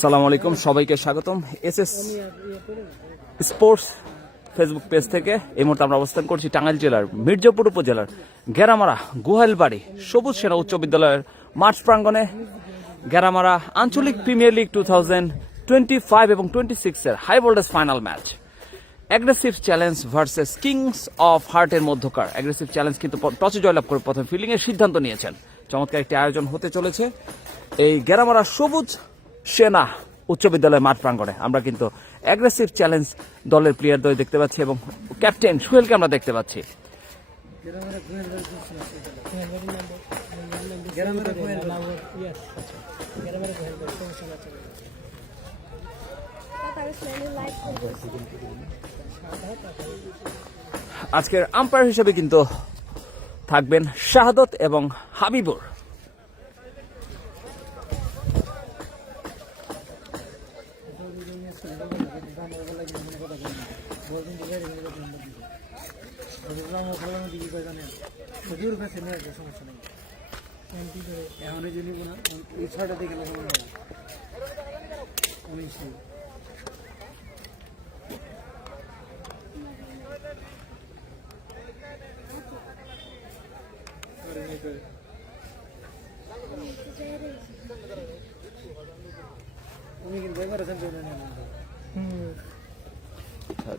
সালাম আলাইকুম, সবাইকে স্বাগতম এসএস স্পোর্টস ফেসবুক পেজ থেকে। এই মুহূর্তে আমরা অবস্থান করছি টাঙ্গাইল জেলার মির্জাপুর উপজেলার গেরামারা গোহাইলবাড়ি সবুজ সেনা উচ্চ বিদ্যালয়ের মাঠ প্রাঙ্গণে। গেরামারা আঞ্চলিক প্রিমিয়ার লিগ 2025 এবং 26 এর high voltage final match. Aggressive challenge versus kings of হার্টের মধ্যকার অ্যাগ্রেসিভ চ্যালেঞ্জ কিন্তু টসে জয়লাভ করে প্রথম ফিল্ডিং এর সিদ্ধান্ত নিয়েছেন। চমৎকার একটি আয়োজন হতে চলেছে এই গেরামারা সবুজ সেনা উচ্চ বিদ্যালয় মাঠ প্রাঙ্গণে। আমরা কিন্তু অ্যাগ্রেসিভ চ্যালেঞ্জ দলের প্লেয়ারদের দেখতে পাচ্ছি এবং ক্যাপ্টেন সুহেলকে আমরা দেখতে পাচ্ছি। আজকের আম্পায়ার হিসেবে কিন্তু থাকবেন শাহাদত এবং হাবিবুর।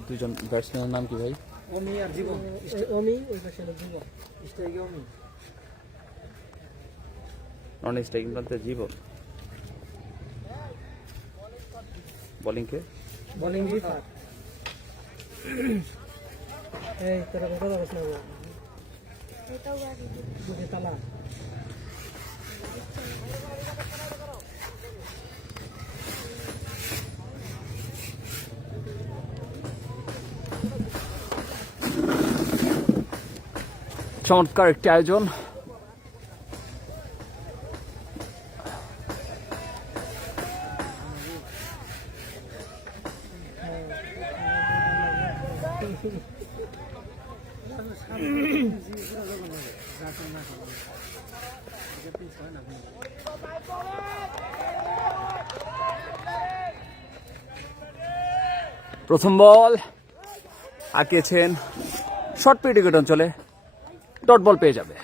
দুজন ব্যাটসম্যানের নাম কি ভাই? অমি আর জীবন। অমি ওই পাশে জীবন, স্ট্রাইকে অমি, নন স্ট্রাইকিং প্রান্তে জীবন। বোলিং কে? বোলিং রিফাত। এই তোরা কত বছর না গো? এটাও বাড়ি দুটো তালা। চমৎকার একটি আয়োজন। প্রথম বল আঁকিয়েছেন শর্ট পিচ উইকেট অঞ্চলে, ডট বল পেয়ে যাবে।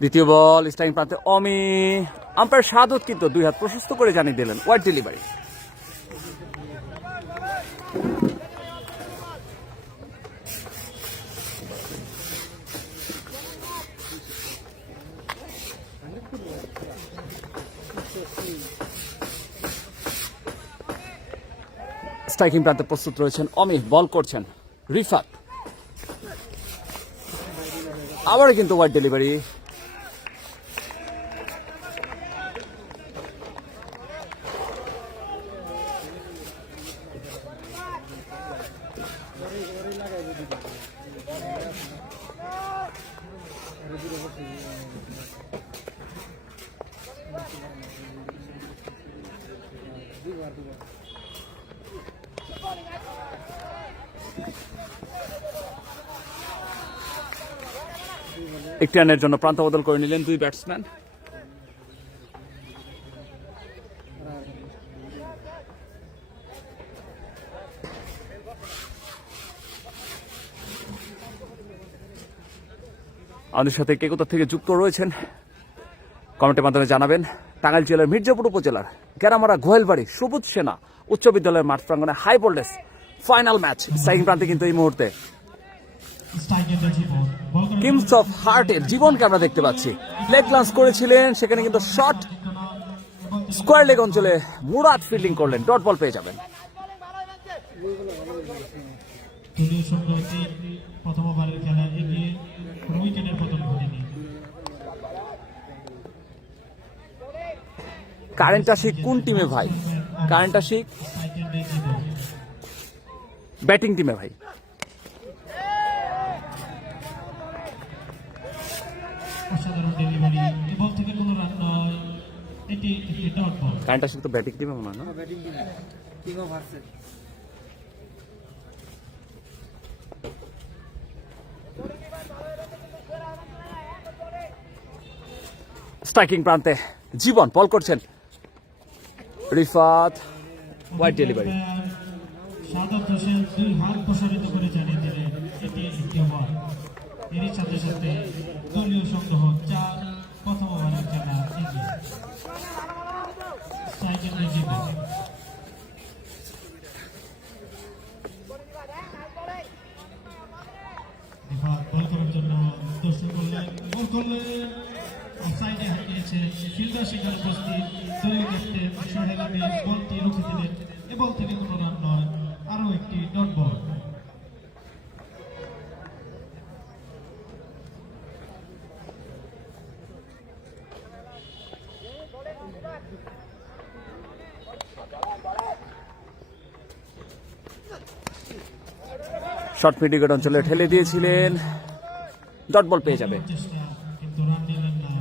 দ্বিতীয় বল স্ট্রাইকিং প্রান্তে অমি। আম্পায়ার শাহাদত কিন্তু দুই হাত প্রশস্ত করে জানিয়ে দিলেন ওয়াইড ডেলিভারি। স্ট্রাইকিং প্রান্তে প্রস্তুত রয়েছেন অমি, বল করছেন রিফাত। আবারও কিন্তু ওয়াইড ডেলিভারি। একটি রানের জন্য প্রান্ত বদল করে নিলেন দুই ব্যাটসম্যান। আমাদের সাথে কে কোথা থেকে যুক্ত রয়েছেন কমেন্টের মাধ্যমে জানাবেন। টাঙ্গাইল জেলার মির্জাপুর উপজেলার গেরামারা গোহাইলবাড়ি সবুজ সেনা উচ্চ বিদ্যালয়ের মাঠ প্রাঙ্গণে high voltage final match. Striking প্রান্তে কিন্তু এই মুহূর্তে কিংস অফ হার্টের জীবনকে আমরা দেখতে পাচ্ছি। লেগ লাঞ্চ করেছিলেন, সেখানে কিন্তু শর্ট স্কোয়ার লেগ অঞ্চলে মুরাদ ফিল্ডিং করলেন, ডট বল পেয়ে যাবেন। কারেন্ট আশিক কোন টিমে ভাই? কারেন্ট আশিক ব্যাটিং টিমে ভাই। অসাধারণ ডেলিভারি, এই বল থেকে কোনো রান এটি একটি ডট বল। কারেন্ট আসলে তো ব্যাটিং দিবে মনে হয় না। ব্যাটিং কিং অফ হার্টসের স্ট্রাইকিং প্রান্তে জীবন বল করছেন, রিফাত ওয়াইড ডেলিভারি। সাদাত হোসেন 2 হাত প্রসারিত করে জানিয়ে দিলেন এটি একটি ওভার। এরই সাথে সাথে দলীয় সংগ্রহ 4, প্রথম ওভারের খেলা এগিয়ে। স্ট্রাইকিং জীবন বল করার জন্য দর্শক করলেন, বল করলেন, অফসাইডে হারিয়েছে ফিল্ডার সেখানে উপস্থিত। দলীয় ক্যাপ্টেন সোহেল আমির বলটি রুখে দিলেন। এ বল থেকে কোনো রান নয়, আরও একটি ডট বল। শর্ট মিডিকেট অঞ্চলে ঠেলে দিয়েছিলেন, ডট বল পেয়ে যাবে। চেষ্টা কিন্তু রান নিলেন না।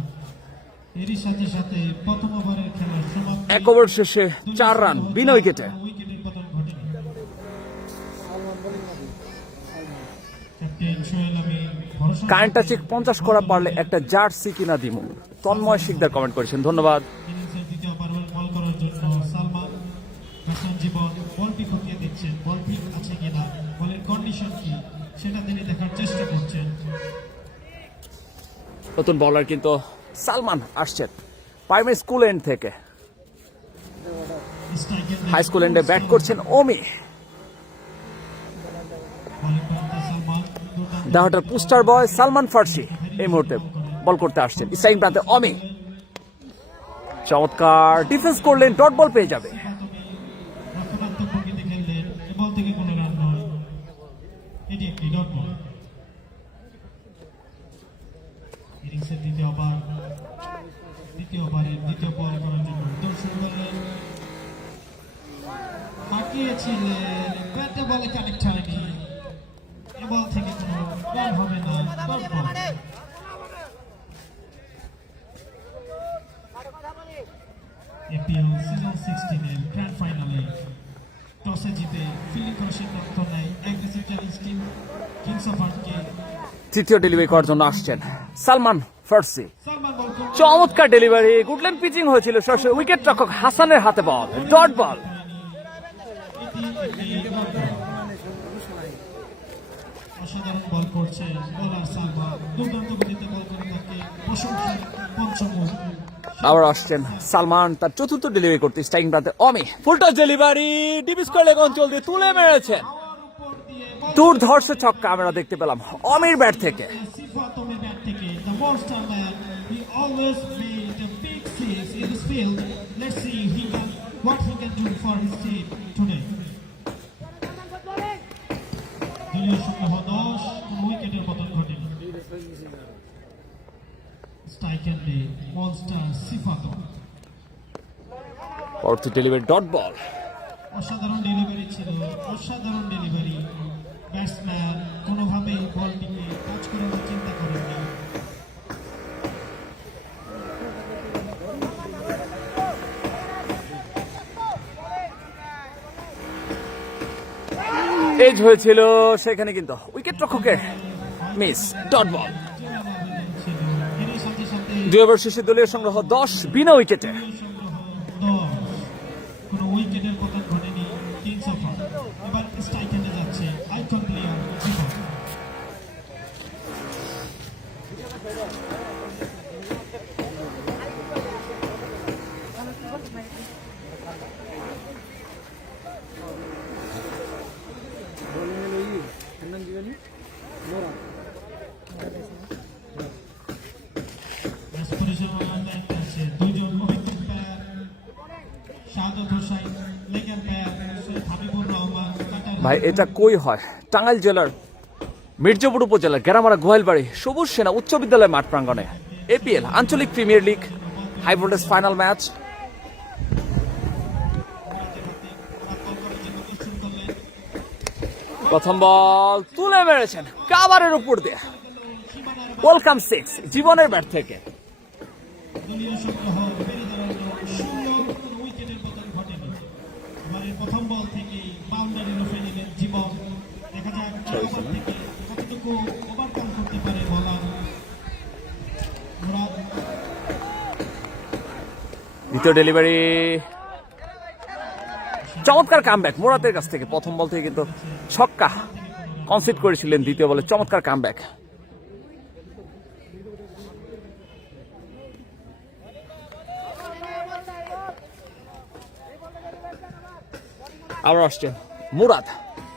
এরই সাথে সাথে প্রথম ওভারের খেলার সমাপ্তি। 1 ওভার শেষে 4 রান বিনা উইকেটে। উইকেটের পতন ঘটেনি। ক্যাপ্টেন সোহেল আমির ভরসা কারেন্টটা চেক 50 করা পারলে একটা জার্সি কিনা দিমু। তন্ময় শিকদার কমেন্ট করেছেন, ধন্যবাদ। ইনিংসের দ্বিতীয় ওভার বল করার জন্য সালমান হাসান জীবন বলটি খতিয়ে দিচ্ছেন। বল ঠিক আছে কিনা, বলের কন্ডিশন কি সেটা তিনি দেখার চেষ্টা করছেন। নতুন বলার কিন্তু সালমান আসছেন প্রাইমারি স্কুল এন্ড থেকে, স্ট্রাইকের হাই স্কুল এন্ডে ব্যাট করছেন ওমি। বলিং করতে সালমান দুর্দান্ত দেহটার পোস্টার বয় সালমান ফার্সি এই মুহূর্তে বল করতে আসছেন। স্ট্রাইকিং প্রান্তে অমি, চমৎকার ডিফেন্স করলেন, ডট বল পেয়ে যাবে। রক্ষণাত্মক ভঙ্গিতে খেললেন। এ বল থেকে কোনো রান নয়, এটি একটি ডট বল। ইনিংসের দ্বিতীয় ওভারের দ্বিতীয় বল করার জন্য দৌড় শুরু করলেন। হাঁকিয়েছিলেন, ব্যাটে বলে কানেক্ট হয়নি। এ বল থেকে কোনো রান হবে না, ডট বল। এপিএল সিজন 16 এর গ্র্যান্ড ফাইনালে টসে জিতে ফিল্ডিং করার সিদ্ধান্ত নেয় Aggressive challenge team Kings of হার্টকে। তৃতীয় ডেলিভারি করার জন্য আসছেন সালমান ফার্সি। সালমান বল করলেন। চমৎকার ডেলিভারি, গুডল্যান্ড পিচিং হয়েছিল, সরাসরি উইকেট রক্ষক হাসানের হাতে বল, ডট বল। অসাধারণ বল করছে বোলার সালমান, দুর্দান্ত গতিতে বল করে তাকে প্রশংসার পঞ্চমুখ। আবার আসছেন সালমান তার চতুর্থ ডেলিভারি করতে। স্ট্রাইকিং প্রান্তে Ami, full toss delivery, deep square leg অঞ্চল দিয়ে তুলে মেরেছেন। দুর্ধর্ষ ছক্কা আমরা দেখতে পেলাম অমির ব্যাট থেকে। সিফাতমের ব্যাট থেকে the monster man, he always made a big six in this field. Let's see what he can do for his team today. দলীয় সংগ্রহ 10, কোনো উইকেটের পতন ঘটেনি। স্ট্রাইক এন্ডে মনস্টার সিফাতম। পরবর্তী ডেলিভারি ডট বল। অসাধারণ ডেলিভারি ছিল, অসাধারণ ডেলিভারি। ব্যাটসম্যান কোনোভাবেই বলটিকে টাচ করার চিন্তা করেননি। এজ হয়েছিল সেখানে কিন্তু উইকেট রক্ষকের মিস, ডট বল। ছিল এরই সাথে সাথে 2 ওভার শেষে দলীয় সংগ্রহ 10 বিনা উইকেটে। কোনো উইকেটের পতন ঘটেনি কিংস অফ হার্ট। এবার স্ট্রাইক এন্ডে যাচ্ছে আইকন প্লেয়ার জীবন। ম্যাচ পরিচালনায় আছে দুইজন অভিজ্ঞ প্লেয়ার, সাদাত হোসেন লেগেন প্লেয়ার, হাবিবুর রহমান কাটার। ভাই এটা কই হয়? টাঙ্গাইল জেলার মির্জাপুর উপজেলার গেরামারা গোহালবাড়ি সবুজ সেনা উচ্চ বিদ্যালয় মাঠ প্রাঙ্গণে এপিএল আঞ্চলিক premier league high voltage final match. প্রথম বল তুলে মেরেছেন কাভারের উপর দিয়ে, ওয়েলকাম 6 জীবনের ব্যাট থেকে। দলীয় সংগ্রহ বেড়ে দাঁড়ানো সুন্দর উইকেটের পতন ঘটেনি। এবারের প্রথম বল থেকে বাউন্ডারি রুখে নিলেন জীবন। দেখা যাক এবার থেকে কতটুকু ওভারকাম করতে পারে বলার মুরাদ। দ্বিতীয় ডেলিভারি, চমৎকার কামব্যাক মুরাদের কাছ থেকে। প্রথম বল থেকে কিন্তু ছক্কা কনসিড করেছিলেন, দ্বিতীয় বলে চমৎকার কামব্যাক। আবার আসছেন মুরাদ,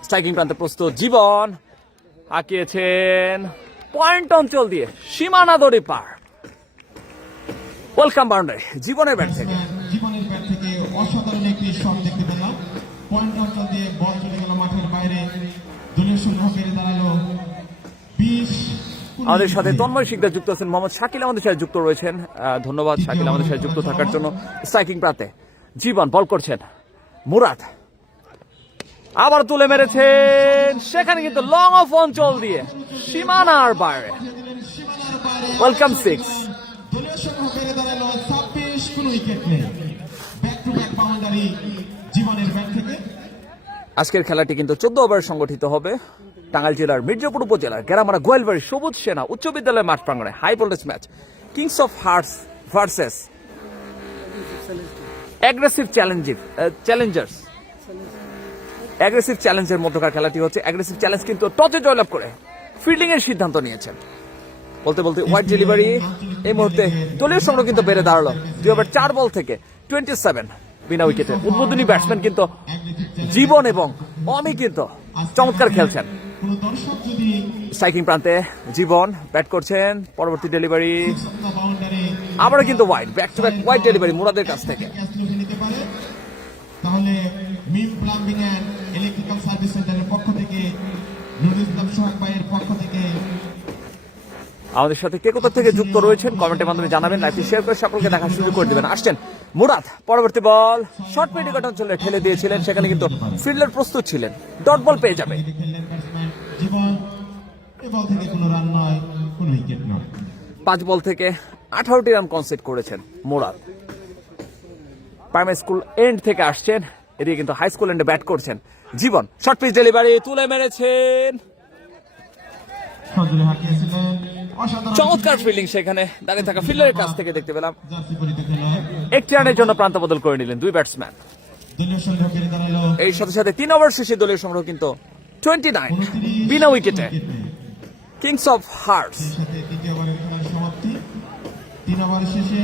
স্ট্রাইকিং প্রান্তে প্রস্তুত জীবন, হাঁকিয়েছেন পয়েন্ট অঞ্চল দিয়ে, সীমানা দড়ি পার। ওয়েলকাম বাউন্ডারি জীবনের ব্যাট থেকে। জীবনের ব্যাট থেকে অসাধারণ একটি শট দেখতে পেলাম। পয়েন্ট অঞ্চল দিয়ে বল চলে গেল মাঠের বাইরে। দলীয় সংগ্রহ বেড়ে দাঁড়ালো 20। আমাদের সাথে তন্ময় শিকদার যুক্ত আছেন, মোহাম্মদ শাকিল আমাদের সাথে যুক্ত রয়েছেন। ধন্যবাদ শাকিল আমাদের সাথে যুক্ত থাকার জন্য। স্ট্রাইকিং প্রান্তে জীবন বল করছেন, মুরাদ আবার তুলে মেরেছেন, সেখানে কিন্তু লং অফ অঞ্চল দিয়ে সীমানার বাইরে। ওয়েলকাম 6। দলীয় সংগ্রহ বেড়ে দাঁড়ালো 26। কোন উইকেট নেই। ব্যাক টু ব্যাক বাউন্ডারি জীবনের ব্যাট থেকে। আজকের খেলাটি কিন্তু 14 ওভার সংগঠিত হবে টাঙ্গাইল জেলার মির্জাপুর উপজেলার গেরামারা গোয়ালবাড়ি সবুজ সেনা উচ্চ বিদ্যালয় মাঠ প্রাঙ্গণে। High voltage match, kings of hearts versus aggressive challengers. Aggressive চ্যালেঞ্জের মধ্যকার খেলাটি হচ্ছে। অ্যাগ্রেসিভ চ্যালেঞ্জ কিন্তু টসে জয়লাভ করে ফিল্ডিং এর সিদ্ধান্ত নিয়েছেন। বলতে বলতে হোয়াইট ডেলিভারি, এই মুহূর্তে দলীয় সংগ্রহ কিন্তু বেড়ে দাঁড়ালো 2 ওভার 4 বল থেকে 27 বিনা উইকেটে। উদ্বোধনী ব্যাটসম্যান কিন্তু জীবন এবং অমি কিন্তু চমৎকার খেলছেন। কোন দর্শক যদি স্ট্রাইকিং প্রান্তে জীবন ব্যাট করছেন, পরবর্তী ডেলিভারি বাউন্ডারি আবারও কিন্তু wide, back to back wide delivery মুরাদের কাছ থেকে। ক্যাচ লুফে নিতে পারে, তাহলে Mim plumbing and electrical service সেন্টারের পক্ষ থেকে, নুরুল ইসলাম সোহাগ ভাইয়ের পক্ষ থেকে। আমাদের সাথে কে কোথা থেকে যুক্ত রয়েছেন কমেন্টের মাধ্যমে জানাবেন, লাইভটি শেয়ার করে সকলকে দেখার সুযোগ করে দেবেন। আসছেন মুরাদ, পরবর্তী বল শর্ট মিডিকেট অঞ্চলে ঠেলে দিয়েছিলেন, সেখানে কিন্তু ফিল্ডার প্রস্তুত ছিলেন, ডট বল পেয়ে যাবে। খেললেন ব্যাটসম্যান জীবন। এ বল থেকে কোনো রান নয়, কোনো উইকেট নয়। 5 বল থেকে 18টি রান কনসিড করেছেন মুরাদ। প্রাইমারি স্কুল এন্ড থেকে আসছেন, এদিকে কিন্তু হাই স্কুল এন্ডে ব্যাট করছেন জীবন। শর্ট পিচ ডেলিভারি তুলে মেরেছেন, সজলে হাঁকিয়েছিলেন, অসাধারণ চমৎকার ফিল্ডিং সেখানে দাঁড়িয়ে থাকা ফিল্ডারের কাছ থেকে দেখতে পেলাম। জার্সি পরিতে খেলোয়াড়। একটি রানের জন্য প্রান্ত বদল করে নিলেন 2 ব্যাটসম্যান। দলীয় সংগ্রহ বেড়ে দাঁড়ালো এই সাথে সাথে 3 ওভার শেষে দলীয় সংগ্রহ কিন্তু 29 বিনা উইকেটে। কিংস অফ হার্টস সাথে তৃতীয় ওভারের খেলার সমাপ্তি। 3 ওভার শেষে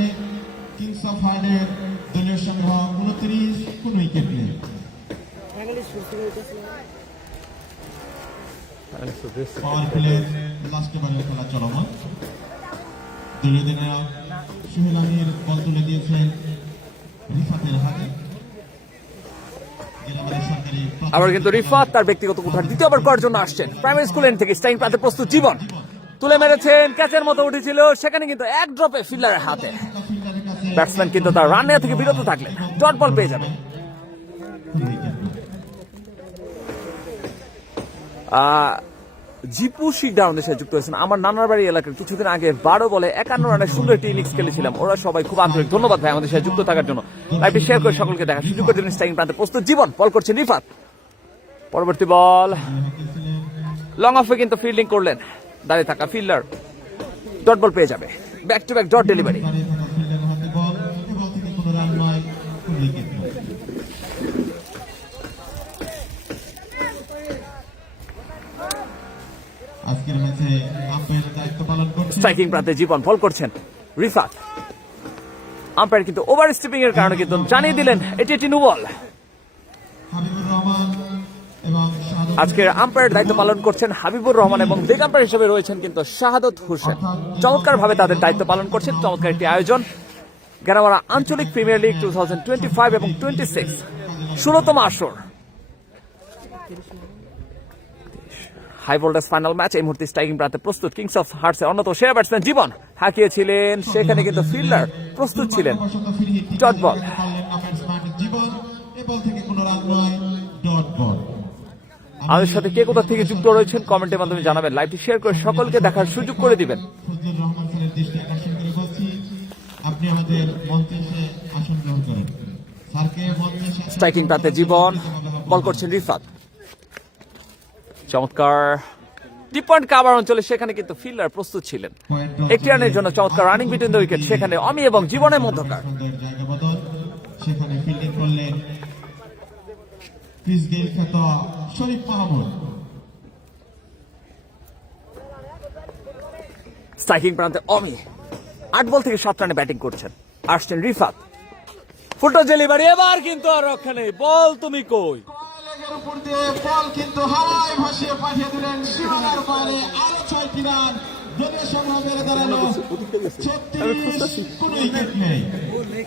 কিংস অফ হার্টের দলীয় সংগ্রহ 29, কোন উইকেট নেই। পাওয়ার প্লের লাস্ট ওভারের খেলা চলমান। দলীয় অধিনায়ক সোহেল আমির বল তুলে দিয়েছেন রিফাতের হাতে। গেরামারা সরকারি আবার কিন্তু রিফাত তার ব্যক্তিগত কোঠার দ্বিতীয় ওভার করার জন্য আসছেন। প্রাইমারি স্কুল এন্ড থেকে স্ট্রাইকিং প্রান্তে প্রস্তুত জীবন, তুলে মেরেছেন, ক্যাচের মতো উঠেছিল, সেখানে কিন্তু এক ড্রপে ফিল্ডারের হাতে। ফিল্ডারের কাছে ব্যাটসম্যান কিন্তু তার রান নেওয়া থেকে বিরত থাকলেন, ডট বল পেয়ে যাবে। কোন উইকেট নেই। জিপু শিকদার আমাদের সাথে যুক্ত হয়েছেন। আমার নানার বাড়ি এলাকার কিছুদিন আগে 12 বলে 51 রানের সুন্দর একটি ইনিংস খেলেছিলাম। ওরা সবাই খুব আন্তরিক, ধন্যবাদ ভাই আমাদের সাথে যুক্ত থাকার জন্য। লাইভটি শেয়ার করে সকলকে দেখার সুযোগ করে দিলেন। স্ট্রাইকিং প্রান্তে প্রস্তুত জীবন, বল করছেন রিফাত, পরবর্তী বল লং অফে কিন্তু ফিল্ডিং করলেন দাঁড়িয়ে থাকা ফিল্ডার, ডট বল পেয়ে যাবে। Back to back dot delivery. দাঁড়িয়ে থাকা ফিল্ডারের হাতে বল, এ বল থেকে কোনো রান নয়, কোন উইকেট নয়। আজকের ম্যাচে আম্পায়ারের দায়িত্ব পালন করছেন স্ট্রাইকিং প্রান্তে জীবন, বল করছেন রিফাত। আম্পায়ার কিন্তু ওভার স্টিপিং এর কারণে কিন্তু জানিয়ে দিলেন এটি একটি নো বল। হাবিবুর রহমান এবং শাহাদত। আজকের আম্পায়ারের দায়িত্ব পালন করছেন হাবিবুর রহমান এবং ব্রেক আম্পায়ার হিসেবে রয়েছেন কিন্তু শাহাদত হোসেন। চমৎকার ভাবে তাদের দায়িত্ব পালন করছেন। চমৎকার একটি আয়োজন, গেরামারা আঞ্চলিক প্রিমিয়ার লিগ 2025 এবং 26 16তম আসর। High voltage final match. এই মুহূর্তে স্ট্রাইকিং প্রান্তে প্রস্তুত কিংস অফ হার্টসের অন্যতম সেরা ব্যাটসম্যান জীবন, হাঁকিয়েছিলেন, সেখানে কিন্তু ফিল্ডার প্রস্তুত ছিলেন, ডট বল। জীবন, এ বল থেকে কোনো রান নয়, ডট বল। আমাদের সাথে কে কোথা থেকে যুক্ত রয়েছেন কমেন্টের মাধ্যমে জানাবেন, লাইভটি শেয়ার করে সকলকে দেখার সুযোগ করে দিবেন। ফজলুর রহমান স্যারের দৃষ্টি আকর্ষণ করে বলছি, আপনি আমাদের মঞ্চে এসে আসন গ্রহণ করেন। স্যারকে মঞ্চে স্ট্রাইকিং প্রান্তে জীবন, বল করছেন রিফাত। চমৎকার টি পয়েন্ট কাভার অঞ্চলে, সেখানে কিন্তু ফিল্ডার প্রস্তুত ছিলেন একটি রানের জন্য। চমৎকার রানিং বিটুইন দ্য উইকেট, সেখানে অমি এবং জীবনের মধ্যকার। জায়গা বদল, সেখানে ফিল্ডিং করলেন ক্রিস গেইল খ্যাত শরীফ মাহমুদ। স্ট্রাইকিং প্রান্তে অমি 8 বল থেকে 7 রানে ব্যাটিং করছেন। আসছেন রিফাত, ফুটো ডেলিভারি, এবার কিন্তু আর রক্ষা নেই, বল তুমি কই। লেগের উপর দিয়ে বল কিন্তু হাওয়ায় ভাসিয়ে পাঠিয়ে দিলেন সীমানার বাইরে। আরো 6টি রান, দলীয় সংগ্রহ বেড়ে দাঁড়ালো 36, কোনো উইকেট নেই।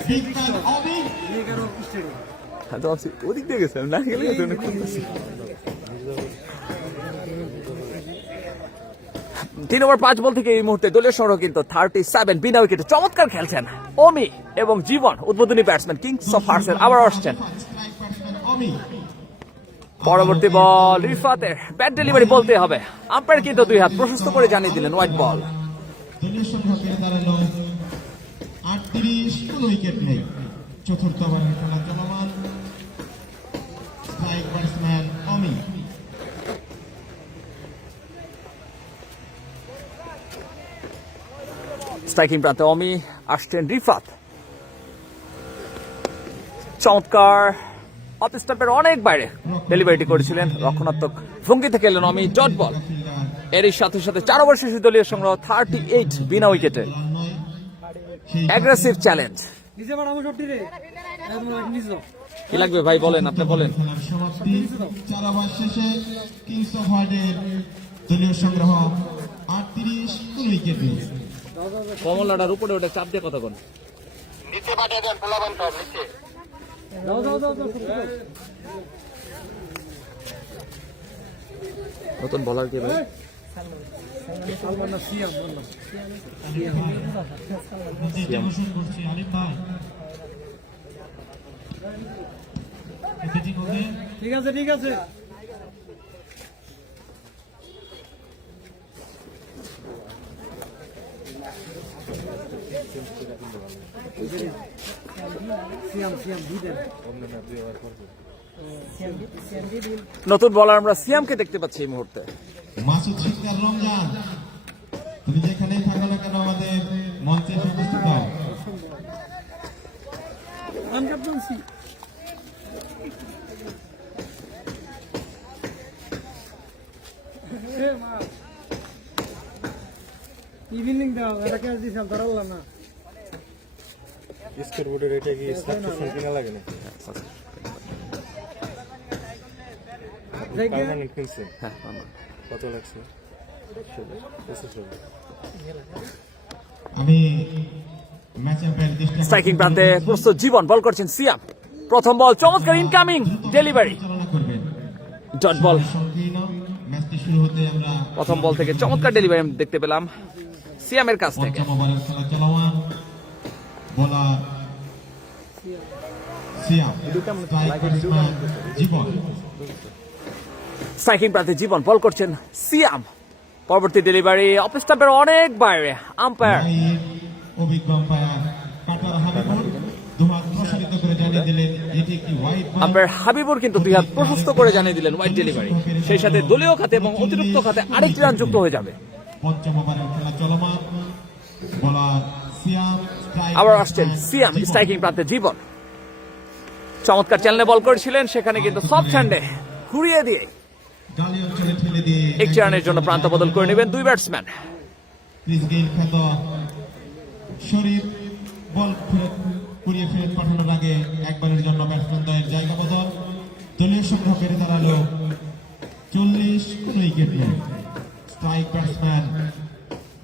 বিগ ম্যান অমি ওদিক দিয়ে গেছে, না গেলে 3 ওভার 5 বল থেকে এই মুহূর্তে দলীয় সংগ্রহ কিন্তু 37 বিনা উইকেটে। চমৎকার খেলছেন অমি এবং জীবন, উদ্বোধনী ব্যাটসম্যান কিংস অফ হার্টসের আবার আসছেন। স্ট্রাইক ব্যাটসম্যান অমি। পরবর্তী বল রিফাতের ব্যাট ডেলিভারি বলতে হবে, আম্পায়ার কিন্তু 2 হাত প্রশস্ত করে জানিয়ে দিলেন হোয়াইট বল। দলীয় সংগ্রহ বেড়ে দাঁড়ালো 38, কোনো উইকেট নেই। চতুর্থ ওভারের খেলা চলমান। স্ট্রাইক ব্যাটসম্যান অমি। স্ট্রাইকিং প্রান্তে অমি, আসছেন রিফাত। চমৎকার অফ স্টাম্পের অনেক বাইরে ডেলিভারিটি করেছিলেন, রক্ষণাত্মক ভঙ্গি থেকে এলেন অমি, ডট বল। এরই সাথে সাথে 4 ওভার শেষে দলীয় সংগ্রহ 38 বিনা উইকেটে। অ্যাগ্রেসিভ চ্যালেঞ্জ নিজে বাড়াবো সবটি রে, নিজে কি লাগবে ভাই বলেন, আপনি বলেন। খেলার সমাপ্তি। 4 ওভার শেষে কিংস অফ হার্টের দলীয় সংগ্রহ 38, কোনো উইকেট নেই। কমলাটার উপরে ওটা চাপ দিয়ে কথা বল। দাও দাও দাও দাও। নতুন বলার কি ভাই? সালমান না সিয়াম বললাম। নিজে ঘোষণা করছি আলিফ ভাই। ঠিক আছে ঠিক আছে। নতুন বলার আমরা সিয়ামকে দেখতে পাচ্ছি এই মুহূর্তে। মাসুদ শিকদার রমজান, তুমি যেখানেই থাকো না কেন আমাদের মঞ্চে এসে উপস্থিত হও। আনক্যাপ্টেন্সি ইভিনিং দাও, এটা ক্যাচ দিছিলাম, ধরালাম না। স্কেটবোর্ডের এটা কি সাবস্ক্রিপশন কিনা লাগে না? পার্মানেন্ট কিনছে? হ্যাঁ, কত লাগছে? 25 আমি ম্যাচ এম্পায়ার দৃষ্টি স্ট্রাইকিং প্রান্তে প্রস্তুত জীবন, বল করছেন সিয়াম। প্রথম বল চমৎকার ইনকামিং ডেলিভারি, চালনা করবেন। Dot ball. সংকীর্ণ ম্যাচটি শুরু হতে আমরা প্রথম বল থেকে চমৎকার ডেলিভারি দেখতে পেলাম সিয়ামের কাছ থেকে। পঞ্চম ওভারের খেলা চলমান। বোলার সিয়াম, স্ট্রাইক ব্যাটসম্যান জীবন। স্ট্রাইকিং প্রান্তে জীবন, বল করছেন সিয়াম। পরবর্তী ডেলিভারি অফ স্টাম্পের অনেক বাইরে, আম্পায়ার ভাইয়ের অভিজ্ঞ আম্পায়ার কাটার হাবিবুর দুহাত প্রসারিত করে জানিয়ে দিলেন এটি একটি হোয়াইট বল। আম্পায়ার হাবিবুর কিন্তু 2 হাত প্রশস্ত করে জানিয়ে দিলেন হোয়াইট ডেলিভারি। সেই সাথে দলীয় খাতে এবং অতিরিক্ত খাতে আরেকটি রান যুক্ত হয়ে যাবে। পঞ্চম ওভারের খেলা চলমান। বোলার সিয়াম, স্ট্রাইক আবার আসছেন সিয়াম, স্ট্রাইকিং প্রান্তে জীবন। চমৎকার চ্যানেলে বল করেছিলেন, সেখানে কিন্তু সফট হ্যান্ডে ঘুরিয়ে দিয়ে গালি অঞ্চলে ঠেলে দিয়ে একটি রানের জন্য প্রান্ত বদল করে নেবেন 2 ব্যাটসম্যান। ক্রিস গেইল খ্যাত শরীফ বল কুড়িয়ে ফেরত পাঠানোর আগে একবারের জন্য ব্যাটসম্যান দ্বয়ের জায়গা বদল। দলীয় সংগ্রহ বেড়ে দাঁড়ালো 40, কোনো উইকেট নেই। স্ট্রাইক ব্যাটসম্যান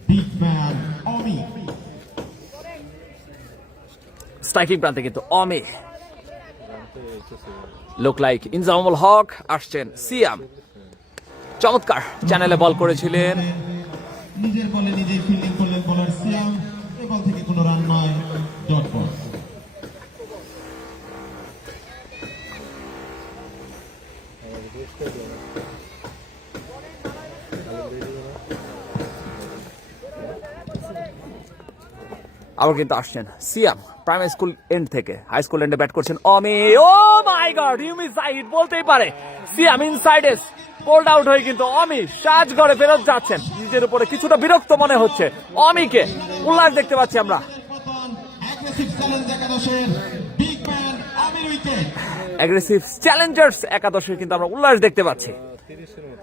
বিগ ম্যান অমি। স্ট্রাইকিং প্রান্তে কিন্তু অমি, লুক লাইক ইনজামুল হক। আসছেন সিয়াম, চমৎকার চ্যানেলে বল করেছিলেন। নিজের বলে নিজেই ফিল্ডিং করলেন বোলার সিয়াম। এ বল থেকে কোনো রান নয়, ডট বল। আবার কিন্তু আসছেন সিয়াম প্রাইমারি স্কুল এন্ড থেকে। হাই স্কুল এন্ডে ব্যাট করছেন অমি। ও মাই গড, ইউমি সাইড বলতেই পারে। সিয়াম ইনসাইডে পোল্ড আউট হয়ে কিন্তু অমি সাজঘরে ফেরত যাচ্ছেন। নিজের উপরে কিছুটা বিরক্ত মনে হচ্ছে অমিকে। উল্লাস দেখতে পাচ্ছি আমরা। অ্যাগ্রেসিভ চ্যালেঞ্জার্স একাদশের কিন্তু আমরা উল্লাস দেখতে পাচ্ছি।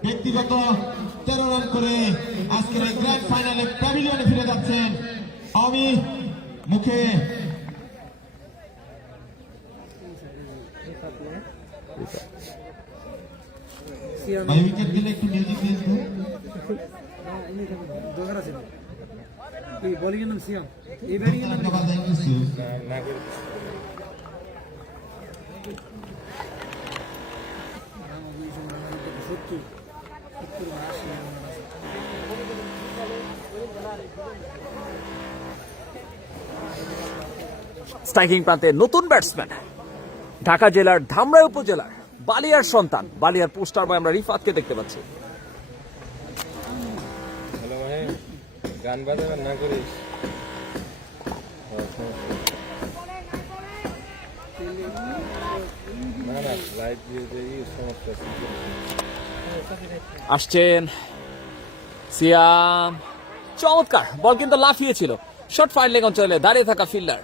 ব্যক্তিগত 13 রান করে আজকের এই গ্র্যান্ড ফাইনালে প্যাভিলিয়নে ফিরে যাচ্ছেন আমি মুখে ভাই উইকেট গেলে একটু মিউজিক দিয়ে দিন। বলিং এর নাম সিয়াম, এই ব্যাটিং এর নাম স্ট্রাইকিং প্রান্তে নতুন ব্যাটসম্যান, ঢাকা জেলার ধামরাই উপজেলার বালিয়ার সন্তান, বালিয়ার পোস্টার বয় আমরা রিফাতকে দেখতে পাচ্ছি। হ্যালো মানে গান বাজাবার না করিস। না না লাইট দিয়ে দিয়ে সমস্যা আছে। আসছেন সিয়াম, চমৎকার বল কিন্তু লাফিয়েছিল। শর্ট ফাইন লেগ অঞ্চলে দাঁড়িয়ে থাকা ফিল্ডার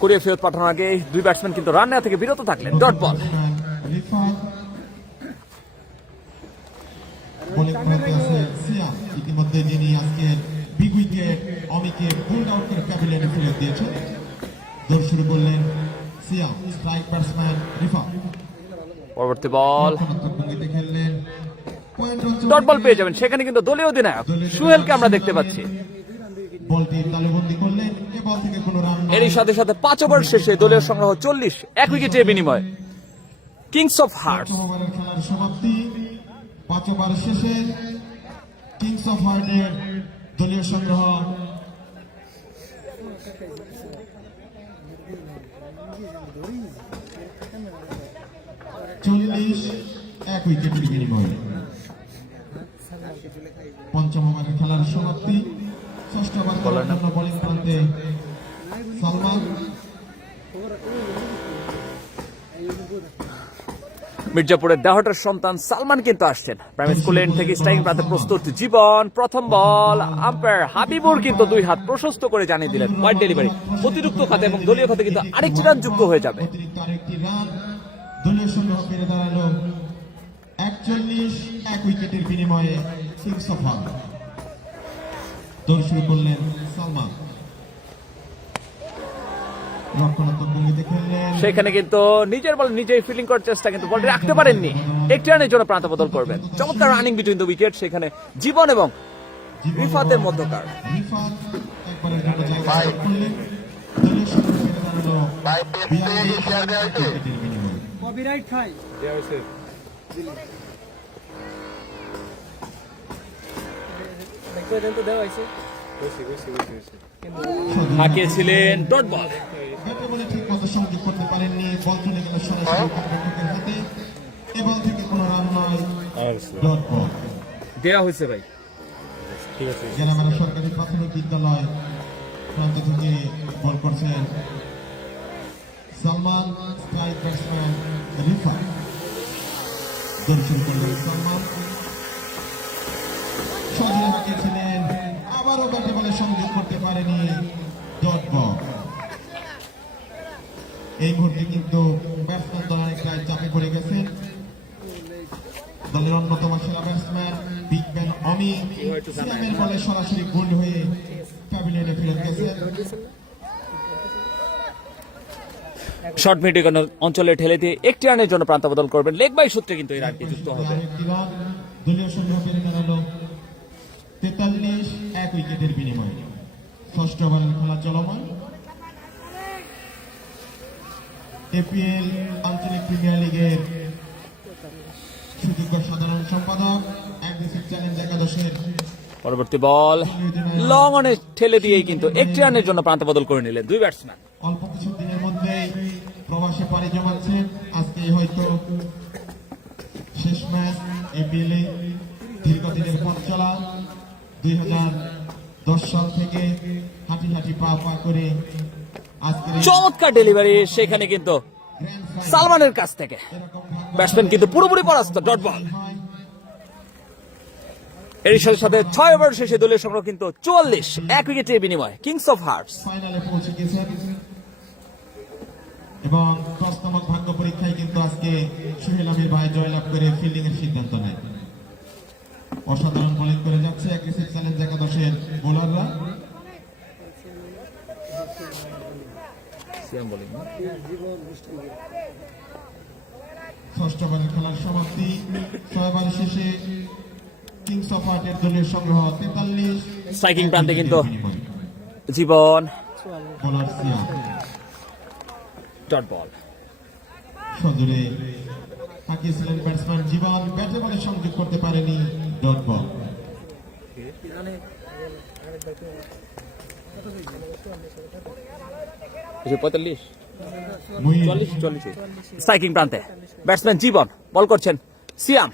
কুড়িয়ে ফেরত পাঠানোর আগে দুই ব্যাটসম্যান কিন্তু রান নেওয়া থেকে বিরত থাকলেন। Dot ball. ইতিমধ্যে যিনি আজকে বিগ উইকেট অমিকে পুলড আউট করে প্যাভিলিয়নে ফেরত দিয়েছেন। দৌড় শুরু করলেন সিয়াম, স্ট্রাইক ব্যাটসম্যান রিফাত। পরবর্তী বল ভঙ্গিতে খেললেন ডট বল পেয়ে যাবেন। সেখানে কিন্তু দলীয় অধিনায়ক সুহেলকে আমরা দেখতে পাচ্ছি। বলটি তালুবন্দি করলেন। এ বল থেকে কোনো রান এরই সাথে সাথে 5 ওভার শেষে দলীয় সংগ্রহ 40, 1 উইকেটের বিনিময়ে। কিংস অফ হার্টস ওভারের খেলার সমাপ্তি। 5 ওভার শেষে কিংস অফ হার্টের দলীয় সংগ্রহ 40, 1 উইকেটের বিনিময়ে। পঞ্চম ওভারের খেলার সমাপ্তি। ষষ্ঠ ওভার খেলার জন্য বোলিং প্রান্তে সালমান। মির্জাপুরের দেহটার সন্তান সালমান কিন্তু আসছেন। প্রাইমারি স্কুল এন্ড থেকে স্ট্রাইকিং প্রান্তে প্রস্তুত জীবন। প্রথম বল আম্পায়ার হাবিবুর কিন্তু 2 হাত প্রশস্ত করে জানিয়ে দিলেন ওয়াইড ডেলিভারি। অতিরিক্ত খাতে এবং দলীয় খাতে কিন্তু আরেকটি রান যুক্ত হয়ে যাবে। অতিরিক্ত আরেকটি রান দলীয় সংগ্রহ বেড়ে দাঁড়ালো 41, 1 উইকেটের বিনিময়ে কিংস অফ হার্ট। দৌড় শুরু করলেন সালমান। রক্ষণাত্মক ভঙ্গিতে খেললেন। সেখানে কিন্তু নিজের বল নিজেই ফিল্ডিং করার চেষ্টা, কিন্তু বলটি রাখতে পারেননি। একটি রানের জন্য প্রান্ত বদল করবেন। চমৎকার রানিং বিটুইন দ্য উইকেট সেখানে জীবন এবং রিফাতের মধ্যকার। রিফাত একবারের জন্য জায়গা দখল করলেন। দলীয় সংগ্রহ বেড়ে দাঁড়ালো 42, 1 উইকেটের বিনিময়ে। কপিরাইট খাই দেয়া হয়েছে। দেখতে দেন তো দেওয়া হয়েছে। হাঁকিয়েছিলেন ডট বল। ব্যাটে বলে ঠিক মতো সংযোগ করতে পারেননি। বল চলে গেল সরাসরি উইকেটের হাতে। এ বল থেকে কোনো রান নয়। Dot ball. দেওয়া হয়েছে ভাই। ঠিক আছে। জেলামারা সরকারি প্রাথমিক বিদ্যালয় প্রান্ত থেকে বল করছেন সালমান, স্ট্রাইক ব্যাটসম্যান রিফাত। দৌড় শুরু করলেন সালমান। সজরে হাঁকিয়েছিলেন, আবারও ব্যাটে বলে সংযোগ করতে পারেনি। Dot ball. এই মুহূর্তে কিন্তু ব্যাটসম্যান দল অনেকটাই চাপে পড়ে গেছে। দলের অন্যতম সেরা ব্যাটসম্যান বিগ ব্যান অমি সিয়ামের বলে সরাসরি গোল হয়ে প্যাভিলিয়নে ফেরত গেছে। শর্ট মিডিয়াম অঞ্চলে ঠেলে দিয়ে একটি রানের জন্য প্রান্ত বদল করবেন। লেগ বাই সূত্রে কিন্তু এই রানটি যুক্ত হবে। আরেকটি রান দলীয় সংগ্রহ বেড়ে দাঁড়ালো 43, 1 উইকেটের বিনিময়ে। ষষ্ঠ ওভারের খেলা চলমান। এপিএল আঞ্চলিক প্রিমিয়ার লিগের সুযোগ্য সাধারণ সম্পাদক অ্যাগ্রেসিভ চ্যালেঞ্জ একাদশের পরবর্তী বল লং অনে ঠেলে দিয়েই কিন্তু একটি রানের জন্য প্রান্ত বদল করে নিলেন দুই ব্যাটসম্যান। অল্প কিছু দিনের মধ্যেই প্রবাসে পাড়ি জমাচ্ছেন। আজকে হয়তো শেষ ম্যাচ এপিএল এ। দীর্ঘদিনের পথ চলা 2010 সাল থেকে হাঁটি হাঁটি পা পা করে আজকের এই চমৎকার ডেলিভারি সেখানে কিন্তু গ্র্যান্ড ফাইনাল সালমানের কাছ থেকে এরকম ভাগ্য ব্যাটসম্যান কিন্তু পুরোপুরি পরাস্ত, ডট বল। হয়। এর সাথে সাথে 6 ওভার শেষে দলীয় সংগ্রহ কিন্তু 44, 1 উইকেটের বিনিময়ে কিংস অফ হার্টস। ফাইনালে পৌঁছে গেছেন এবং টস নামক ভাগ্য পরীক্ষায় কিন্তু আজকে সোহেল আমির ভাই জয়লাভ করে ফিল্ডিং এর সিদ্ধান্ত নেয়। অসাধারণ বোলিং করে যাচ্ছে অ্যাগ্রেসিভ চ্যালেঞ্জ একাদশের বোলাররা। ষষ্ঠ ওভারের খেলার সমাপ্তি, 6 ওভার শেষে কিংস অফ হার্টের দলীয় সংগ্রহ 43। স্ট্রাইকিং প্রান্তে কিন্তু জীবন, বোলার সিয়াম ডট বল। সজোরে হাঁকিয়েছিলেন ব্যাটসম্যান জীবন, ব্যাটে বলে সংযোগ করতে পারেনি, ডট বল। স্ট্রাইকিং প্রান্তে ব্যাটসম্যান জীবন বল করছেন, সিয়াম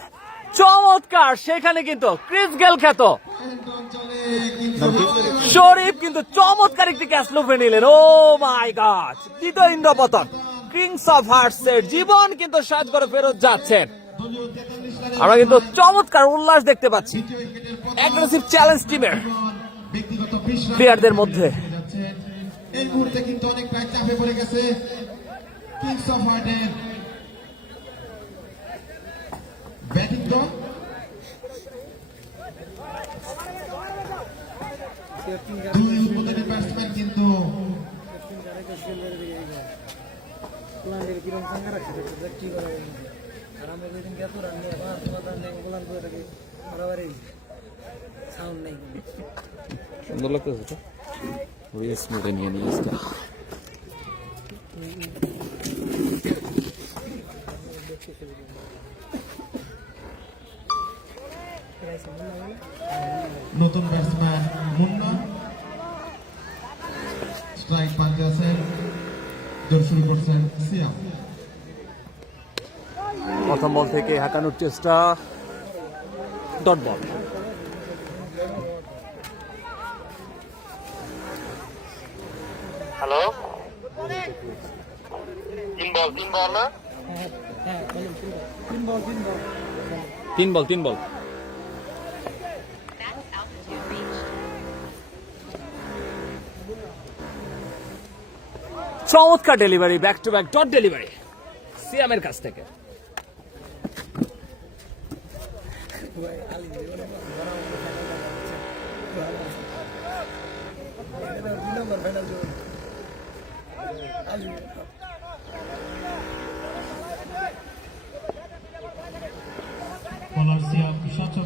চমৎকার, সেখানে কিন্তু ক্রিস গেল খ্যাত শরীফ কিন্তু চমৎকার একটি ক্যাচ লুফে নিলেন। ও মাই গড, দ্বিতীয় ইন্দ্রপতন কিংস অফ হার্টস এর জীবন কিন্তু সাজ করে ফেরত যাচ্ছেন। আমরা কিন্তু চমৎকার উল্লাস দেখতে পাচ্ছি অ্যাগ্রেসিভ চ্যালেঞ্জ টিমের ব্যক্তিগত বিশ্বাস প্লেয়ারদের মধ্যে। এই মুহূর্তে কিন্তু অনেক প্রায় চাপে পড়ে গেছে কিংস অফ হার্টের ব্যাটিং দল। দুই উদ্বোধনী ব্যাটসম্যান কিন্তু কিরম চাঙ্গা রাখছে কি করা আর আমরা যেদিন এত রান নিয়ে আবার তোমার রান নেই গোলান করে থাকি বরাবরই সাউন্ড নেই। সুন্দর লাগতেছে তো, ওই স্মুথে নিয়ে নিয়ে আসতে। নতুন ব্যাটসম্যান মুন্না স্ট্রাইক পাঞ্চে আছেন, দৌড় শুরু করছেন সিয়াম। প্রথম বল থেকে হাঁকানোর চেষ্টা, ডট বল। হ্যালো, তিন বল না? হ্যাঁ বলুন, তিন বল তিন বল। চমৎকার delivery, back to back dot delivery সিয়ামের কাছ থেকে।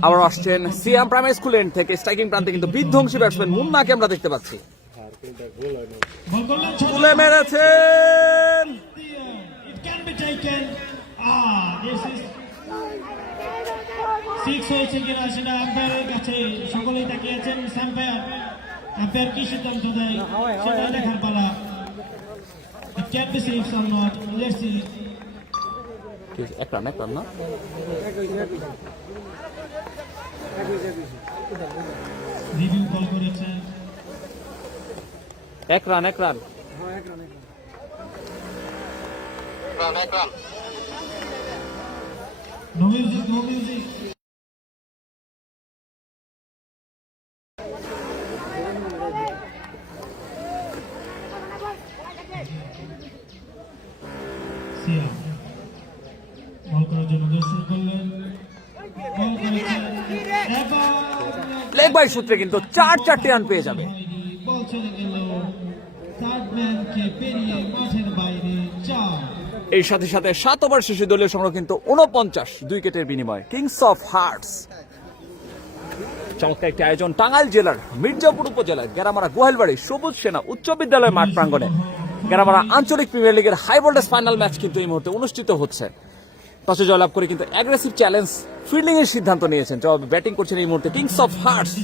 আবার আসছেন সিয়াম প্রাইমারি স্কুল এন্ড থেকে স্ট্রাইকিং প্রান্তে কিন্তু বিধ্বংসী ব্যাটসম্যান মুন্নাকে আমরা দেখতে পাচ্ছি। বল করলেন তুলে মেরেছেন, It can be taken. This is 6 হয়েছে কিনা সেটা আম্পায়ারের কাছে সকলেই তাকিয়েছেন। আম্পায়ার কি সিদ্ধান্ত দেয় সেটা দেখার পালা। It can be 6 or not. Let's see. এক রান না, রিভিউ কল করেছেন। এক রান। রান, এক run. No music, no music. সিয়াম বল করার জন্য দৌড় শুরু করলেন, বল করেছেন এবার লেগ বাই সূত্রে কিন্তু 4 রান পেয়ে যাবে। বল চলে গেল থার্ড ম্যানকে পেরিয়ে মাঠের বাইরে 4। এর সাথে সাথে 7 ওভার শেষে দলীয় সংগ্রহ কিন্তু 49, 2 উইকেটের বিনিময়ে কিংস অফ হার্টস। চমৎকার একটি আয়োজন টাঙ্গাইল জেলার মির্জাপুর উপজেলার গেরামারা গোহালবাড়ি সবুজ সেনা উচ্চ বিদ্যালয় মাঠ প্রাঙ্গণে গেরামারা আঞ্চলিক প্রিমিয়ার লিগের হাই ভোল্টেজ ফাইনাল ম্যাচ কিন্তু এই মুহূর্তে অনুষ্ঠিত হচ্ছে। টসে জয়লাভ করে কিন্তু অ্যাগ্রেসিভ চ্যালেঞ্জ ফিল্ডিং এর সিদ্ধান্ত নিয়েছেন, জবাবে ব্যাটিং করছেন এই মুহূর্তে কিংস অফ হার্টস।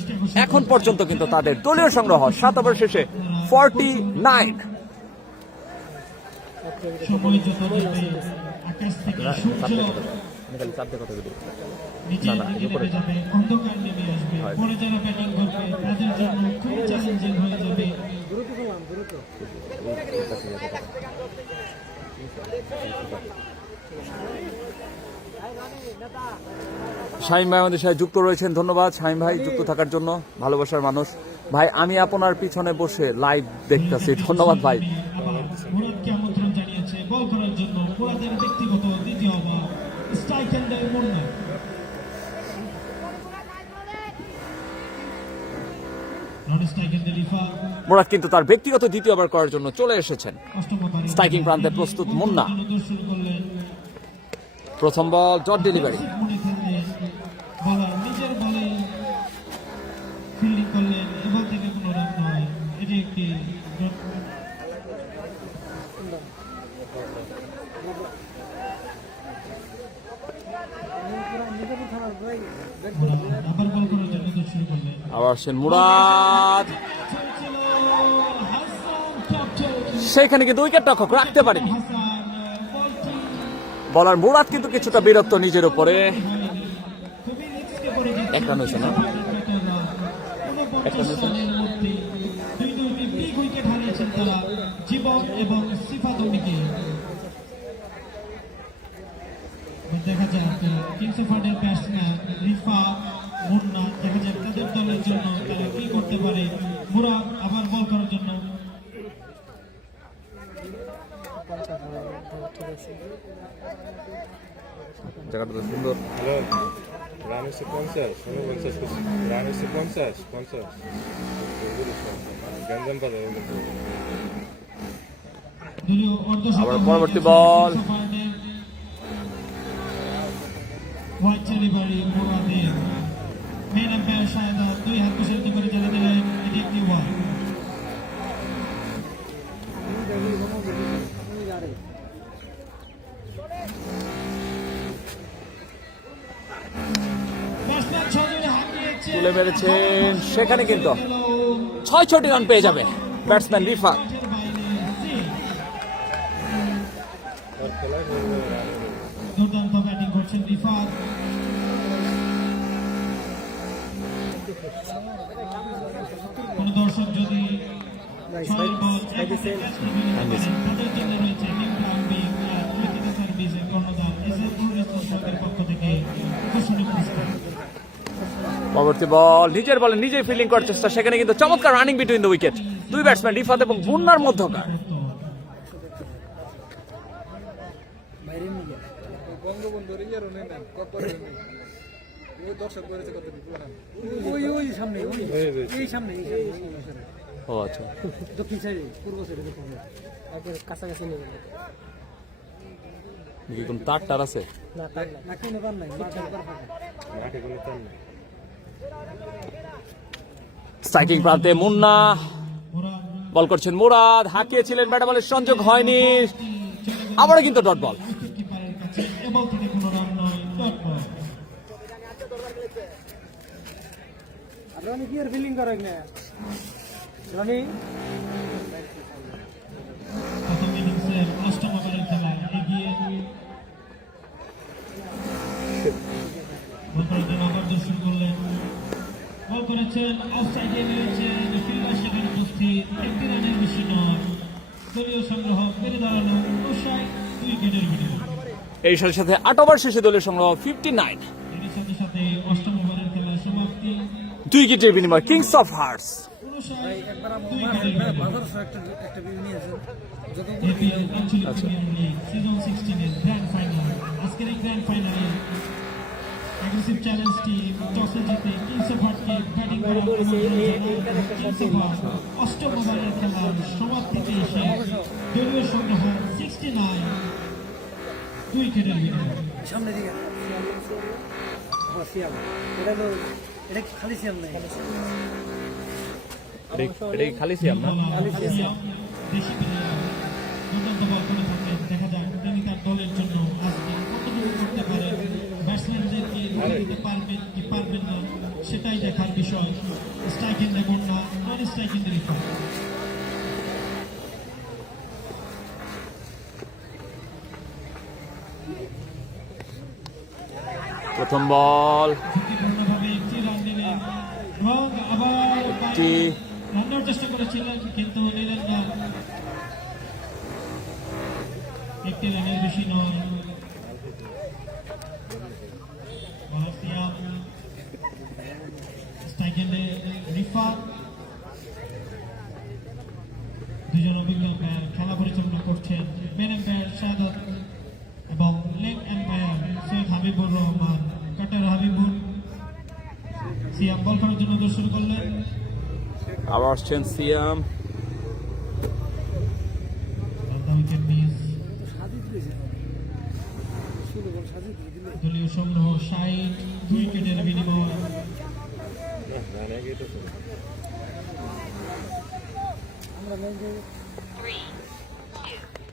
এখন পর্যন্ত কিন্তু তাদের দলীয় সংগ্রহ 7 ওভার শেষে 49। সময় যত যাবে আকাশ থেকে সূর্য খালি চাপ দিয়ে কথা বলি। নিচের না, দিকে উপরে। নেমে যাবে, অন্ধকার নেমে আসবে, হয়। পরে যারা ব্যাটিং করবে তাদের জন্য খুবই চ্যালেঞ্জিং হয়ে যাবে। দ্রুত করলাম দ্রুত। শাহিম ভাই আমাদের সাথে যুক্ত রয়েছেন, ধন্যবাদ শাহিম ভাই যুক্ত থাকার জন্য, ভালোবাসার মানুষ ভাই। আমি আপনার পিছনে বসে লাইভ দেখতেছি, ধন্যবাদ ভাই। আবার মুরাদকে আমন্ত্রণ জানিয়েছে বল করার জন্য। মুরাদের ব্যক্তিগত দ্বিতীয় ওভার, স্ট্রাইক এন্ড দেয় Munna. Non strike end Rifa. Murad কিন্তু তার ব্যক্তিগত দ্বিতীয় ওভার করার জন্য চলে এসেছেন। অষ্টম ওভারে স্ট্রাইকিং প্রান্তে প্রস্তুত মুন্না। দৌড় শুরু করলেন। প্রথম বল ডট ডেলিভারি। মনে খেললেন, বলার নিজের বলে ফিল্ডিং করলেন, এবার থেকে কোনো রান নয়। এটি একটি আবার বল করার জন্য দৌড় শুরু করলেন। আবার আসছেন মুরাদ, চলছিল হাসান, টপ চলছিল সেখানে কিন্তু উইকেট রক্ষক রাখতে পারেনি। হাসান। বলটি বলার মুরাদ কিন্তু কিছুটা বিরক্ত নিজের উপরে। খুবই রিস্কে পড়ে যাচ্ছে। এক রান হয়েছে না? একটা 49 রানের মধ্যে দুইটি বিগ উইকেট হারিয়েছেন তারা, জীবন এবং সিফাতুনিকে। দেখা যাক কিংস অফ ওয়ার্ল্ডের ব্যাটসম্যান রিফা, মুন্না, দেখা যাক তাদের দলের জন্য তারা কি করতে পারে। মুরাদ আবার বল করার জন্য। জায়গাটা তো সুন্দর। হ্যালো, রান হচ্ছে 50, 49 করছি। রান হচ্ছে 50, 50। গঞ্জাম বাজার দলীয় অর্ধশতক আবার পরবর্তী বল। কিংস অফ ওয়ার্ল্ডের হোয়াইট ডেলিভারি মুরাদের। মেন আম্পায়ার শাহেদ দুই হাত প্রসারিত করে জানিয়ে দিলেন এটি একটি ওয়ান। ব্যাটসম্যান ছজনে হাঁকিয়েছে, তুলে মেরেছেন, সেখানে কিন্তু 6 রান পেয়ে যাবেন ব্যাটসম্যান রিফা। মাঠের বাইরে সিক্স। তার খেলায় রান দুর্দান্ত ব্যাটিং করছেন রিফাত। কোন দর্শক যদি ছয়ের বল এক উইকেট ক্যাচ নিতে পারেন, তাদের জন্য রয়েছে নিউ ক্লাম্বিং ক্রিকেট সার্ভিসের কর্ণধার এসএসপুর রেস্টুরেন্টের পক্ষ থেকে আকর্ষণীয় পুরস্কার। পরবর্তী বল নিজের বলে নিজেই ফিল্ডিং করার চেষ্টা, সেখানে কিন্তু চমৎকার রানিং বিটুইন দ্য উইকেট। দুই ব্যাটসম্যান রিফাত এবং মুন্নার মধ্যকার। বাইরে নিয়ে গেল বঙ্গবন্ধুর ইয়ারও নেই না কপরে নেই। ওই দর্শক করেছে কত ওই ওই সামনে ওই এই সামনে এই সামনে ও আচ্ছা, দক্ষিণ সাইডে পূর্ব সাইডে দক্ষিণ সাইডে একবার কাছাকাছি নিয়ে গেল। কি কোন তার টার আছে? না তাই না কোনো বান নাই মাঠে একবার ফাঁকা। মাঠে কোনো টান নেই। স্ট্রাইকিং প্রান্তে মুন্না, মুরাদ বল করছেন মুরাদ, হাঁকিয়েছিলেন, ব্যাট বলের সংযোগ হয়নি, আবারও কিন্তু ডট বল। উইকেট কিপারের কাছে এবার থেকে কোনো রান নয়, ডট বল। রনি কি আর ফিলিং করে না রনি প্রথম ইনিংসের অষ্টম ওভারের খেলা এগিয়ে বল করার জন্য আবার দৌড় শুরু করলেন। বল করেছেন, অফসাইডে নিয়েছেন, ফিল্ডার সেখানে উপস্থিত, একটি রানের বেশি নয়। দলীয় সংগ্রহ বেড়ে দাঁড়ালো 59, 2 উইকেটের বিনিময়ে। এর সাথে সাথে 8 ওভার শেষে দলের সংগ্রহ 59, এর সাথে সাথে অষ্টম ওভারের খেলা সমাপ্তি। 2 উইকেটের বিনিময় কিংস অফ হার্টস। 59, একবার 2 উইকেটের বিনিময়ে। বাজার একটা একটা বিল নিয়ে আছে যত এপিএল আঞ্চলিক প্রিমিয়ার লিগ সিজন 16 এর গ্র্যান্ড ফাইনাল। আজকের এই গ্র্যান্ড ফাইনালে অ্যাগ্রেসিভ চ্যালেঞ্জ টিম টসে জিতে কিংস অফ হার্টকে ব্যাটিং করার অনুরোধ জানায়। কিংস অফ হার্ট অষ্টম ওভারের খেলার সমাপ্তিতে এসে দলীয় সংগ্রহ 69, 2 উইকেটের বিনিময়ে। সামনে দিকে সিয়াম এটা তো এটা খালি সিয়াম নাই এটাই খালি সিয়াম না? সিয়াম দেশি প্লেয়ার দুর্দান্ত বল করে থাকেন। দেখা যাক তিনি তার দলের জন্য আজকে কতটুকু করতে পারেন, ব্যাটসম্যানদেরকে রুখে দিতে পারবেন কি পারবেন না সেটাই দেখার বিষয়। Strike in the Munna, non strike in the Rifa. প্রথম বল ঝুঁকিপূর্ণভাবে একটি রান নিলেন এবং আবার একটি রান নেওয়ার চেষ্টা করেছিলেন কিন্তু নিলেন না। একটি রানের বেশি নয়। স্ট্রাইকেন্ডে রিফাত, দুজন অভিজ্ঞ আম্পায়ার খেলা পরিচালনা করছেন। মেন আম্পায়ার শাহাদাত এবং লেগ আম্পায়ার সৈয়দ হাবিবুর রহমান। কাটার হাবিবুর সিয়াম বল করার জন্য দৌড় শুরু করলেন। আবার আসছেন সিয়াম। Wicket miss. দলীয় সংগ্রহ 60, 2 উইকেটের বিনিময়। রানে গেটেছে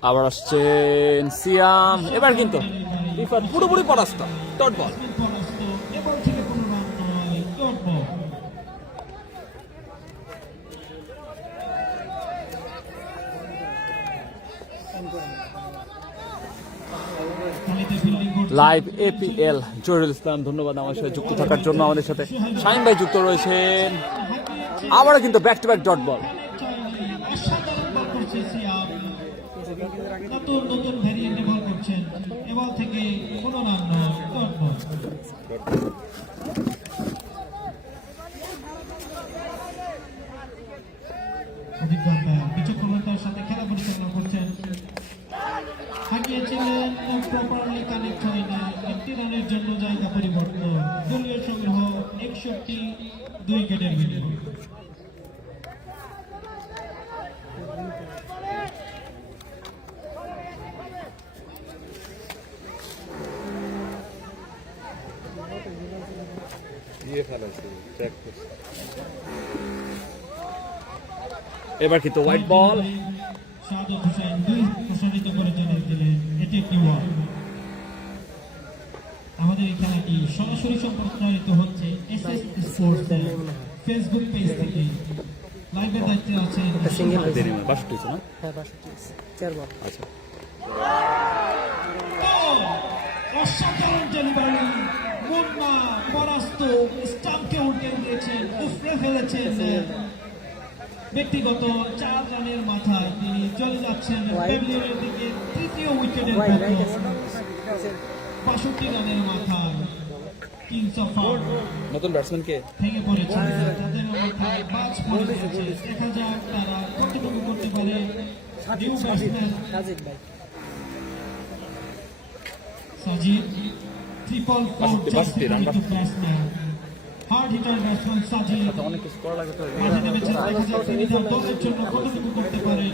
আবার আসছেন সিয়াম। এবার কিন্তু রিফাত পুরোপুরি পরাস্ত। Dot ball. পরাস্ত এবং থেকে কোনো রান নয়, ডট বল। খালিদে ফিল্ডিং করছেন। লাইভ এপিএল জহিরুল ইসলাম, ধন্যবাদ আমার সাথে যুক্ত থাকার জন্য। আমাদের সাথে শাহিন ভাই যুক্ত রয়েছেন। আবারও কিন্তু back to back dot ball. অসাধারণ বল করছে সিয়াম। নতুন নতুন ভ্যারিয়েন্টে বল করছেন। এবার থেকে কোনো রান নয়, ডট বল। অভিজ্ঞতা বিচক্ষণতার সাথে খেলা পরিচালনা করছেন। হারিয়েছিলেন প্রপারলি কানেক্ট হয়নি। একটি রানের জন্য জায়গা পরিবর্তন। দলীয় সংগ্রহ 61, 2 উইকেটের বিনিময়। দিয়ে ফেলাইছে চেক করছে এবার কিন্তু হোয়াইট বল। শাহাদাত হোসেন 2 প্রসারিত করে জানিয়ে দিলেন এটি একটি ওয়াল। আমাদের এই খেলাটি সরাসরি সম্প্রচারিত হচ্ছে এসএস স্পোর্টস ফেসবুক পেজ থেকে। লাইভের দায়িত্বে আছেন দেরি নয়, 62 ছিল না? আচ্ছা। অসাধারণ ডেলিভারি। মুন্না পরাস্ত, স্টাম্পকে উল্টে দিয়েছেন, উফরে ফেলেছেন। ব্যক্তিগত 4 রানের মাথায় তিনি চলে যাচ্ছেন প্যাভিলিয়নের দিকে। তৃতীয় উইকেটের পতন। 65 রানের মাথায় কিংস অফ নতুন ব্যাটসম্যান কে? ভেঙে পড়েছে। তাদের মাথায় বাজ পড়ে গেছে। দেখা যাক তারা কতটুকু করতে পারে। New batsman Sajid, triple four batsman, hard hitter batsman Sajid অনেক কিছু করা লাগে তো। মাঠে নেমেছেন। দেখা যাক তিনি তার দলের জন্য কতটুকু করতে পারে।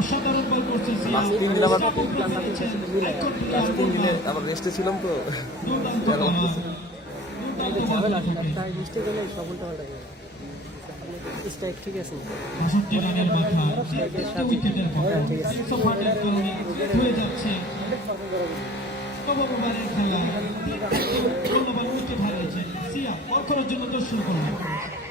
অসাধারণ বল করছে সিয়াম। আবার রেস্টে ছিলাম তো। দুর্দান্ত বল। ঠিক আছে 65 রানের মাথায় তৃতীয় উইকেটের পতন। কিংস অফ হার্টের কারণে হয়ে যাচ্ছে নবমবারের খেলা। 3 বল উইকেট হারিয়েছেন সিয়াম। বল করার জন্য দৌড় শুরু করলেন।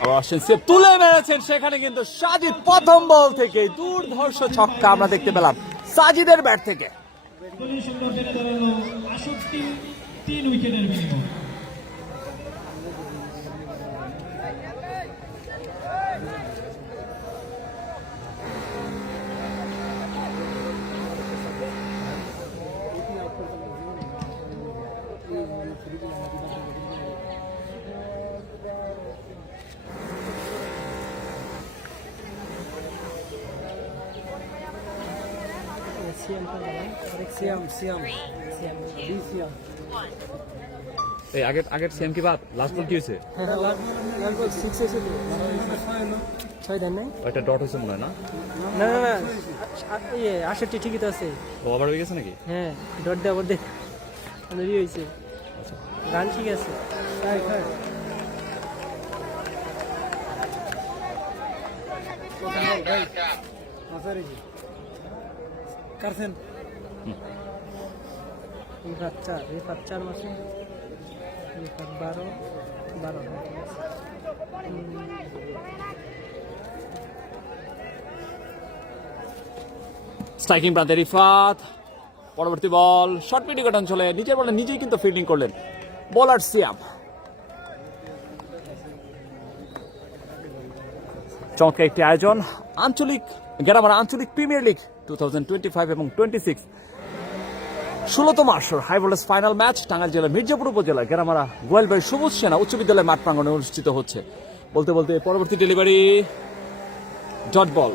আবার আসছেন সিয়াম, তুলে মেরেছেন সেখানে কিন্তু সাজিদ। প্রথম বল থেকে দুর্ধর্ষ ছক্কা আমরা দেখতে পেলাম সাজিদের ব্যাট থেকে। দলীয় সংগ্রহ বেড়ে দাঁড়ালো 68, 3 উইকেটের বিনিময়। এই আগের সিএম কি বাদ? লাস্ট বল কি হয়েছে? ওইটা ডট হয়েছে মনে হয় না? না না না 68 ঠিকই তো আছে। ও আবার হয়ে গেছে নাকি? হ্যাঁ ডট দিয়ে আবার দেখ হয়েছে। আচ্ছা। রান ঠিক আছে। কারছেন রিফাত 4 মাসে রিফাত 12 স্ট্রাইকিং প্রান্তে রিফাত। পরবর্তী বল শর্ট মিডিকেট অঞ্চলে নিজের বলে নিজেই কিন্তু ফিল্ডিং করলেন। বোলার সিয়াম। চমৎকার একটি আয়োজন আঞ্চলিক গেরামারা আঞ্চলিক প্রিমিয়ার লিগ 2025 এবং 26 16তম আসর high voltage final match Tangail জেলার মির্জাপুর উপজেলার গেরামারা গোয়ালবাড়ি সবুজ সেনা উচ্চ বিদ্যালয় মাঠ প্রাঙ্গণে অনুষ্ঠিত হচ্ছে। বলতে বলতে পরবর্তী ডেলিভারি ডট বল।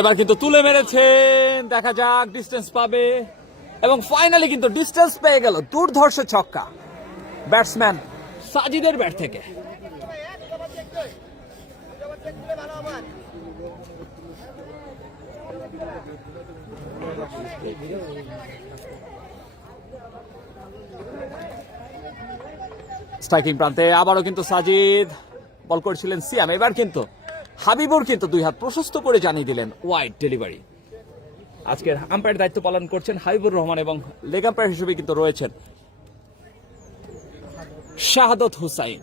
এবার কিন্তু তুলে মেরেছেন, দেখা যাক ডিস্টেন্স পাবে এবং ফাইনালি কিন্তু ডিস্টেন্স পেয়ে গেল। দুর্ধর্ষ ছক্কা ব্যাটসম্যান সাজিদের ব্যাট থেকে। স্ট্রাইকিং প্রান্তে আবারও কিন্তু সাজিদ বল করছিলেন সিয়াম। এবার কিন্তু হাবিবুর কিন্তু দুই হাত প্রশস্ত করে জানিয়ে দিলেন ওয়াইড ডেলিভারি। আজকের আম্পায়ার দায়িত্ব পালন করছেন হাবিবুর রহমান এবং লেগ আম্পায়ার হিসেবে কিন্তু রয়েছেন শাহাদত হুসাইন।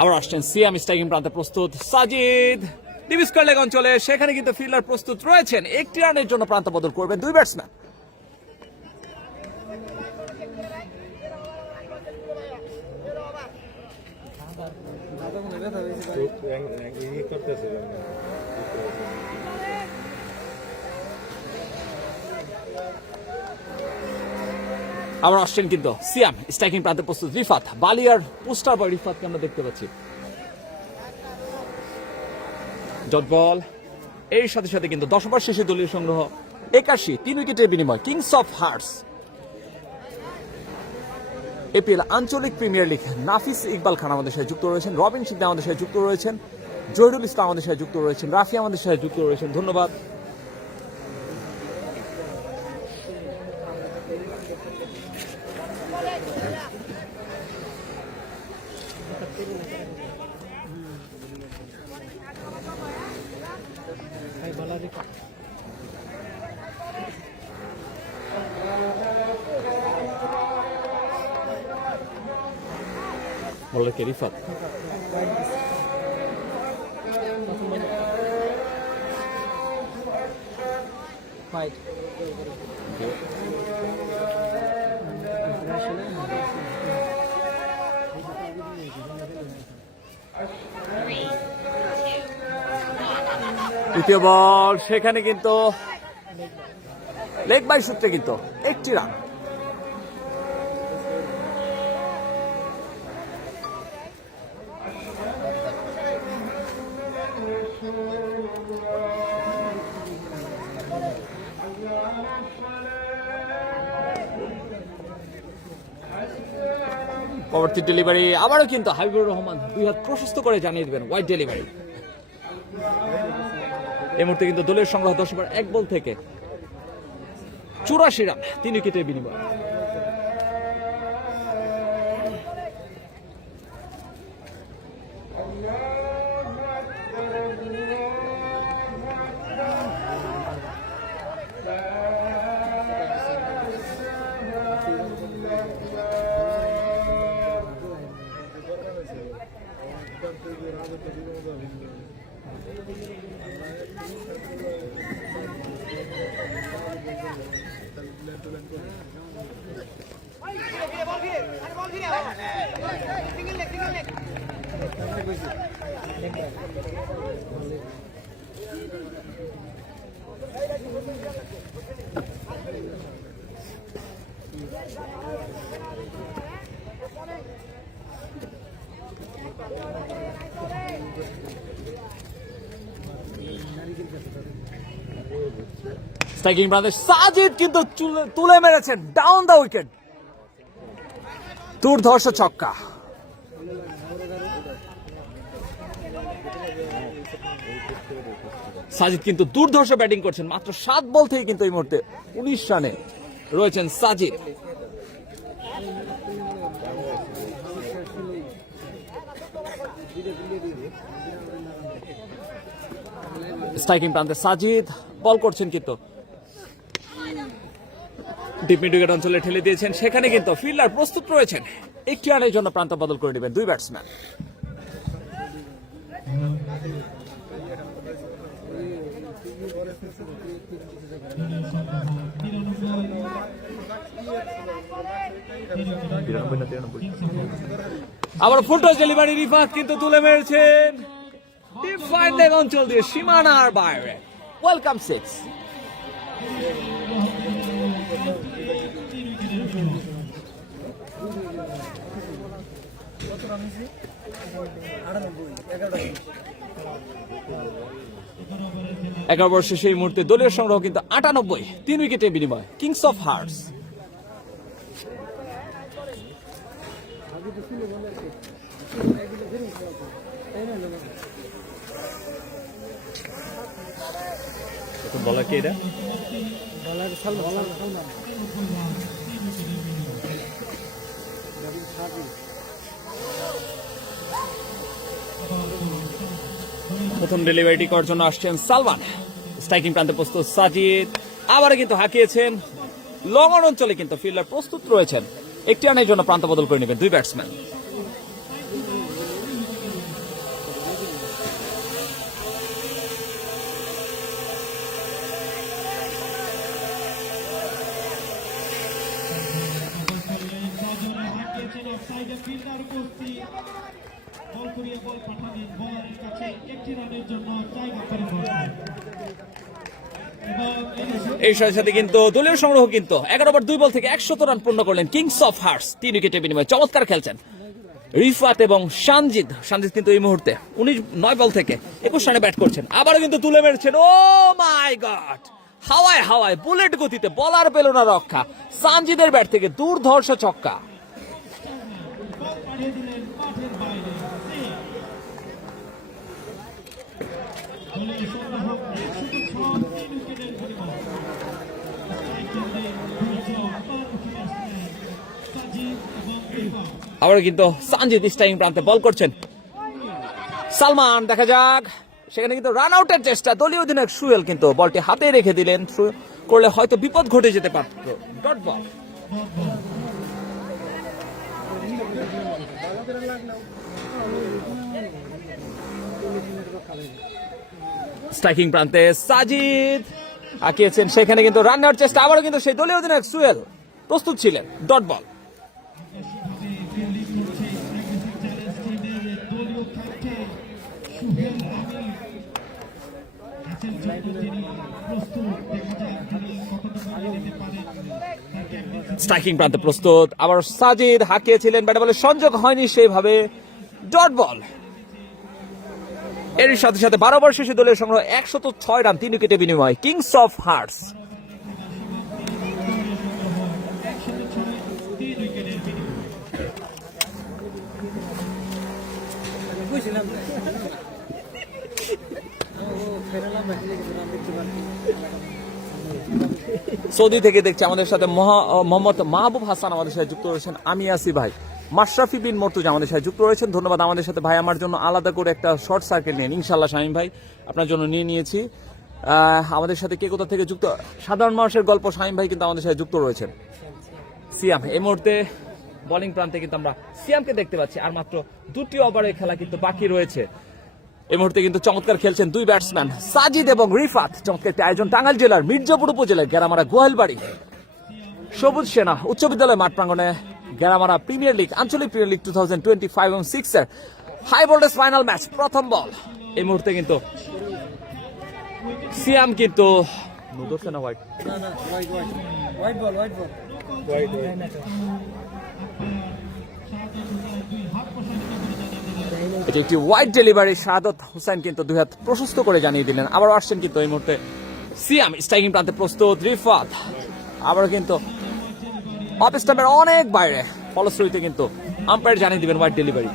আবার আসছেন সিয়াম, স্ট্রাইকিং প্রান্তে প্রস্তুত সাজিদ। ডিপ স্কয়ার লেগ অঞ্চলে সেখানে কিন্তু ফিল্ডার প্রস্তুত রয়েছেন। একটি রানের জন্য প্রান্ত বদল করবেন দুই ব্যাটসম্যান। আবার আসছেন কিন্তু সিয়াম, স্ট্রাইকিং প্রান্তে প্রস্তুত রিফাত। বালিয়ার পোস্টার বয় রিফাতকে আমরা দেখতে পাচ্ছি। Dot ball. এর সাথে সাথে কিন্তু 10 ওভার শেষে দলীয় সংগ্রহ 81, 3 উইকেটের বিনিময়। কিংস অফ হার্টস এপিএল আঞ্চলিক প্রিমিয়ার লিগ নাফিস ইকবাল খান আমাদের সাথে যুক্ত রয়েছেন, রবিন সিদ্ধা আমাদের সাথে যুক্ত রয়েছেন, জহিরুল ইসলাম আমাদের সাথে যুক্ত রয়েছেন, রাফি আমাদের সাথে যুক্ত রয়েছেন। ধন্যবাদ। বলার কে রিফাত। দ্বিতীয় বল, সেখানে কিন্তু লেগ বাই সূত্রে কিন্তু একটি রান। পরবর্তী ডেলিভারি আবারও কিন্তু হাবিবুর রহমান দুই হাত প্রশস্ত করে জানিয়ে দেবেন ওয়াইড ডেলিভারি। এই মুহূর্তে কিন্তু দলের সংগ্রহ 10 ওভার 1 বল থেকে 84 রান 3 উইকেটের বিনিময়। স্ট্রাইকিং প্রান্তে সাজিদ কিন্তু তুলে মেরেছেন ডাউন দ্য উইকেট। দুর্ধর্ষ ছক্কা। সাজিদ কিন্তু দুর্ধর্ষ ব্যাটিং করছেন। মাত্র 7 বল থেকে কিন্তু এই মুহূর্তে 19 রানে রয়েছেন সাজিদ। স্ট্রাইকিং প্রান্তে সাজিদ বল করছেন কিন্তু ডিপ মিড উইকেট অঞ্চলে ঠেলে দিয়েছেন, সেখানে কিন্তু ফিল্ডার প্রস্তুত রয়েছেন একটি রানের জন্য প্রান্ত বদল করে নেবেন দুই ব্যাটসম্যান। আবার ফুটবল ডেলিভারি রিফাত কিন্তু তুলে মেরেছেন ডিপ ফাইন লেগ অঞ্চল দিয়ে সীমানার বাইরে। Welcome six. এগারো বর্ষে সেই মুহূর্তে দলীয় সংগ্রহ কিন্তু 98, 3 উইকেটের বিনিময় কিংস অফ হার্টস। বলা কি এটা? প্রথম ডেলিভারিটি করার জন্য আসছেন সালমান। স্ট্রাইকিং প্রান্তে প্রস্তুত সাজিদ, আবার কিন্তু হাঁকিয়েছেন লং অন অঞ্চলে কিন্তু ফিল্ডার প্রস্তুত রয়েছেন একটি রানের জন্য প্রান্ত বদল করে নেবেন দুই ব্যাটসম্যান। এই সাথে সাথে কিন্তু দলীয় সংগ্রহ কিন্তু 11 ওভার 2 বল থেকে 100 রান পূর্ণ করলেন কিংস অফ হার্টস 3 উইকেটের বিনিময়ে। চমৎকার খেলছেন রিফাত এবং সানজিদ কিন্তু এই মুহূর্তে 9 বল থেকে 21 রানে ব্যাট করছেন, আবারও কিন্তু তুলে মেরেছেন। ও মাই গড, হাওয়ায় হাওয়ায় বুলেট গতিতে বলার পেল না রক্ষা। সানজিদের ব্যাট থেকে দুর্ধর্ষ ছক্কা। আবার কিন্তু সানজিদ স্ট্রাইকিং প্রান্তে বল করছেন। সালমান, দেখা যাক, সেখানে কিন্তু রান আউটের চেষ্টা, দলীয় অধিনায়ক সুহেল কিন্তু বলটি হাতে রেখে দিলেন, করলে হয়তো বিপদ ঘটে যেতে পারত। Dot ball. স্ট্রাইকিং প্রান্তে সাজিদ আঁকিয়েছেন, সেখানে কিন্তু রান নেওয়ার চেষ্টা, আবারও কিন্তু সেই দলীয় অধিনায়ক সুহেল প্রস্তুত ছিলেন। Dot ball. স্ট্রাইকিং প্রান্তে প্রস্তুত, আবার সাজিদ হাঁকিয়েছিলেন, ব্যাটে বলে সংযোগ হয়নি সেইভাবে। Dot ball. এর সাথে সাথে 12 ওভার শেষে দলের সংগ্রহ 106 রান 3 উইকেটের বিনিময় কিংস অফ হার্টস। সৌদি থেকে দেখছি আমাদের সাথে মোহাম্মদ মাহবুব হাসান আমাদের সাথে যুক্ত রয়েছেন, আমি আসি ভাই, মাশরাফি বিন মর্তুজা আমাদের সাথে যুক্ত রয়েছেন। ধন্যবাদ আমাদের সাথে ভাই। আমার জন্য আলাদা করে একটা শর্ট সার্কিট নিন ইনশাল্লাহ শামীম ভাই, আপনার জন্য নিয়েছি। আমাদের সাথে কে কোথা থেকে যুক্ত, সাধারণ মানুষের গল্প শামীম ভাই কিন্তু আমাদের সাথে যুক্ত রয়েছেন। সিয়াম এই মুহূর্তে বোলিং প্রান্তে কিন্তু আমরা সিয়ামকে দেখতে পাচ্ছি, আর মাত্র 2টি ওভারের খেলা কিন্তু বাকি রয়েছে। এই মুহূর্তে কিন্তু চমৎকার খেলছেন দুই ব্যাটসম্যান সাজিদ এবং রিফাত। চমৎকার একটি আয়োজন টাঙ্গাইল জেলার মির্জাপুর উপজেলার গেরামারা গোয়ালবাড়ি সবুজ সেনা উচ্চ বিদ্যালয় মাঠ প্রাঙ্গণে গেরামারা প্রিমিয়ার লিগ, আঞ্চলিক প্রিমিয়ার লিগ 2025 এবং 6 এর হাই ভোল্টেজ ফাইনাল ম্যাচ প্রথম বল। এই মুহূর্তে কিন্তু সিয়াম কিন্তু হোয়াইট এটি একটি হোয়াইট ডেলিভারি। শাহাদত হুসাইন কিন্তু দুই হাত প্রশস্ত করে জানিয়ে দিলেন। আবার আসছেন কিন্তু এই মুহূর্তে সিয়াম স্ট্রাইকিং প্রান্তে প্রস্তুত। রিফাত আবার কিন্তু অফ স্টাম্পের অনেক বাইরে, ফলশ্রুতিতে কিন্তু আম্পায়ার জানিয়ে দিবেন হোয়াইট ডেলিভারি।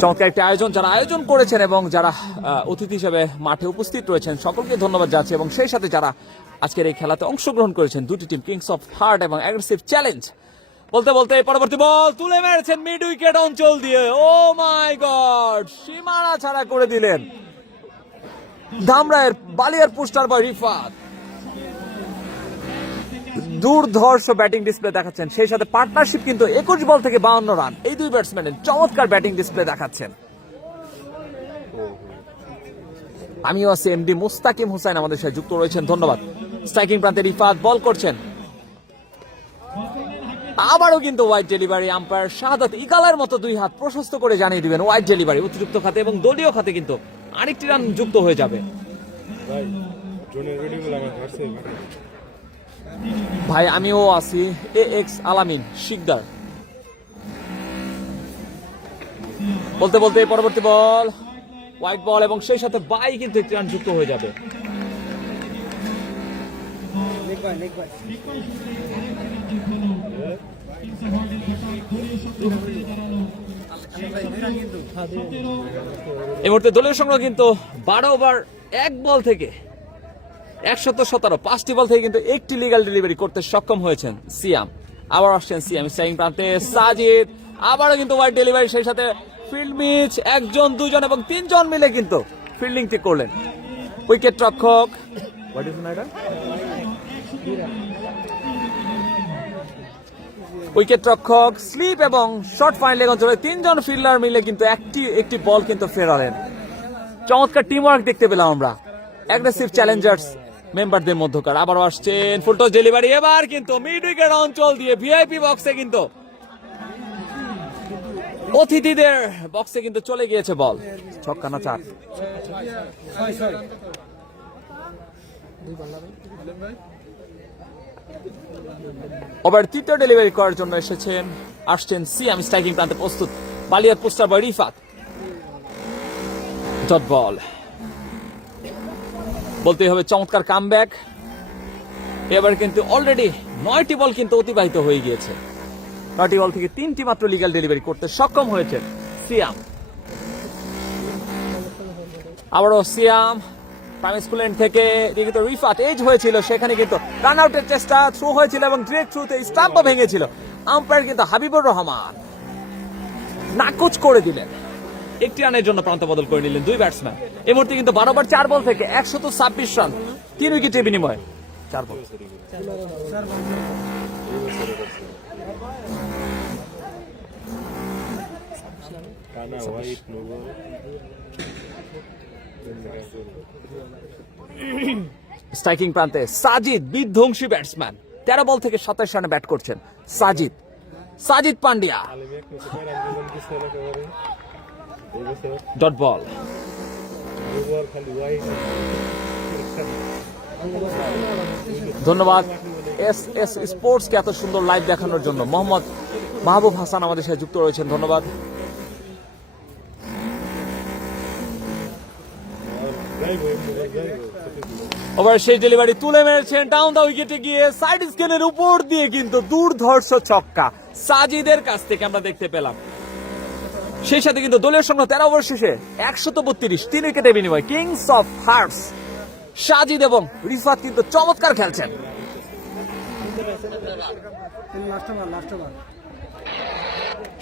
চমৎকার একটি আয়োজন, যারা আয়োজন করেছেন এবং যারা অতিথি হিসেবে মাঠে উপস্থিত রয়েছেন সকলকে ধন্যবাদ যাচ্ছে, এবং সেই সাথে যারা আজকের এই খেলাতে অংশগ্রহণ করেছেন দুটি টিম কিংস অফ হার্ট এবং অ্যাগ্রেসিভ চ্যালেঞ্জ। বলতে বলতে পরবর্তী বল তুলে মেরেছেন মিড উইকেট অঞ্চল দিয়ে। ও মাই গড, সীমানা ছাড়া করে দিলেন। ধামরায়ের বালিয়ার পোস্টার বা রিফাত দুর্ধর্ষ ব্যাটিং ডিসপ্লে দেখাচ্ছেন, সেই সাথে পার্টনারশিপ কিন্তু 21 বল থেকে 52 রান। এই দুই ব্যাটসম্যানের চমৎকার ব্যাটিং ডিসপ্লে দেখাচ্ছেন। আমিও আছি, এমডি মুস্তাকিম হুসাইন আমাদের সাথে যুক্ত রয়েছেন, ধন্যবাদ। স্ট্রাইকিং প্রান্তে রিফাত বল করছেন, আবারও কিন্তু ওয়াইড ডেলিভারি। আম্পায়ার শাহাদাত ইকালের মতো দুই হাত প্রশস্ত করে জানিয়ে দিবেন ওয়াইড ডেলিভারি। অতিরিক্ত খাতে এবং দলীয় খাতে কিন্তু আরেকটি রান যুক্ত হয়ে যাবে। ভাই ড্রোনের ভিডিওগুলো আমার হোয়াটসঅ্যাপে পাঠান। ভাই আমিও আছি, এক্স আলামিন শিকদার। বলতে বলতে পরবর্তী বল হোয়াইট বল এবং সেই সাথে বাই কিন্তু একটি রান যুক্ত হয়ে যাবে। এই মুহূর্তে দলীয় সংগ্রহ কিন্তু 12 ওভার 1 বল থেকে 117, 5টি বল থেকে কিন্তু একটি লিগ্যাল ডেলিভারি করতে সক্ষম হয়েছেন সিয়াম। আবার আসছেন সিয়াম, স্ট্রাইকিং প্রান্তে সাজিদ, আবারও কিন্তু ওয়াইড ডেলিভারি, সেই সাথে ফিল্ড মিচ 1 জন 2 জন এবং 3 জন মিলে কিন্তু ফিল্ডিংটি করলেন। উইকেট রক্ষক উইকেট রক্ষক স্লিপ এবং শর্ট ফাইন লেগ অঞ্চলে 3 জন ফিল্ডার মিলে কিন্তু একটি বল কিন্তু ফেরালেন। চমৎকার টিম ওয়ার্ক দেখতে পেলাম আমরা অ্যাগ্রেসিভ চ্যালেঞ্জার্স মেম্বারদের মধ্যকার। আবারও আসছেন ফুলটস ডেলিভারি, এবার কিন্তু মিড উইকেট অঞ্চল দিয়ে ভিআইপি বক্সে কিন্তু অতিথিদের বক্সে কিন্তু চলে গিয়েছে বল। ছক্কা না চার? ওভার তৃতীয় ডেলিভারি করার জন্য আসছেন সিয়াম। স্ট্রাইকিং প্রান্তে প্রস্তুত বালিয়ার পোস্টার বা রিফাত। ডট বল, বলতে হবে চমৎকার কামব্যাক। এবার কিন্তু অলরেডি 9টি বল কিন্তু অতিবাহিত হয়ে গিয়েছে। 9টি বল থেকে 3টি মাত্র লিগ্যাল ডেলিভারি করতে সক্ষম হয়েছেন সিয়াম। আবারও সিয়াম প্রাইম স্কুল এন্ড থেকে কিন্তু রিফাত এজ হয়েছিল, সেখানে কিন্তু রান আউটের চেষ্টা থ্রো হয়েছিল এবং ডিরেক্ট থ্রুতে স্টাম্পও ভেঙেছিল। আম্পায়ার কিন্তু হাবিবুর রহমান নাকচ করে দিলেন। একটি রানের জন্য প্রান্ত বদল করে নিলেন দুই ব্যাটসম্যান। এই মুহূর্তে কিন্তু 12 ওভার 4 বল থেকে 126 রান, 3 উইকেটের বিনিময়ে 4 বল। কানা হোয়াইট নোবল স্ট্রাইকিং প্রান্তে সাজিদ বিধ্বংসী ব্যাটসম্যান, 13 বল থেকে 27 রানে ব্যাট করছেন সাজিদ পান্ডিয়া। ডট বল, ধন্যবাদ এস স্পোর্টস কে এত সুন্দর লাইভ দেখানোর জন্য। মোহাম্মদ মাহবুব হাসান আমাদের সাথে যুক্ত রয়েছেন, ধন্যবাদ। ওভার শেষ ডেলিভারি তুলে মেরেছেন ডাউন দা উইকেটে গিয়ে সাইড স্ক্রিনের উপর দিয়ে কিন্তু দুর্ধর্ষ ছক্কা সাজিদের কাছ থেকে আমরা দেখতে পেলাম। সেই সাথে কিন্তু দলের সঙ্গে 13 ওভার শেষে 132, 3 উইকেটের বিনিময়ে কিংস অফ হার্টস সাজিদ এবং রিফাত কিন্তু চমৎকার খেলছেন।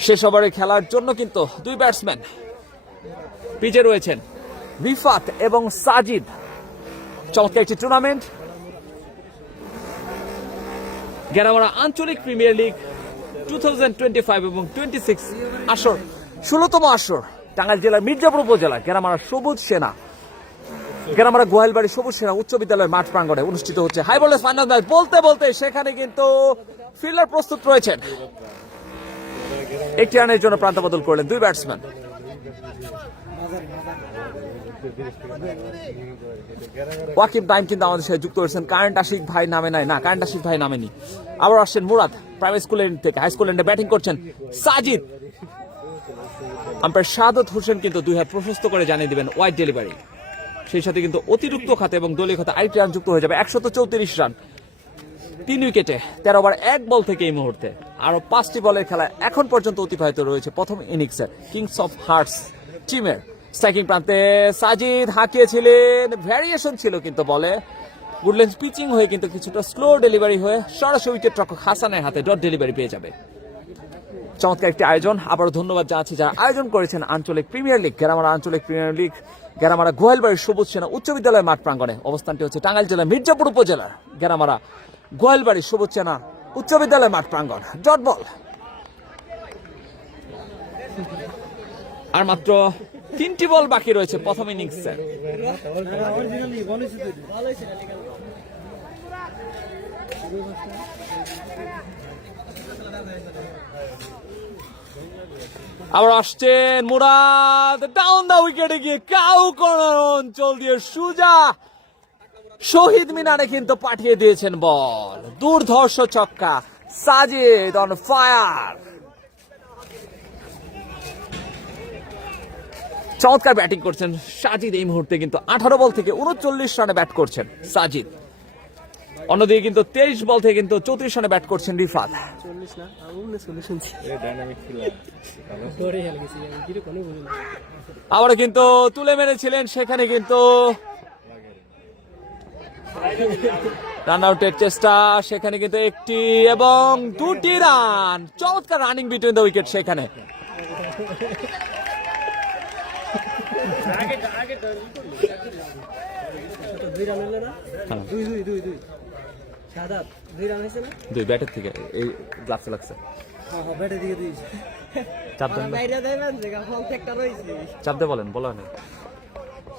শেষ ওভারে খেলার জন্য কিন্তু দুই ব্যাটসম্যান পিচে রয়েছেন, রিফাত এবং সাজিদ। চমৎকার একটি টুর্নামেন্ট, গেরামারা আঞ্চলিক প্রিমিয়ার লিগ 2025 এবং 26 আসর, 16তম আসর টাঙ্গাইল জেলার মির্জাপুর উপজেলা গেরামারা সবুজ সেনা, গেরামারা গোহাইলবাড়ি সবুজ সেনা উচ্চ বিদ্যালয়ের মাঠ প্রাঙ্গণে অনুষ্ঠিত হচ্ছে হাই ভোল্টেজ ফাইনাল ম্যাচ। বলতে সেখানে কিন্তু ফিল্ডার প্রস্তুত রয়েছেন। একটি রানের জন্য প্রান্ত বদল করলেন দুই ব্যাটসম্যান। ওয়াকিব নাইম কিন্তু আমাদের সাথে যুক্ত হয়েছেন। কারেন্ট আশিক ভাই নামে নাই, না কারেন্ট আশিক ভাই নামেনি। আবার আসছেন মুরাদ প্রাইমারি স্কুল এন্ড থেকে, হাই স্কুল এন্ডে ব্যাটিং করছেন সাজিদ। আম্পায়ার শাহাদত হোসেন কিন্তু দুই হাত প্রশস্ত করে জানিয়ে দিবেন ওয়াইড ডেলিভারি। সেই সাথে কিন্তু অতিরিক্ত খাতে এবং দলীয় খাতে আরেকটি রান যুক্ত হয়ে যাবে। 134 রান, 3 উইকেটে 13 ওভার 1 বল থেকে এই মুহূর্তে আরো 5টি বলের খেলা এখন পর্যন্ত অতিবাহিত রয়েছে প্রথম ইনিংসে কিংস অফ হার্টস টিমের। স্ট্রাইকিং প্রান্তে সাজিদ হাঁকিয়েছিলেন, ভ্যারিয়েশন ছিল কিন্তু বলে গুডল্যান্ড পিচিং হয়ে কিন্তু কিছুটা স্লো ডেলিভারি হয়ে সরাসরি উইকেট রক্ষক হাসানের হাতে ডট ডেলিভারি পেয়ে যাবে। চমৎকার একটি আয়োজন। আবারও ধন্যবাদ জানাচ্ছি যারা আয়োজন করেছেন আঞ্চলিক প্রিমিয়ার লিগ, গেরামারা আঞ্চলিক প্রিমিয়ার লিগ, গেরামারা গোয়ালবাড়ির সবুজ সেনা উচ্চ বিদ্যালয়ের মাঠ প্রাঙ্গণে। অবস্থানটি হচ্ছে টাঙ্গাইল জেলার মির্জাপুর উপজেলার গেরামারা গোয়ালবাড়ির সবুজ সেনা উচ্চ বিদ্যালয় মাঠ প্রাঙ্গণ। Dot ball. আর মাত্র 3টি বল বাকি রয়েছে প্রথম ইনিংসে। আবার আসছেন মুরাদ, ডাউন দা উইকেটে গিয়ে কাউ কর্নার অঞ্চল দিয়ে সুজা শহীদ মিনারে কিন্তু পাঠিয়ে দিয়েছেন বল। দুর্ধর্ষ ছক্কা, সাজিদ অন ফায়ার। চমৎকার ব্যাটিং করছেন সাজিদ এই মুহূর্তে, কিন্তু 18 বল থেকে 39 রানে ব্যাট করছেন সাজিদ। অন্যদিকে কিন্তু 23 বল থেকে কিন্তু 34 রানে ব্যাট করছেন রিফাত। ডাইনামিক খেলা আবার কিন্তু তুলে মেরেছিলেন, সেখানে কিন্তু রান আউটের চেষ্টা, সেখানে কিন্তু একটি এবং 2টি রান। চমৎকার রানিং বিটুইন দ্য উইকেট সেখানে। দুই ব্যাটের থেকে এই গ্লাভসে লাগছে। চাপ দেন না। চাপ দিয়ে বলেন, বলা নেই।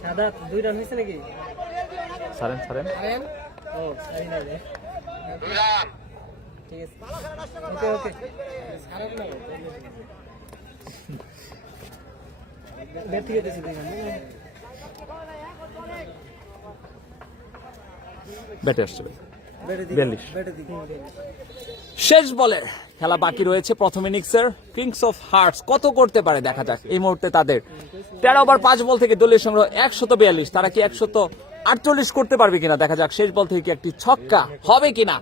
সাদাত 2 রান হয়েছে নাকি? সারেন সারেন। ও সারি না রে। ঠিক আছে, ওকে ওকে। খারাপ না, ব্যাট থেকে দিয়েছি 2 রান। ব্যাটে আসছে ভাই। ব্যাটে দিকে 42। ব্যাটে দিকে। শেষ বলের খেলা বাকি রয়েছে প্রথম ইনিংসের। কিংস অফ হার্টস কত করতে পারে দেখা যাক। এই মুহূর্তে তাদের 13 ওভার 5 বল থেকে দলীয় সংগ্রহ 142। তারা কি 148 করতে পারবে কিনা দেখা যাক। শেষ বল থেকে একটি ছক্কা হবে কিনা।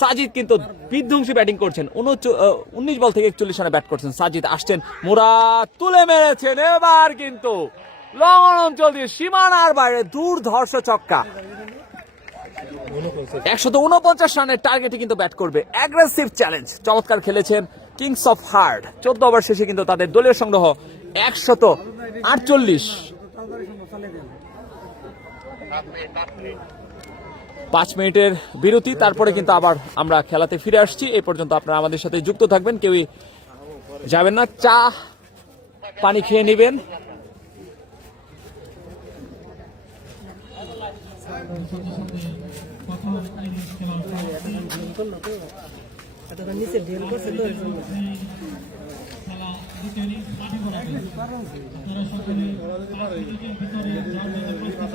সাজিদ কিন্তু বিধ্বংসী ব্যাটিং করছেন। 19 বল থেকে 41 রানে ব্যাট করছেন সাজিদ। আসছেন মুরাদ, তুলে মেরেছেন এবার কিন্তু লং অঞ্চল দিয়ে সীমানার বাইরে দুর্ধর্ষ ছক্কা। 149 রানের টার্গেটে কিন্তু ব্যাট করবে। অ্যাগ্রেসিভ চ্যালেঞ্জ, চমৎকার খেলেছেন কিংস অফ হার্ট। 14 ওভার শেষে কিন্তু তাদের দলীয় সংগ্রহ 148। 5 মিনিটের বিরতি, তারপরে কিন্তু আবার আমরা খেলাতে ফিরে আসছি। এই পর্যন্ত আপনারা আমাদের সাথে যুক্ত থাকবেন, কেউই যাবেন না। চা পানি খেয়ে নেবেন। এতক্ষণ নিচে ঢেল করছে তো এর জন্য। খেলা দ্বিতীয় ইনিংস মাঠে গড়াবে। আপনারা সকলে 5 মিনিটের ভিতরে যার জন্য প্রস্তুত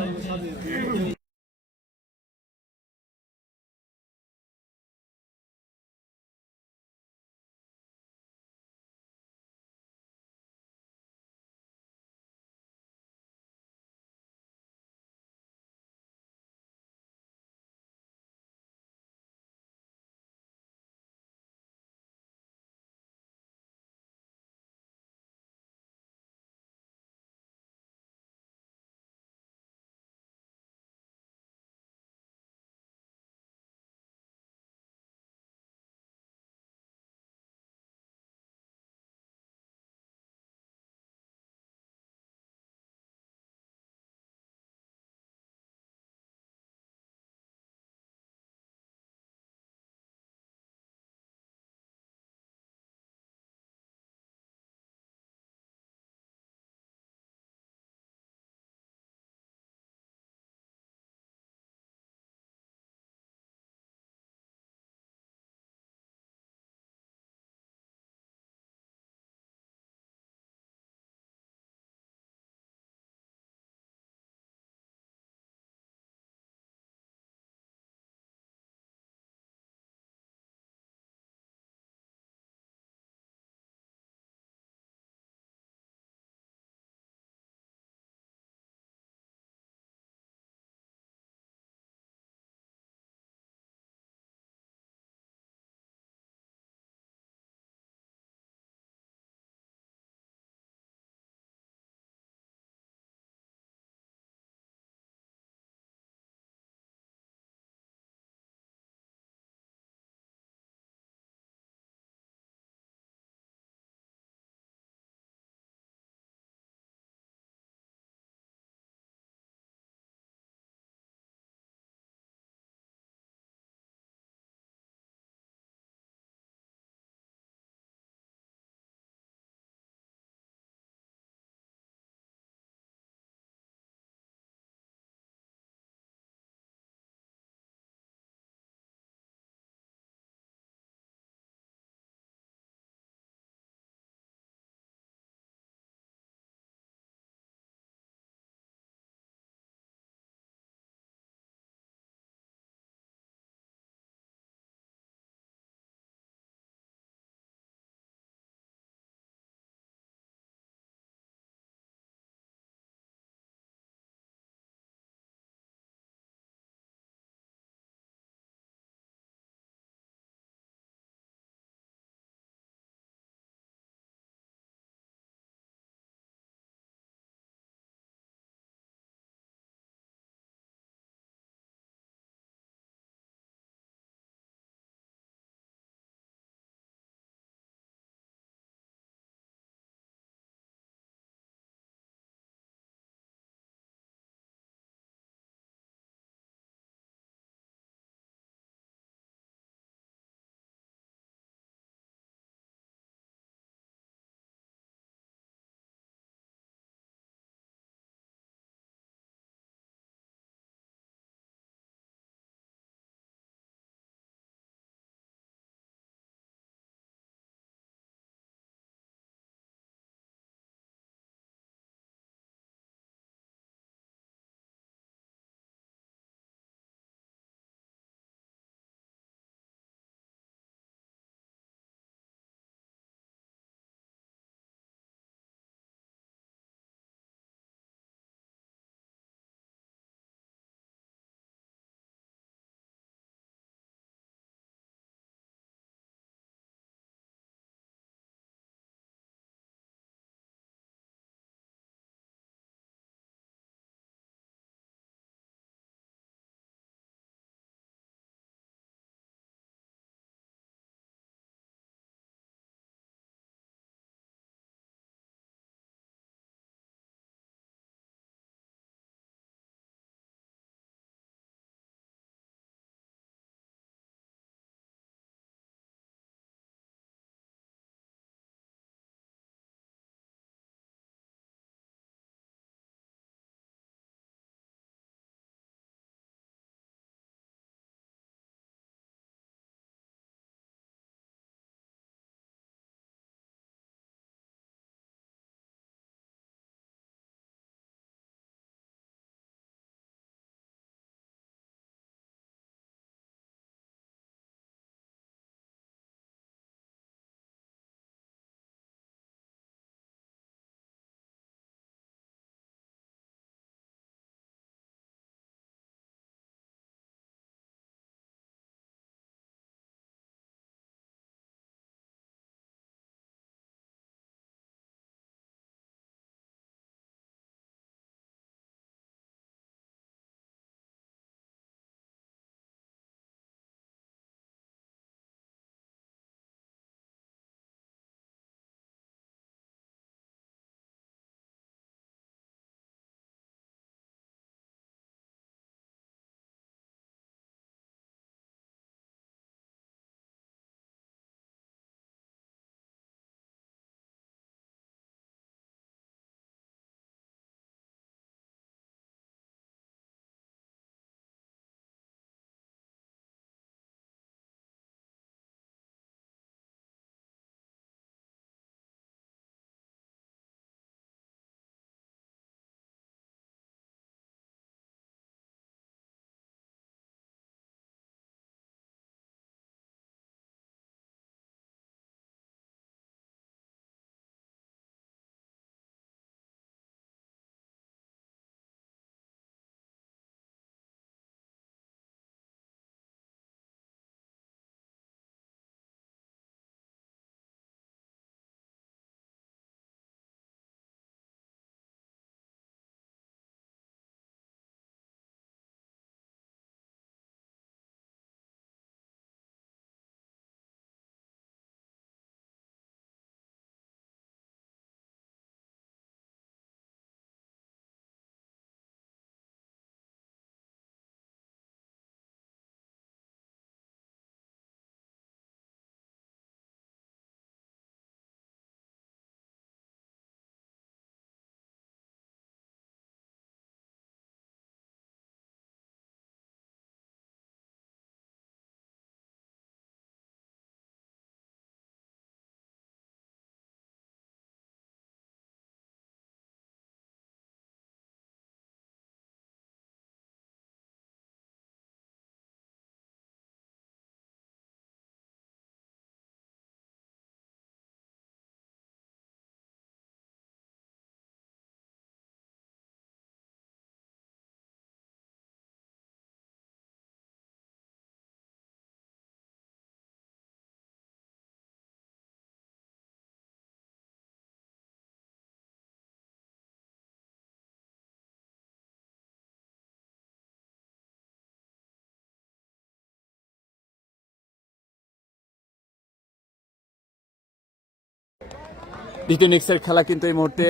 দ্বিতীয় ইনিংসের খেলা কিন্তু এই মুহূর্তে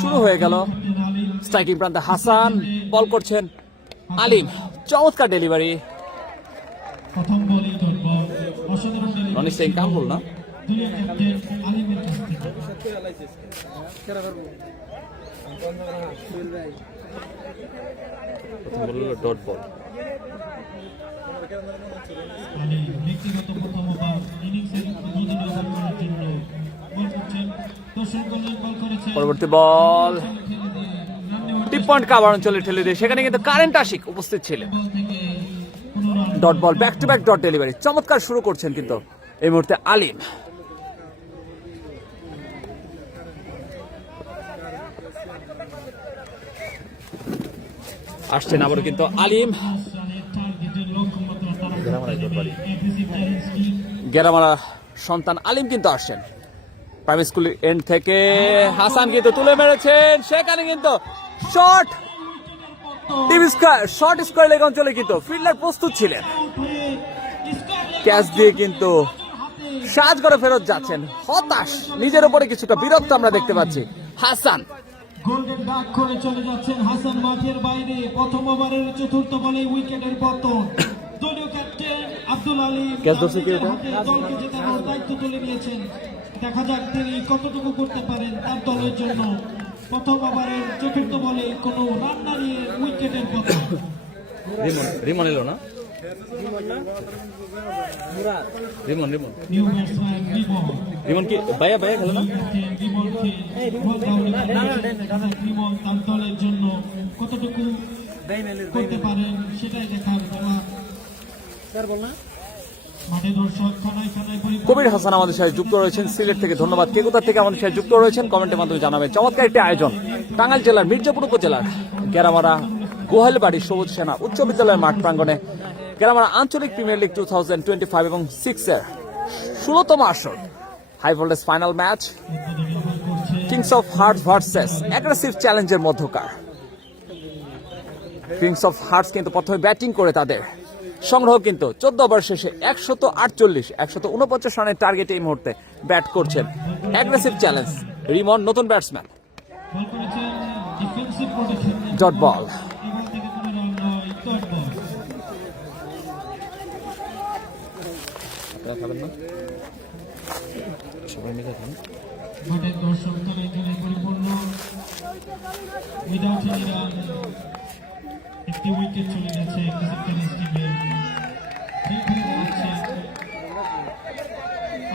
শুরু হয়ে গেল। স্ট্রাইকিং প্রান্তে হাসান, বল করছেন আলিম, চমৎকার ডেলিভারি। প্রথম বলই ডট বল, অসাধারণ ডেলিভারি রনি সিং কামরুল না, দলীয় ক্যাপ্টেন আলিমের কাছ থেকে। প্রথম বল হলো ডট বল। আলিম ব্যক্তিগত প্রথম ওভার ইনিংসের উদ্বোধনী ওভার করার জন্য বল করছেন। দর্শক বলেন বল করেছেন, পরবর্তী বল টিপ পয়েন্ট কাভার অঞ্চলে ঠেলে দিয়ে সেখানে কিন্তু কারেন্ট আশিক উপস্থিত ছিলেন। বল থেকে কোনো run dot ball, back to back dot delivery, চমৎকার শুরু করছেন কিন্তু এই মুহূর্তে আলিম। আসছেন আবারও কিন্তু আলিম। রানের টার্গেটের লক্ষ্যমাত্রা তারা গেরামারাই ডট বাড়ি। এফএসি চ্যালেঞ্জ টিম গেরামারা সন্তান আলিম কিন্তু আসছেন প্রাইমারি স্কুল এন্ড থেকে। হাসান কিন্তু তুলে মেরেছেন, সেখানে কিন্তু short team square, short square leg অঞ্চলে কিন্তু ফিল্ডার প্রস্তুত ছিলেন। ক্যাচ দিয়ে কিন্তু সাজ করে ফেরত যাচ্ছেন, হতাশ, নিজের উপরে কিছুটা বিরক্ত আমরা দেখতে পাচ্ছি হাসান। গোল্ডেন ডাক করে চলে যাচ্ছেন হাসান মাঠের বাইরে। প্রথম ওভারের চতুর্থ বলে উইকেটের পতন। দলীয় ক্যাপ্টেন আব্দুল আলী ক্যাচ ধরছে কি এটা? দলকে জেতানোর দায়িত্ব তুলে নিয়েছেন। দেখা যাক তিনি কতটুকু করতে পারেন তার দলের জন্য। প্রথম ওভারের চতুর্থ বলে কোনো রান না নিয়ে উইকেটের পতন। রিমন এলো না, রিমন নিউ ব্যাটসম্যান রিমন রিমন কি বাইয়া খেলে না? রিমন তার দলের জন্য কতটুকু করতে পারেন সেটাই দেখার খেলা। মাঠে দর্শক খানায় খানায় কবির হাসান আমাদের সাথে যুক্ত রয়েছেন সিলেট থেকে, ধন্যবাদ। কে কোথা থেকে আমাদের সাথে যুক্ত রয়েছেন কমেন্টের মাধ্যমে জানাবেন। চমৎকার একটি আয়োজন টাঙ্গাইল জেলার মির্জাপুর উপজেলার গেরামারা গোহালবাড়ি সবুজ সেনা উচ্চ বিদ্যালয়ের মাঠ প্রাঙ্গণে গেরামারা আঞ্চলিক প্রিমিয়ার লিগ 2025 এবং 6 এর 16তম আসর high voltage final match kings of hearts versus aggressive চ্যালেঞ্জের মধ্যকার। কিংস অফ হার্টস কিন্তু প্রথমে ব্যাটিং করে তাদের সংগ্রহ কিন্তু 14 ওভার শেষে 149 রানের টার্গেটে এই মুহূর্তে ব্যাট করছেন অ্যাগ্রেসিভ চ্যালেঞ্জ রিমন, নতুন ব্যাটসম্যান। বল করেছেন ডিফেন্সিভ প্রোটেকশন। ডট বল, এবার থেকে কোনো রান নয়, ডট বল। মাঠের দর্শক খানায় খানায় পরিপূর্ণ। উইদাউট এনি রান একটি উইকেট চলে গেছে এফএসি চ্যালেঞ্জ টিমের।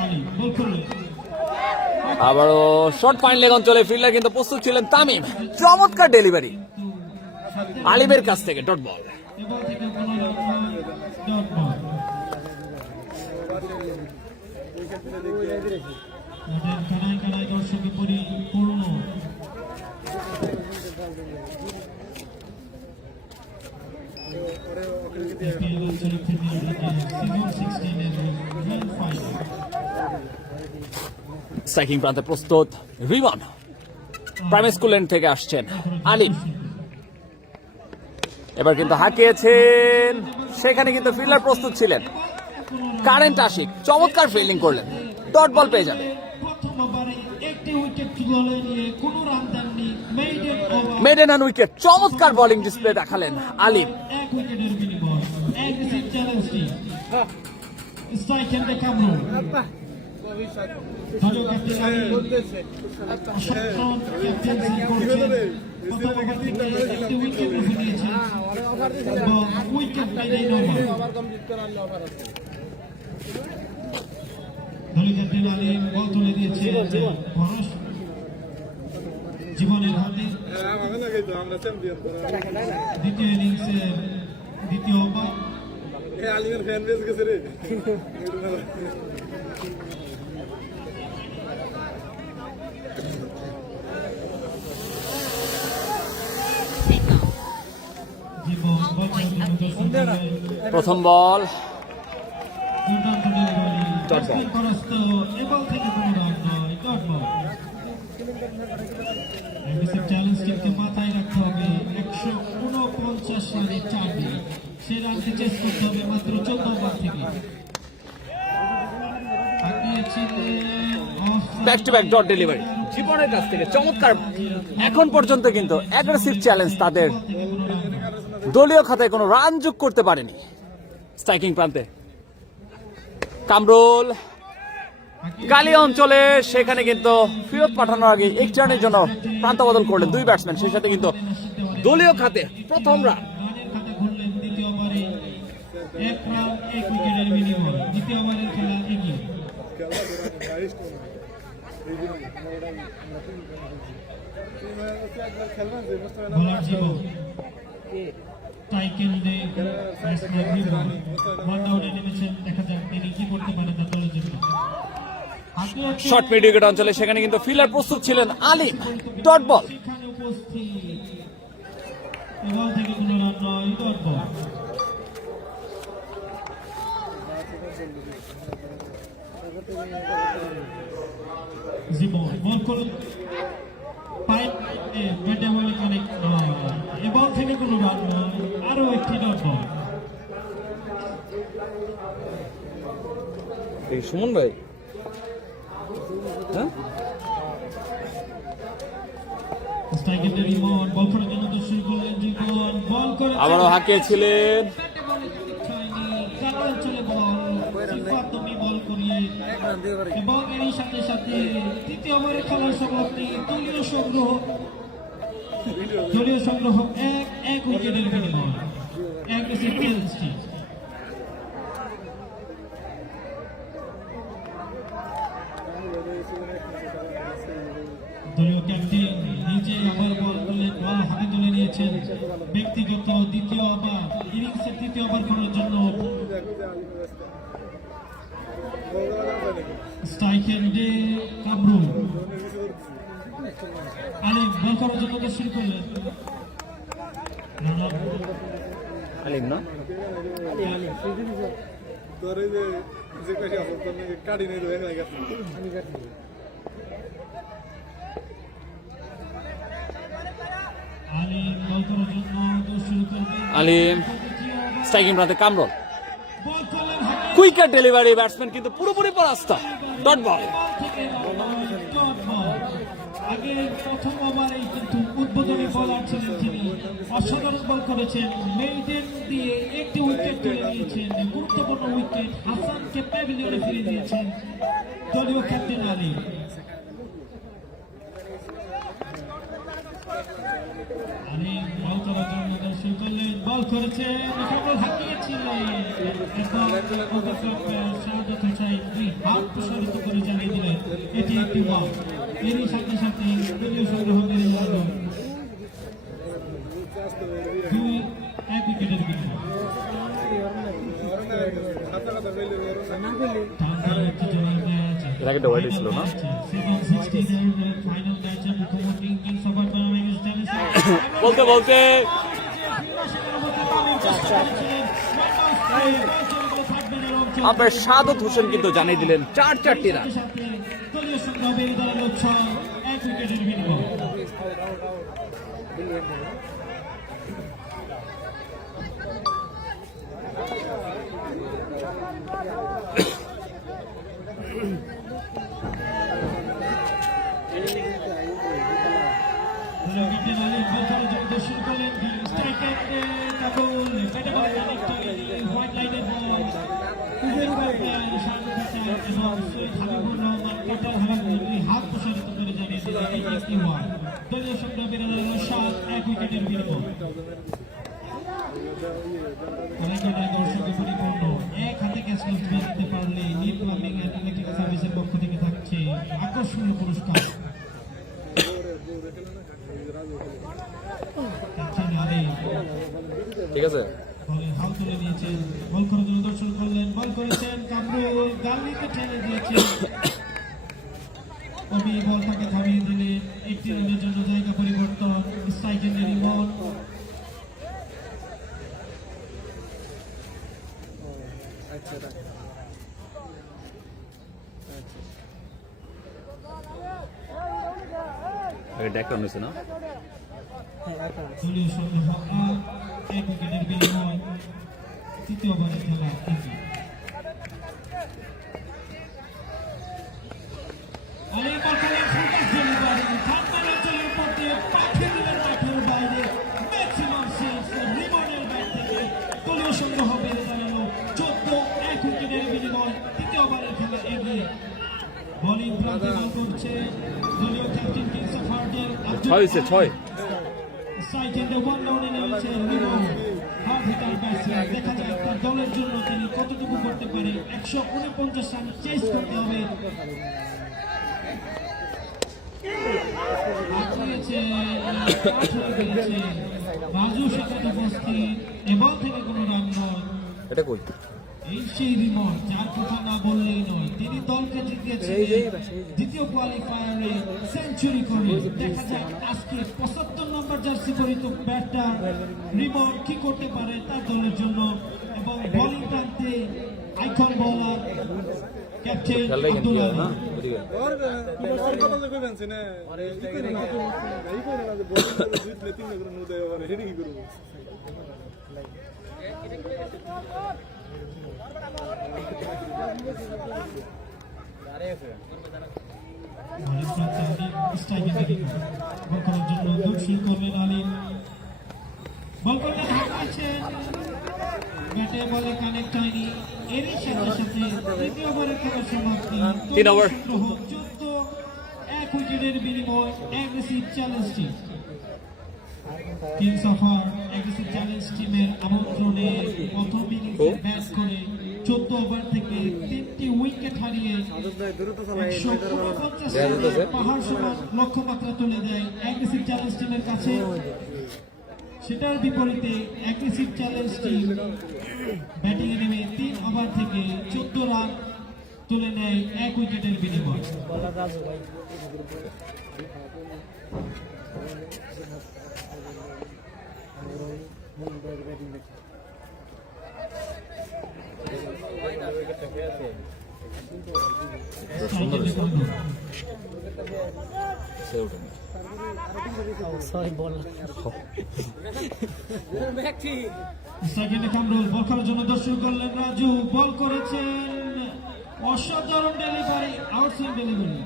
আলী বল করলেন, আবারও শর্ট পয়েন্ট লেগ অঞ্চলে ফিল্ডার কিন্তু প্রস্তুত ছিলেন তামিম, চমৎকার ডেলিভারি আলিমের কাছ থেকে। ডট বল, এবার থেকে কোনো রান নয়, ডট বল। মাঠের খানায় খানায় দর্শকে পরিপূর্ণ। এপিএল আঞ্চলিক প্রিমিয়ার লিগের সিজন 16 এর গ্র্যান্ড ফাইনাল। স্ট্রাইকিং প্রান্তে প্রস্তুত রিমন, প্রাইমারি স্কুল এন্ড থেকে আসছেন আলিম। এবার কিন্তু হাঁকিয়েছেন, সেখানে কিন্তু ফিল্ডার প্রস্তুত ছিলেন কারেন্ট আশিক, চমৎকার ফিল্ডিং করলেন, ডট বল পেয়ে যাবে। প্রথম ওভারে একটি উইকেট তুলে নিয়ে কোনো রান দেননি। Maiden over maiden and wicket, চমৎকার বোলিং ডিসপ্লে দেখালেন আলিম। এক উইকেটের বিনিময়। Aggressive challenge team strike end Kamrul. দলীয় ক্যাপ্টেন আলী অসাধারণ ক্যাপ্টেন্সি করছেন। প্রথম ওভার থেকে একটি উইকেট রেখে নিয়েছেন এবং উইকেট মেইডেন ওভার। দলীয় ক্যাপ্টেন আলী বল তুলে দিয়েছে ভরস জীবনের হাতে। দ্বিতীয় ইনিংসের দ্বিতীয় ওভার। জীবন বল করার জন্য প্রস্তুত হলেন। প্রথম বল দুর্দান্ত ডেলিভারি, ব্যাটসম্যান পরাস্ত। এ বল থেকে কোনো রান নয়, ডট বল। অ্যাগ্রেসিভ চ্যালেঞ্জ টিমকে মাথায় রাখতে হবে 149 রানের টার্গেট। সেই রানকে চেস করতে হবে মাত্র 14 ওভার থেকে। Back to back dot delivery, জীবনের কাছ থেকে চমৎকার এখন পর্যন্ত কিন্তু অ্যাগ্রেসিভ চ্যালেঞ্জ তাদের দলীয় খাতায় কোনো রান যোগ করতে পারেনি। স্ট্রাইকিং প্রান্তে কামরুল কালী অঞ্চলে সেখানে কিন্তু ফেরত পাঠানোর আগে একটি রানের জন্য প্রান্ত বদল করলেন দুই ব্যাটসম্যান, সেই সাথে কিন্তু দলীয় খাতে প্রথম রান। রানের খাতে ঘুরলেন দ্বিতীয় ওভারে 1 রান 1 উইকেটের বিনিময়ে। দ্বিতীয় ওভারের খেলা এগিয়ে। বোলার জীবন টাইকেন্ডে ব্যাটসম্যান জীবন ওয়ান ডাউনে নেমেছেন। দেখা যাক তিনি কি করতে পারেন তার দলের জন্য। শর্ট মিড উইকেট অঞ্চলে সেখানে কিন্তু ফিল্ডার প্রস্তুত ছিলেন আলিম, ডট বল। সেখানে উপস্থিত এই বল থেকে কোনো রান নয়, ডট বল। জীবন বল করলেন পাইপ ব্যাটে বলে কানেক্ট নয়, এ বল থেকে কোনো রান নয়, আরো একটি ডট বল। এই সুমন ভাই, হ্যাঁ স্ট্রাইকের রিমন বল করার জন্য তো শুরু করলেন। জীবন বল করে আবারও হাঁকিয়েছিলেন। ব্যাটে বলে কানেক্ট হয়নি, কানাল চলে বল সিফাতমি বল করিয়ে এবং এরই সাথে সাথে তৃতীয় ওভারের খেলার সমাপ্তি। দলীয় সংগ্রহ 1 উইকেটের বিনিময়ে। অ্যাগ্রেসিভ চ্যালেঞ্জটি দলীয় ক্যাপ্টেন নিজে আবার বল করলেন, বল হাতে তুলে নিয়েছেন। ব্যক্তিগত দ্বিতীয় ওভার, ইনিংসের তৃতীয় ওভার করার জন্য স্ট্রাইক এন্ডে কামরুল। আলিম বল করার জন্য শুরু করলেন। আলিম না তোর এই যে কয়টা আছে তোর নাকি কাটি নেই রয়ে গেছে। আলিম বল করার জন্য শুরু করলেন। আলিম স্ট্রাইকিং প্রান্তে কামরুল, বল করলেন কুইকার ডেলিভারি, ব্যাটসম্যান কিন্তু পুরোপুরি পরাস্ত, ডট বল। আগে প্রথম ওভারেই কিন্তু উদ্বোধনী বলার ছিলেন তিনি, অসাধারণ বল করেছেন। মেইডেন দিয়ে একটি উইকেট তুলে নিয়েছেন, গুরুত্বপূর্ণ উইকেট। হাসানকে প্যাভিলিয়নে ফিরিয়ে দিয়েছেন দলীয় ক্যাপ্টেন আলী। আলী বল করার জন্য শুরু করলেন, বল করেছেন, হাঁকিয়েছিলেন এবং শাহাদাত হোসাইন দুই হাত প্রসারিত করে জানিয়ে দিলেন এটি একটি বল। এরই সাথে সাথে দলীয় সংগ্রহ বেড়ে গেল 2-1 উইকেটের বিনিময়ে। এর আগে ডোয়াইড ছিল না? বলতে বলতে আপনার শাহাদাত হোসেন কিন্তু জানিয়ে দিলেন 4-4টি রান। দলীয় সংগ্রহ বেড়ে দাঁড়ালো 6-1 উইকেটের বিনিময়ে। শুরু করলেন হোয়াইট লাইনের বল হাত প্রসারিত করে জানিয়ে দিলেন দলীয় সংগ্রহ বেড়ে দাঁড়ালো 7-1 উইকেটের বিনিময়ে। অনেকটাই দর্শকে পরিপূর্ণ। এক হাতে ক্যাচ দিতে পারলে নীল প্লাম্বিং অ্যান্ড ইলেকট্রিক সার্ভিসের পক্ষ থেকে থাকছে আকর্ষণীয় পুরস্কার। ঠিক আছে, হাল তুলে নিয়েছেন, বল করার জন্য দর্শন করলেন, বল করেছেন কামরুল, গালিতে ঠেলে দিয়েছেন। অবি বল তাকে থামিয়ে দিলেন, একটি রানের জন্য জায়গা পরিবর্তন। স্ট্রাইকের রিমন ডেকরান হয়েছে না? দলীয় সংগ্রহ 1 উইকেটের বিনিময়ে। তৃতীয় ওভারের খেলা এগিয়ে। আলী বল করলেন, বোলিং প্রান্তে বল করছে দলীয় ক্যাপ্টেন কিংস অফ হার্টের 6 হয়েছে 6 সাইকেলে ওয়ান ডাউনে নেমেছে লিমন হার্ট হিটার ব্যাটসম্যান। দেখা যাক তার দলের জন্য তিনি কতটুকু করতে পারে। 149 রান চেস করতে হবে। রাজু সেখানে উপস্থিত এবং থেকে কোনো রান নয়। এটা কই এই সেই রিমন যার কথা না বললেই নয়, তিনি দলকে জিতিয়েছিলেন দ্বিতীয় কোয়ালিফায়ারে সেঞ্চুরি করে। দেখা যাক আজকে 75 নম্বর জার্সি পরিহিত ব্যাটার রিমন কি করতে পারে তার দলের জন্য। এবং বোলিং প্রান্তে icon bowler captain Abdul Ali. কথা তো কইবেন না এই করে না এই করে না বোলিং করে দুই প্লে তিন করে নো দেয় আবার হেডি কি করব। ব্যাটে বলে কানেক্ট হয়নি। এরই সাথে সাথে তৃতীয় ওভারের খেলার সমাপ্তি। 3 ওভার 14 এক উইকেটের বিনিময় aggressive challenge team. Kings of aggressive challenge টিমের আমন্ত্রণে প্রথম ইনিংসে ব্যাট করে 14 ওভার থেকে 3টি উইকেট হারিয়ে 149 রানের পাহাড় সমান লক্ষ্যমাত্রা তুলে দেয় অ্যাগ্রেসিভ চ্যালেঞ্জ টিমের কাছে। সেটার বিপরীতে অ্যাগ্রেসিভ চ্যালেঞ্জ টিম ব্যাটিং এ নেমে 3 ওভার থেকে 14 রান তুলে নেয় 1 উইকেটের বিনিময়। সেকেন্ডে কামরুল বল করার জন্য দর্শক করলেন রাজু। বল করেছেন অসাধারণ ডেলিভারি, আউটসাইড ডেলিভারি।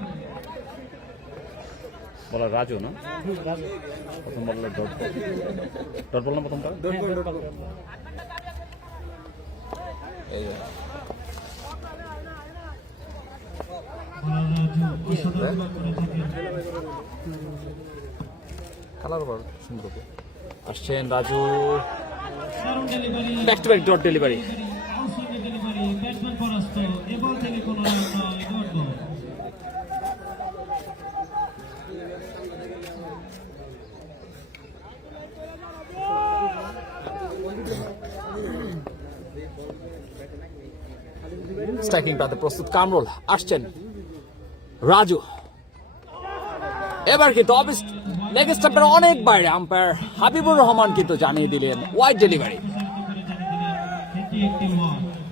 বলা রাজু না প্রথম বললে ডট বল না প্রথমটা এই যে রাজু অসাধারণ করে থাকেন। কালার বল সুন্দর আসছেন রাজু। দারুণ delivery, back to back dot delivery. Outside delivery, batsman পরাস্ত। এ বল থেকে কোনো রান নয়, ডট বল। স্ট্রাইকিং প্রান্তে প্রস্তুত কামরুল। আসছেন রাজু। এবার কিন্তু লেগ স্টাম্পের অনেক বাইরে আম্পায়ার হাবিবুর রহমান কিন্তু জানিয়ে দিলেন ওয়াইড ডেলিভারি।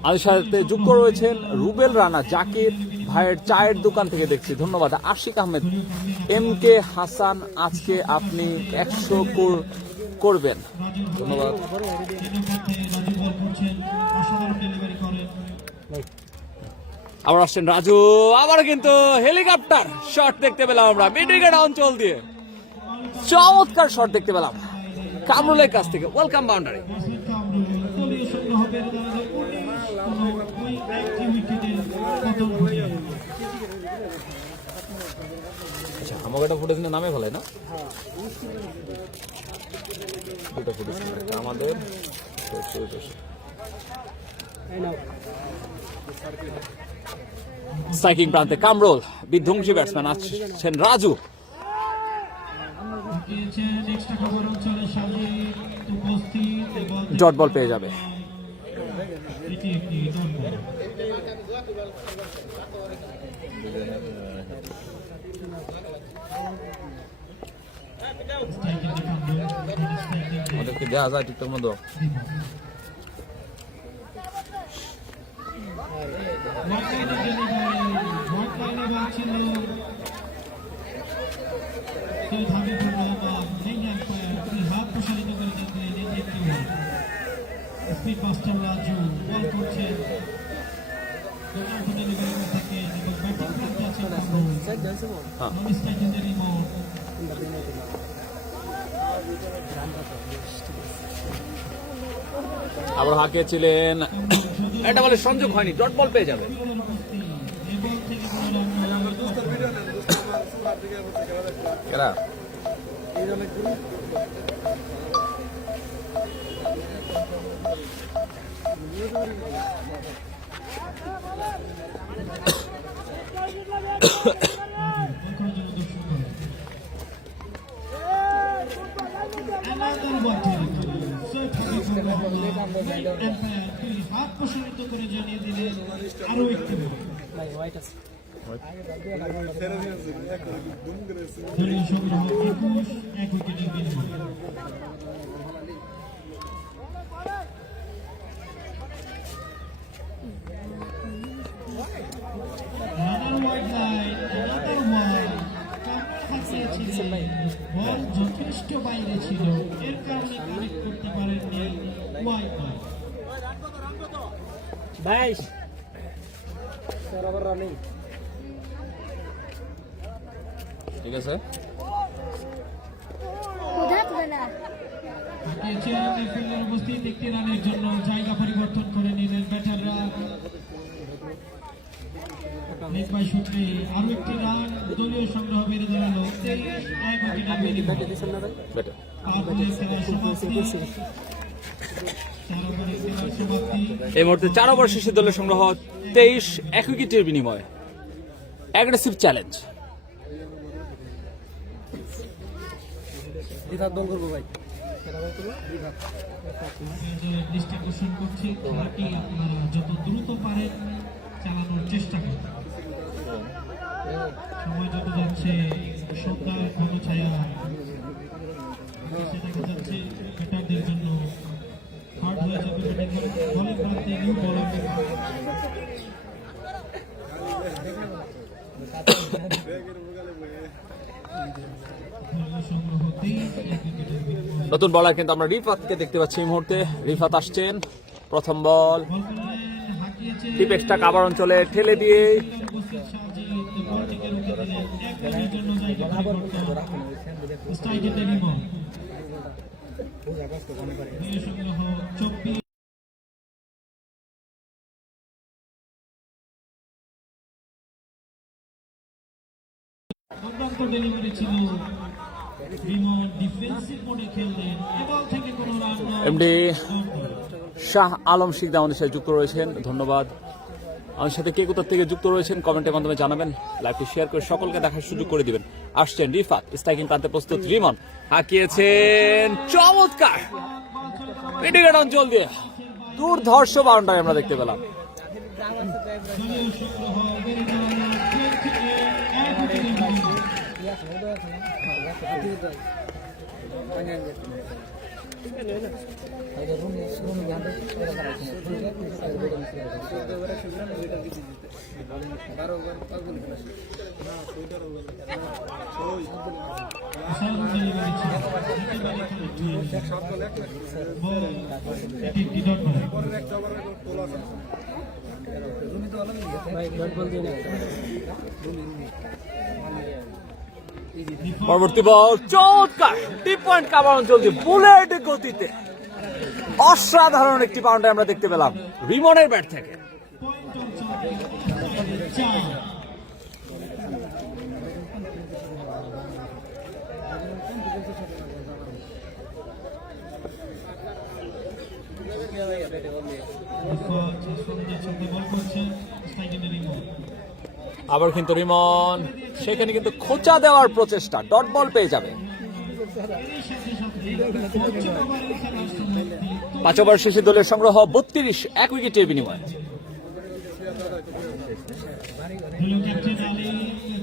আমাদের সাথে যুক্ত রয়েছেন রুবেল রানা, জাকির ভাইয়ের চায়ের দোকান থেকে দেখছি, ধন্যবাদ। আশিক আহমেদ, এম কে হাসান, আজকে আপনি 100 করবেন, ধন্যবাদ। আবার আসছেন রাজু, আবার কিন্তু হেলিকপ্টার শট দেখতে পেলাম আমরা মিড উইকেট অঞ্চল দিয়ে। চমৎকার শট দেখতে পেলাম কামরুলের কাছ থেকে। Welcome boundary. আচ্ছা আমাকে একটা ফুটেজ নামে ফেলে না, দুটো ফুটেজ আমাদের স্ট্রাইকিং প্রান্তে কামরুল, বিধ্বংসী ব্যাটসম্যান আছেন রাজু। ডট বল পেয়ে যাবে। আমাদেরকে দেওয়া যায় ঠিকঠাক মতো। আবার হাঁকিয়েছিলেন, এটা বলে সংযোগ হয়নি, ডট বল পেয়ে যাবে। এই অনেক দূর হাত প্রসারিত করে জানিয়ে দিলেন আরো একটি দলীয় সংগ্রহ 21 এক উইকেটের বিনিময়ে। Another wide line, another one. বল যথেষ্ট বাইরে ছিল, এর কারণে কানেক্ট করতে পারেননি ওয়াইড লাই। 22 বরাবর রানিং ঠিক আছে, ফিল্ডের উপস্থিত একটি রানের জন্য জায়গা পরিবর্তন করে নিলেন ব্যাটাররা। নির্বাই সূত্রে আরো একটি রান, দলীয় সংগ্রহ বেড়ে দাঁড়ালো 23 এক উইকেটের বিনিময়ে। বেটার। পাঁচ খেলার সমাপ্তি, 4 ওভারের খেলার সমাপ্তি। এই মুহূর্তে 4 ওভার শেষে দলের সংগ্রহ 23 এক উইকেটের বিনিময়ে। Aggressive challenge. বিভাগ দল করবো ভাই দৃষ্টি আকর্ষণ করছি, খেলাটি আপনারা যত দ্রুত পারেন চালানোর চেষ্টা করুন। সময় যত যাচ্ছে সন্ধ্যার ঘন ছায়া দেখা যাচ্ছে ব্যাটারদের জন্য হার্ড হয়ে যাবে। বলের প্রান্তে নিউ বলার সংগ্রহ 23 এক উইকেটের বিনিময়ে। নতুন বলার কিন্তু আমরা রিফাতকে দেখতে পাচ্ছি এই মুহূর্তে। রিফাত আসছেন, প্রথম বল বল করলেন, হাঁকিয়েছে টিপ এক্সট্রা কাভার অঞ্চলে ঠেলে দিয়ে উপস্থিত সাজিদ বলটিকে রুখে দিলেন। এক রানের জন্য জায়গা পরিবর্তন, স্ট্রাইকে টেলিমন। দলীয় সংগ্রহ 24। দুর্দান্ত ডেলিভারি ছিল, রিমন ডিফেন্সিভ মোডে খেললেন, এ বল থেকে কোনো রান নয়। এমডি শাহ আলম শিকদা আমাদের সাথে যুক্ত রয়েছেন, ধন্যবাদ। আমার সাথে কে কোথা থেকে যুক্ত রয়েছেন কমেন্টের মাধ্যমে জানাবেন, লাইভটি শেয়ার করে সকলকে দেখার সুযোগ করে দিবেন। আসছেন রিফাত, স্ট্রাইকিং প্রান্তে প্রস্তুত রিমন, হাঁকিয়েছেন চমৎকার মিডিগেট অঞ্চল দিয়ে দুর্ধর্ষ বাউন্ডারি আমরা দেখতে পেলাম। দলীয় সংগ্রহ বেড়ে দাঁড়ালো 28 এক উইকেটের বিনিময়ে। অসাধারণ ডেলিভারি ছিল, বল এটি একটি ডট বল। পরবর্তী বল চমৎকার ডিপ পয়েন্ট কাভার অঞ্চল দিয়ে বুলেট গতিতে অসাধারণ একটি বাউন্ডারি আমরা দেখতে পেলাম রিমনের ব্যাট থেকে। পয়েন্ট অঞ্চল 4। আবার কিন্তু রিমন সেখানে কিন্তু খোঁচা দেওয়ার প্রচেষ্টা, ডট বল পেয়ে যাবে। 5 ওভার শেষে দলের সংগ্রহ 32 এক উইকেটের বিনিময়ে।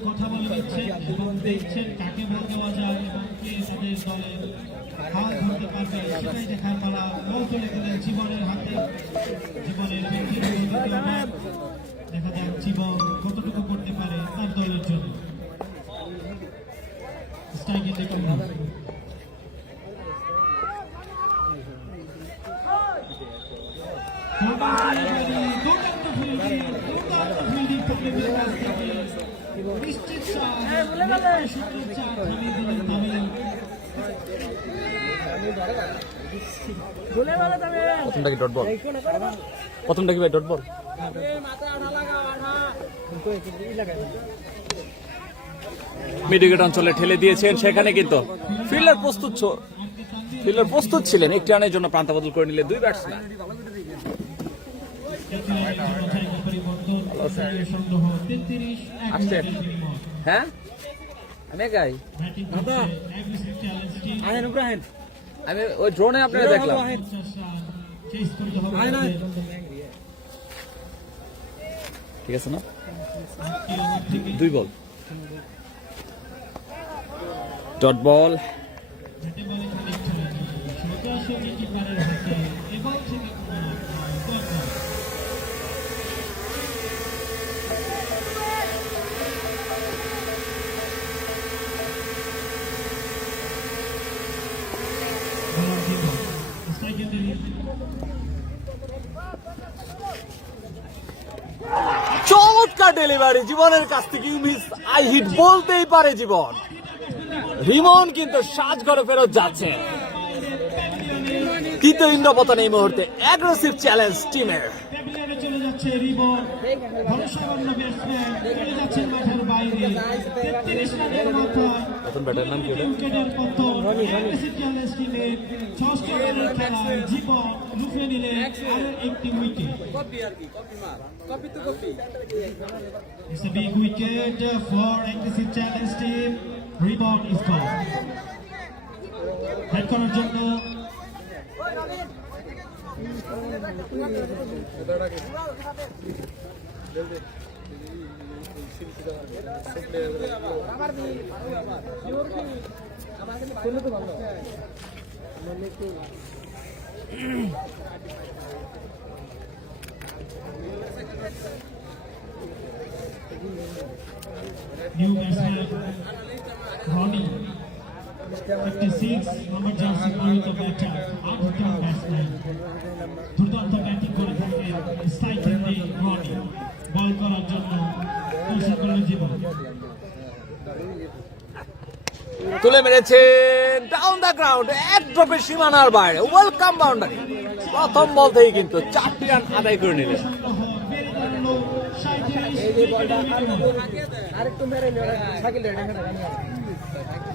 কথা বলে দিচ্ছেন এবং দেখছেন কাকে বল দেওয়া যায় এবং কে তাদের দলের হাল ধরতে পারবে সেটাই দেখার পালা। বল চলে গেলেন জীবনের হাতে, জীবনের দেখা যাক জীবন কতটুকু করতে পারে তার দলের জন্য। স্ট্রাইকে দেখুন প্রথমটা কি ডট বল? প্রথমটা কি ভাই ডট বল? মিডউইকেট অঞ্চলে ঠেলে দিয়েছেন, সেখানে কিন্তু ফিল্ডার প্রস্তুত ছিলেন। একটি রানের জন্য প্রান্ত বদল করে নিলে দুই ব্যাটসম্যান। আসছেন? হ্যাঁ আমি একাই, আমি ওই ড্রোনে আপনারা দেখলাম। ঠিক আছে না, 2 বল, ডট বল। চমৎকার ডেলিভারি জীবনের কাছ থেকে, মিস আই হিট বলতেই পারে জীবন। রিমন কিন্তু সাজঘরে ফেরত যাচ্ছে। তৃতীয় ইন্দ্রপতন এই মুহূর্তে অ্যাগ্রেসিভ চ্যালেঞ্জ টিমের। চলে যাচ্ছে রিবন, ভরসাবন্ন ব্যাটসম্যান চলে যাচ্ছে মাঠের বাইরে। 33 রানের মাথায় প্রথম ব্যাটার নাম কি ওটা? উইকেটের পতন। অ্যাগ্রেসিভ চ্যালেঞ্জ টিমের 6টি রানের খেলায় জীবন লুফে নিলে আরো একটি wicket. It's a big wicket for aggressive challenge team. Rebound is gone. Head করার জন্য new batsman Ronnie, 56 number jersey wearing the batter, out-of-town batsman. দুর্দান্ত ব্যাটিং করে থাকেন স্ট্রাইকিং দিয়ে রনি, বল করার জন্য কৌশল করলেন জীবন। তুলে মেরেছেন ডাউন দ্য গ্রাউন্ড, এক ড্রপের সীমানার বাইরে, ওয়েলকাম বাউন্ডারি। প্রথম বল থেকে কিন্তু 4টি রান আদায় করে নিলেন।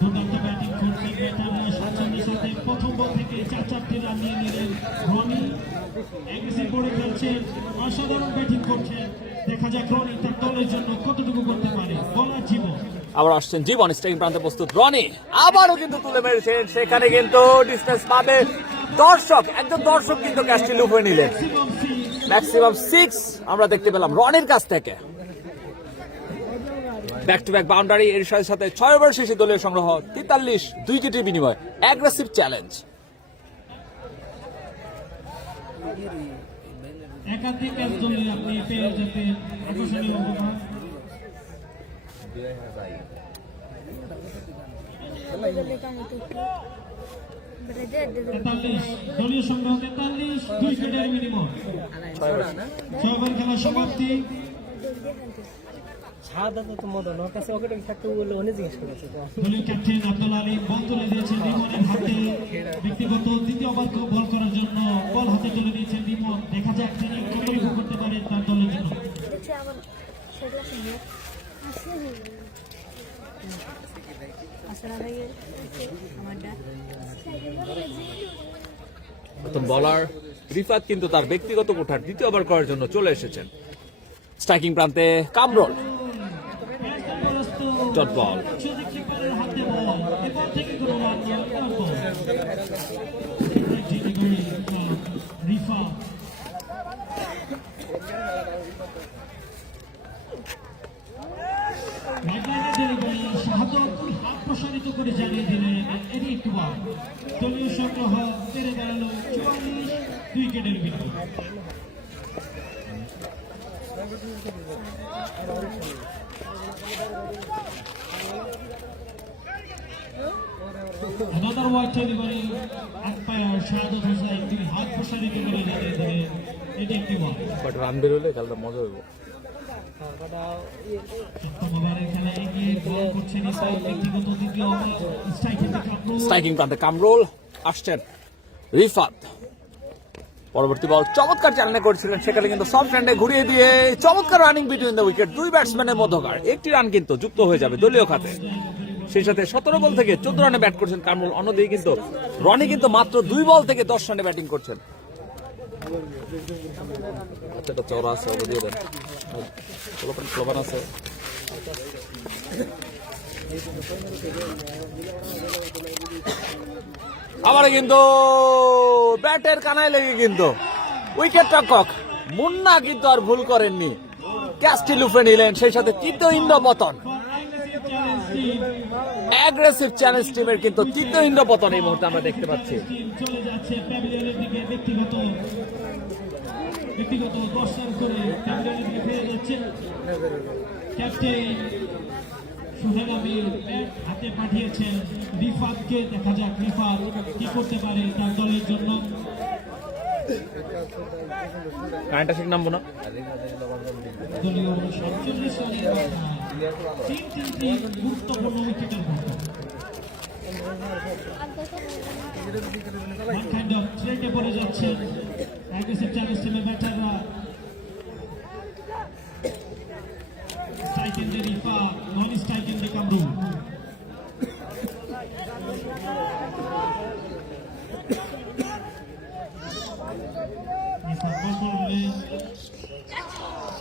দুর্দান্ত ব্যাটিং করছেন ব্যাটাররা স্বাচ্ছন্দ্যের সাথে। প্রথম বল থেকে 4টি রান নিয়ে নিলেন রনি। অ্যাগ্রেসিভ করে খেলছেন, অসাধারণ ব্যাটিং করছেন। দেখা যাক রনি তার দলের জন্য কতটুকু করতে পারে। বলার জীবন আবার আসছেন জীবন, স্ট্রাইকিং প্রান্তে প্রস্তুত রনি, আবারও কিন্তু তুলে মেরেছেন। সেখানে কিন্তু ডিস্টেন্স পাবে দর্শক, একজন দর্শক কিন্তু ক্যাচটি লুফে নিলেন। ম্যাক্সিমাম 6 আমরা দেখতে পেলাম রনির কাছ থেকে। ব্যাক টু ব্যাক বাউন্ডারি, এর সাথে সাথে 6 ওভার শেষে দলীয় সংগ্রহ 43, 2 উইকেটের বিনিময়। Aggressive challenge. একাধিক ম্যাচ দলীয় আপনি পেয়ে যেতেন আকর্ষণীয় উপহার। 43 দলীয় সংগ্রহ 43, 2 উইকেটের বিনিময়। 6 ওভার খেলা সমাপ্তি। দলীয় ক্যাপ্টেন আব্দুল আলী বল তুলে দিয়েছেন রিমনের হাতে। ব্যক্তিগত দ্বিতীয়বার বল করার জন্য বল হাতে তুলে দিয়েছেন রিমন। দেখা যাক তিনি কতটুকু করতে পারেন তার দলের জন্য। প্রথম বলার রিফাত কিন্তু তার ব্যক্তিগত কোঠার দ্বিতীয় ওভার করার জন্য চলে এসেছেন। স্ট্রাইকিং প্রান্তে কামরুল, ডট বল। হাত প্রসারিত করে জানিয়ে দিলেন এটি একটু বল। দলীয় সংগ্রহ বেড়ে দাঁড়ালো 44, 2 উইকেটের বিনিময়। Another wide delivery, umpire Shahadat Hussain তিনি হাত প্রসারিত করে জানিয়ে দিলেন এটি একটি বল। বাট রান বেরোলে খেলাটা মজা হইব। স্ট্রাইকিং প্রান্তে কামরুল, আসছেন রিফাত। পরবর্তী বল চমৎকার চালনা করেছিলেন, সেখানে কিন্তু সফট হ্যান্ডে ঘুরিয়ে দিয়ে চমৎকার রানিং বিটুইন দ্য উইকেট, দুই ব্যাটসম্যানের মধ্যকার একটি রান কিন্তু যুক্ত হয়ে যাবে দলীয় খাতে। সেই সাথে 17 বল থেকে 14 রানে ব্যাট করছেন কামরুল। অন্যদিকে কিন্তু রনি কিন্তু মাত্র 2 বল থেকে 10 রানে ব্যাটিং করছেন। এটা চওড়া আছে, ওটা দিয়ে দেন, স্লোগান আছে। আবার কিন্তু ব্যাটের কানায় লেগে কিন্তু উইকেট রক্ষক মুন্না কিন্তু আর ভুল করেননি, ক্যাচটি লুফে নিলেন। সেই সাথে তৃতীয় ইন্দ্র পতন, অ্যাগ্রেসিভ চ্যালেঞ্জ টিমের কিন্তু তৃতীয় ইন্দ্র পতন এই মুহূর্তে আমরা দেখতে পাচ্ছি। চলে যাচ্ছে প্যাভিলিয়নের দিকে, ব্যক্তিগত দর্শন করে প্যাভিলিয়নের দিকে ফিরে যাচ্ছে ক্যাপ্টেন সোহেল আমির। ব্যাট হাতে পাঠিয়েছেন রিফাতকে, দেখা যাক রিফাত কি করতে পারে তার দলের জন্য। কারেন্টটা ঠিক নামবো না, দলীয় 47 রানের মাথায় তিনটি গুরুত্বপূর্ণ উইকেটের পতন। kind of threat পড়ে যাচ্ছে অ্যাগ্রেসিভ চ্যালেঞ্জ টিমের ব্যাটাররা। Strike in the Rifa, non strike in the Kamrul.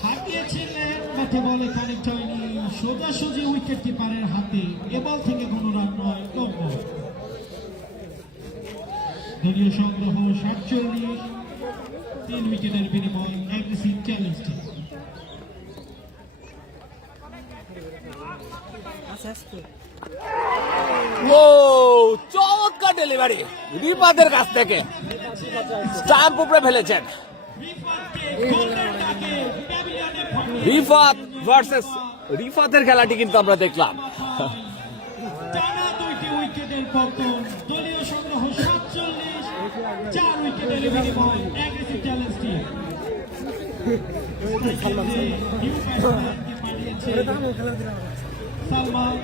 হাঁটিয়েছিলেন মাঠে, বলে কানেক্ট হয়নি, সোজাসুজি উইকেট কিপারের হাতে। এ বল থেকে কোনো রান নয়, লম্ব। দলীয় সংগ্রহ 47, 3 উইকেটের বিনিময় অ্যাগ্রেসিভ চ্যালেঞ্জ টিম। ও চমৎকার ডেলিভারি রিফাতের কাছ থেকে, স্টাম্প উপরে ফেলেছেন। রিফাত ভার্সেস রিফাতের খেলাটি কিন্তু আমরা দেখলাম। টানা 2টি উইকেটের পতন, দলীয় সংগ্রহ 47, 4 উইকেটের বিনিময় অ্যাগ্রেসিভ চ্যালেঞ্জ টিম। নিউ ব্যাটসম্যানকে পাঠিয়েছে সালমান।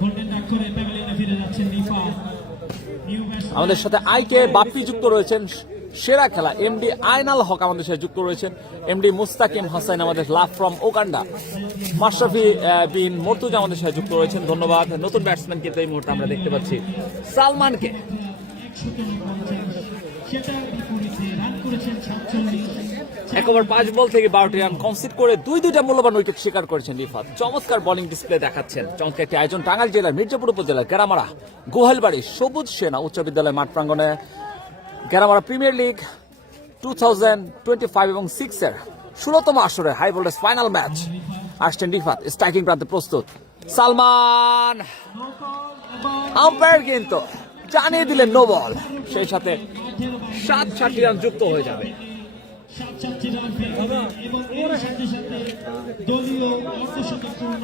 গোল্ডেন ডাক করে প্যাভিলিয়নে ফিরে যাচ্ছেন রিফাত। নিউ ব্যাটসম্যান আমাদের সাথে আইকে বাপ্পি যুক্ত রয়েছেন, সেরা খেলা এমডি আয়নাল হক আমাদের সাথে যুক্ত রয়েছেন, এমডি মুস্তাকিম হাসান আমাদের লাভ ফ্রম ওগান্ডা, মাশরাফি বিন মর্তুজা আমাদের সাথে যুক্ত রয়েছেন, ধন্যবাদ। নতুন ব্যাটসম্যান কিন্তু এই মুহূর্তে আমরা দেখতে পাচ্ছি সালমানকে। 150, সেটার বিপরীতে রান করেছেন 47। এক ওভার 5 বল থেকে 12টি রান কনসিড করে দুইটা মূল্যবান উইকেট শিকার করেছেন রিফাত। চমৎকার বোলিং ডিসপ্লে দেখাচ্ছেন। চমৎকার একটি আয়োজন টাঙ্গাইল জেলার মির্জাপুর উপজেলার গেরামারা গোহালবাড়ি সবুজ সেনা উচ্চ বিদ্যালয় মাঠ প্রাঙ্গণে গেরামারা প্রিমিয়ার লিগ 2025 এবং 6 এর 16তম আসরে হাই ভোল্টেজ ফাইনাল ম্যাচ। আসছেন রিফাত, স্ট্রাইকিং প্রান্তে প্রস্তুত সালমান। আম্পায়ার কিন্তু জানিয়ে দিলেন নো বল, সেই সাথে 7 রান যুক্ত হয়ে যাবে। 7 রান পেয়ে গেলেন এবং এর সাথে সাথে দলীয় অর্ধশতপূর্ণ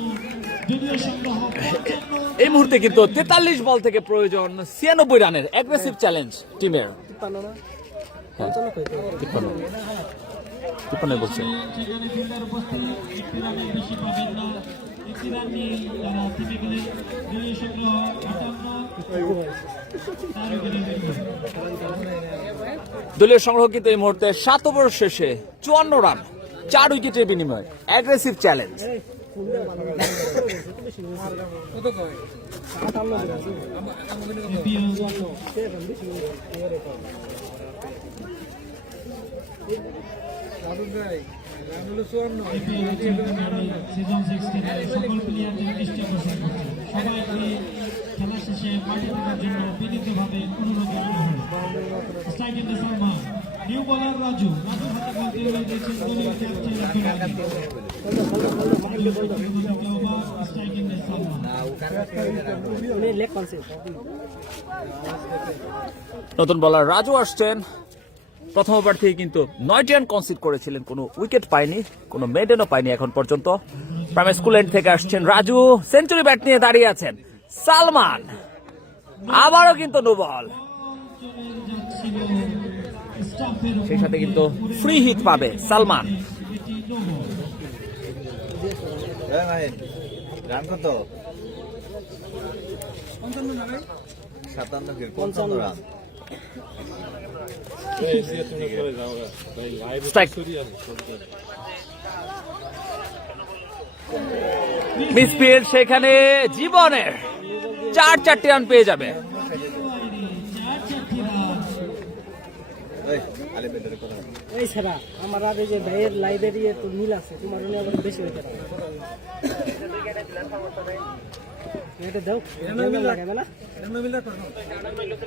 দলীয় সংগ্রহ 55। এই মুহূর্তে কিন্তু 43 বল থেকে প্রয়োজন 96 রানের অ্যাগ্রেসিভ চ্যালেঞ্জ টিমের। 53 বলছে। সেখানে ফিল্ডার উপস্থিত, একটি রানের বেশি পাবেন না, একটি রান নিয়ে তারা থেমে গেলেন। দলীয় সংগ্রহ 58, 4 উইকেটের বিনিময়। দলীয় সংগ্রহ কিন্তু এই মুহূর্তে 7 ওভার শেষে 54 রান 4 উইকেটের বিনিময়ে অ্যাগ্রেসিভ চ্যালেঞ্জ। সিজন 16 সকল প্লেয়ারদের দৃষ্টি আকর্ষণ করছে। সবাইকে খেলা শেষে মাঠে থাকার জন্য বিনীতভাবে অনুরোধ জানানো হলো। Striking the Salman, new bowler Raju হাতে বল দিয়ে দিয়েছেন দলীয় captain Abdul Ali. Striking the Salman. নতুন বোলার রাজু আসছেন। প্রথম ওভার থেকে কিন্তু 9টি রান কনসিড করেছিলেন, কোনো উইকেট পায়নি, কোনো মেডেনও পায়নি এখন পর্যন্ত। প্রাইমারি স্কুল এন্ড থেকে আসছেন রাজু, সেঞ্চুরি ব্যাট নিয়ে দাঁড়িয়ে আছেন সালমান। আবারও কিন্তু নো বল, সেই সাথে কিন্তু ফ্রি হিট পাবে সালমান। রান কত 55 না ভাই? 55 রান। স্ট্রাইক মিসফিল্ড, সেখানে জীবনের 4 রান পেয়ে যাবে। এই ছাড়া আমার আর এই যে ভাইয়ের লাইব্রেরি তো মিল আছে, তোমার উনি আবার বেশি হইতে পারে। এটা দাও, এটা মিল লাগাবে না, এটা মিল রাখো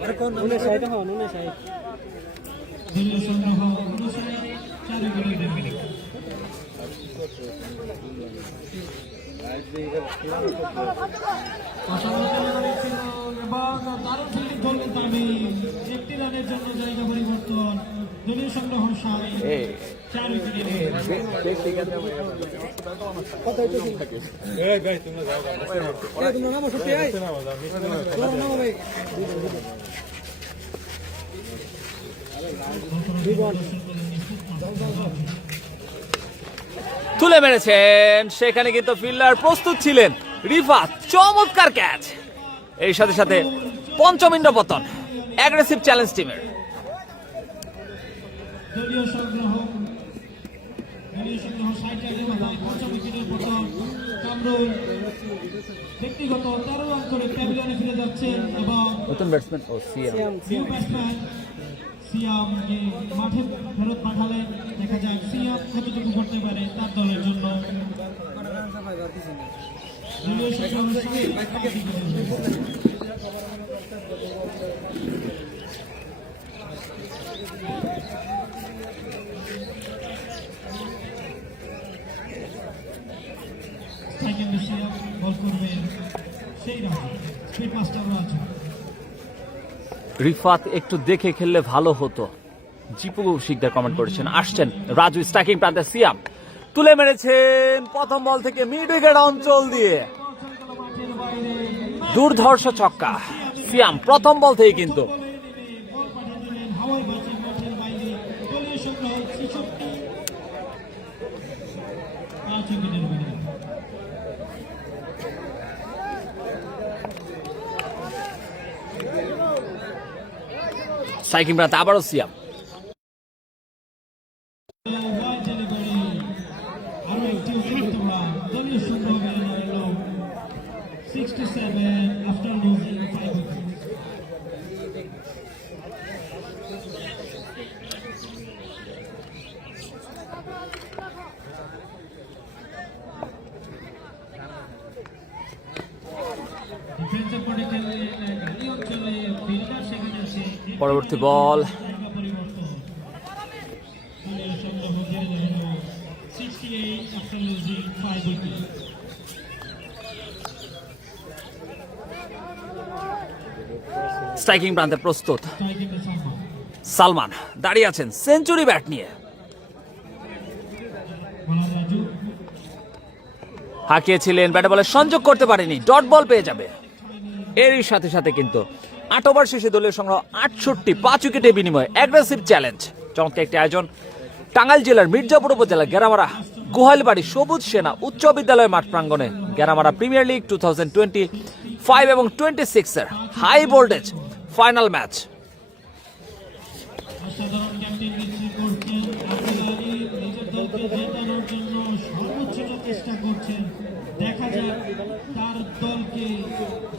আরে কোন নাম 59 হন 59। দলীয় সংগ্রহ 59, 4 উইকেটের বিনিময়ে। এবং দারুণ ফিল্ডিং করলেন তামিম, 1 রানের জন্য জায়গা পরিবর্তন। দলীয় সংগ্রহ 4 উইকেটের বিনিময়ে। এই গাই তোমরা যাও তুমি নামো সত্যি আই তোমার নামো ভাই তুলে মেরেছেন, সেখানে কিন্তু ফিল্ডার প্রস্তুত ছিলেন। রিফাত চমৎকার ক্যাচ, এর সাথে সাথে পঞ্চম ইন্দ্র পতন অ্যাগ্রেসিভ চ্যালেঞ্জ টিমের। দলীয় সংগ্রহ 60 রানের মাথায় 5 উইকেটের পতন। কামরুল ব্যক্তিগত 13 রান করে প্যাভিলিয়নে ফিরে যাচ্ছেন এবং নতুন ব্যাটসম্যান ও সিএম নিউ ব্যাটসম্যান সিয়ামকে মাঠে ফেরত পাঠালেন। দেখা যাক সিয়াম কতটুকু করতে পারে তার দলের জন্য। দলীয় সংগ্রহ সিয়াম বল করবেন সেই রাজু, স্পিড মাস্টার রাজু। রিফাত একটু দেখে খেললে ভালো হতো, জিপু শিকদার কমেন্ট করেছেন। আসছেন রাজু, স্ট্রাইকিং প্রান্তে সিয়াম তুলে মেরেছেন প্রথম বল থেকে মিড উইকেট অঞ্চল দিয়ে দুর্ধর্ষ ছক্কা। সিয়াম প্রথম বল থেকে কিন্তু বল পাঠিয়ে দিলেন হাওয়ার বাজি মাঠের বাইরে। দলীয় সংগ্রহ 66, 5 উইকেটের বিনিময়ে। স্ট্রাইকিং প্রান্তে আবারও সিয়াম। আরো একটি অতিরিক্ত রান, দলীয় সংগ্রহ বেড়ে গেল 67 আফটার লুজিং 5 উইকেট। ডিফেন্সে পড়ে খেলে গালি অঞ্চলে ফিল্ডার সেখানে আছে। পরবর্তী বল জায়গা পরিবর্তন। দলীয় সংগ্রহ বেড়ে গেল 68 আফটার লুজিং 5 উইকেট। স্ট্রাইকিং প্রান্তে প্রস্তুত স্ট্রাইকিংয়ে সম্মান। সালমান, দাঁড়িয়ে আছেন সেঞ্চুরি ব্যাট নিয়ে। বোলার রাজু হাঁকিয়েছিলেন, ব্যাটে বলে সংযোগ করতে পারেনি, ডট বল পেয়ে যাবে। এরই সাথে সাথে কিন্তু 8 ওভার শেষে দলীয় সংগ্রহ 68, 5 উইকেটের বিনিময়ে অ্যাগ্রেসিভ চ্যালেঞ্জ। চমৎকার একটি আয়োজন টাঙ্গাইল জেলার মির্জাপুর উপজেলা গেরামারা গোহালবাড়ি সবুজ সেনা উচ্চ বিদ্যালয় মাঠ প্রাঙ্গণে গেরামারা প্রিমিয়ার লিগ 2025 এবং 26 এর হাই ভোল্টেজ ফাইনাল ম্যাচ। অসাধারণ ক্যাপ্টেনগিরি করছেন আব্দুল আলী, নিজের দলকে জেতানোর জন্য সর্বোচ্চটা চেষ্টা করছেন। দেখা যাক তার দলকে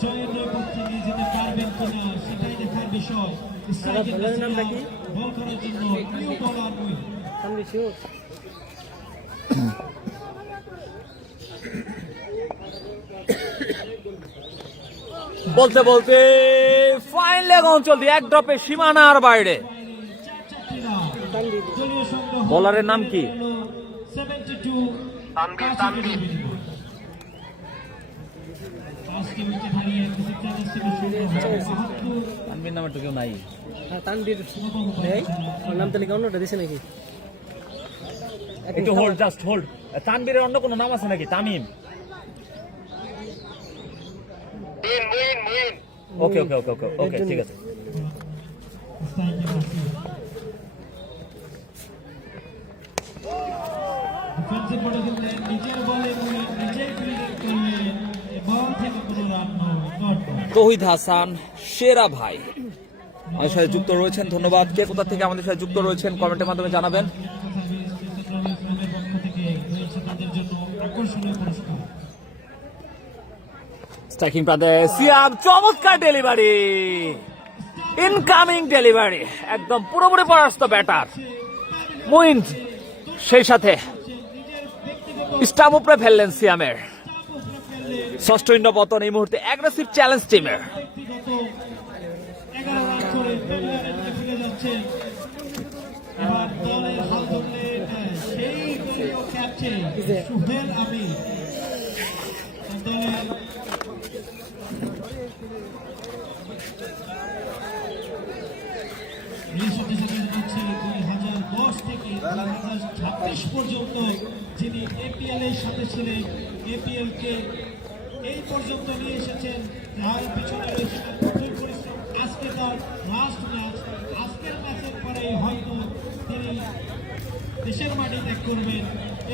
জয়ের নেপথ্যে নিয়ে যেতে পারবেন কিনা, সেটাই দেখার বিষয়। দলের নামটা কি? বল করার জন্য নিউ বলার উইন। সামনে শিওর বলতে বলতে ফাইন লেগ অঞ্চল দিয়ে এক ড্রপে সীমানার বাইরে। দলীয় সংগ্রহ বোলারের নাম কি? 72 তানভীর, তানভীর। আজকে উইকেট হারিয়ে ক্রিকেট চ্যালেঞ্জ থেকে সংগ্রহ 72 তানভীর নামে তো কেউ নাই। হ্যাঁ তানভীর এই ওর নাম তাহলে কি অন্যটা দিছে নাকি? একটু হোল্ড, জাস্ট হোল্ড। তানভীরের অন্য কোনো নাম আছে নাকি? তামিম। মুইন ওকে ওকে ওকে ওকে ওকে, ঠিক আছে। ডিফেন্সে পড়ে গেলেন, নিজের বলে নিজেই ফিল্ডিং করলেন বল থেকে কোনো রান নয়, ডট বল। তৌহিদ হাসান সেরা ভাই আমাদের সাথে যুক্ত রয়েছেন, ধন্যবাদ। কে কোথা থেকে আমাদের সাথে যুক্ত রয়েছেন কমেন্টের মাধ্যমে জানাবেন। স্ট্রাইকিং প্রান্তে সিয়াম, চমৎকার ডেলিভারি, ইনকামিং ডেলিভারি, একদম পুরোপুরি পরাস্ত ব্যাটার মুইন, সেই সাথে স্টাম্প উপরে ফেললেন সিয়ামের। ষষ্ঠ ইন্ড পতন এই মুহূর্তে অ্যাগ্রেসিভ চ্যালেঞ্জ টিমের। 11 রান করে পেরিয়ারের দিকে ফিরে যাচ্ছে। এবার দলের হাল ধরলেন সেই দলীয় ক্যাপ্টেন সুহেল আমির। দলের এই সাথে সাথে হচ্ছে 2010 থেকে 2026 পর্যন্ত যিনি এপিএল এর সাথে ছিলেন, এপিএল কে এই পর্যন্ত নিয়ে এসেছেন, যার পিছনে রয়েছে তার কঠোর পরিশ্রম। আজকে তার লাস্ট ম্যাচ, আজকের ম্যাচের পরে হয়তো তিনি দেশের মাটি ত্যাগ করবেন।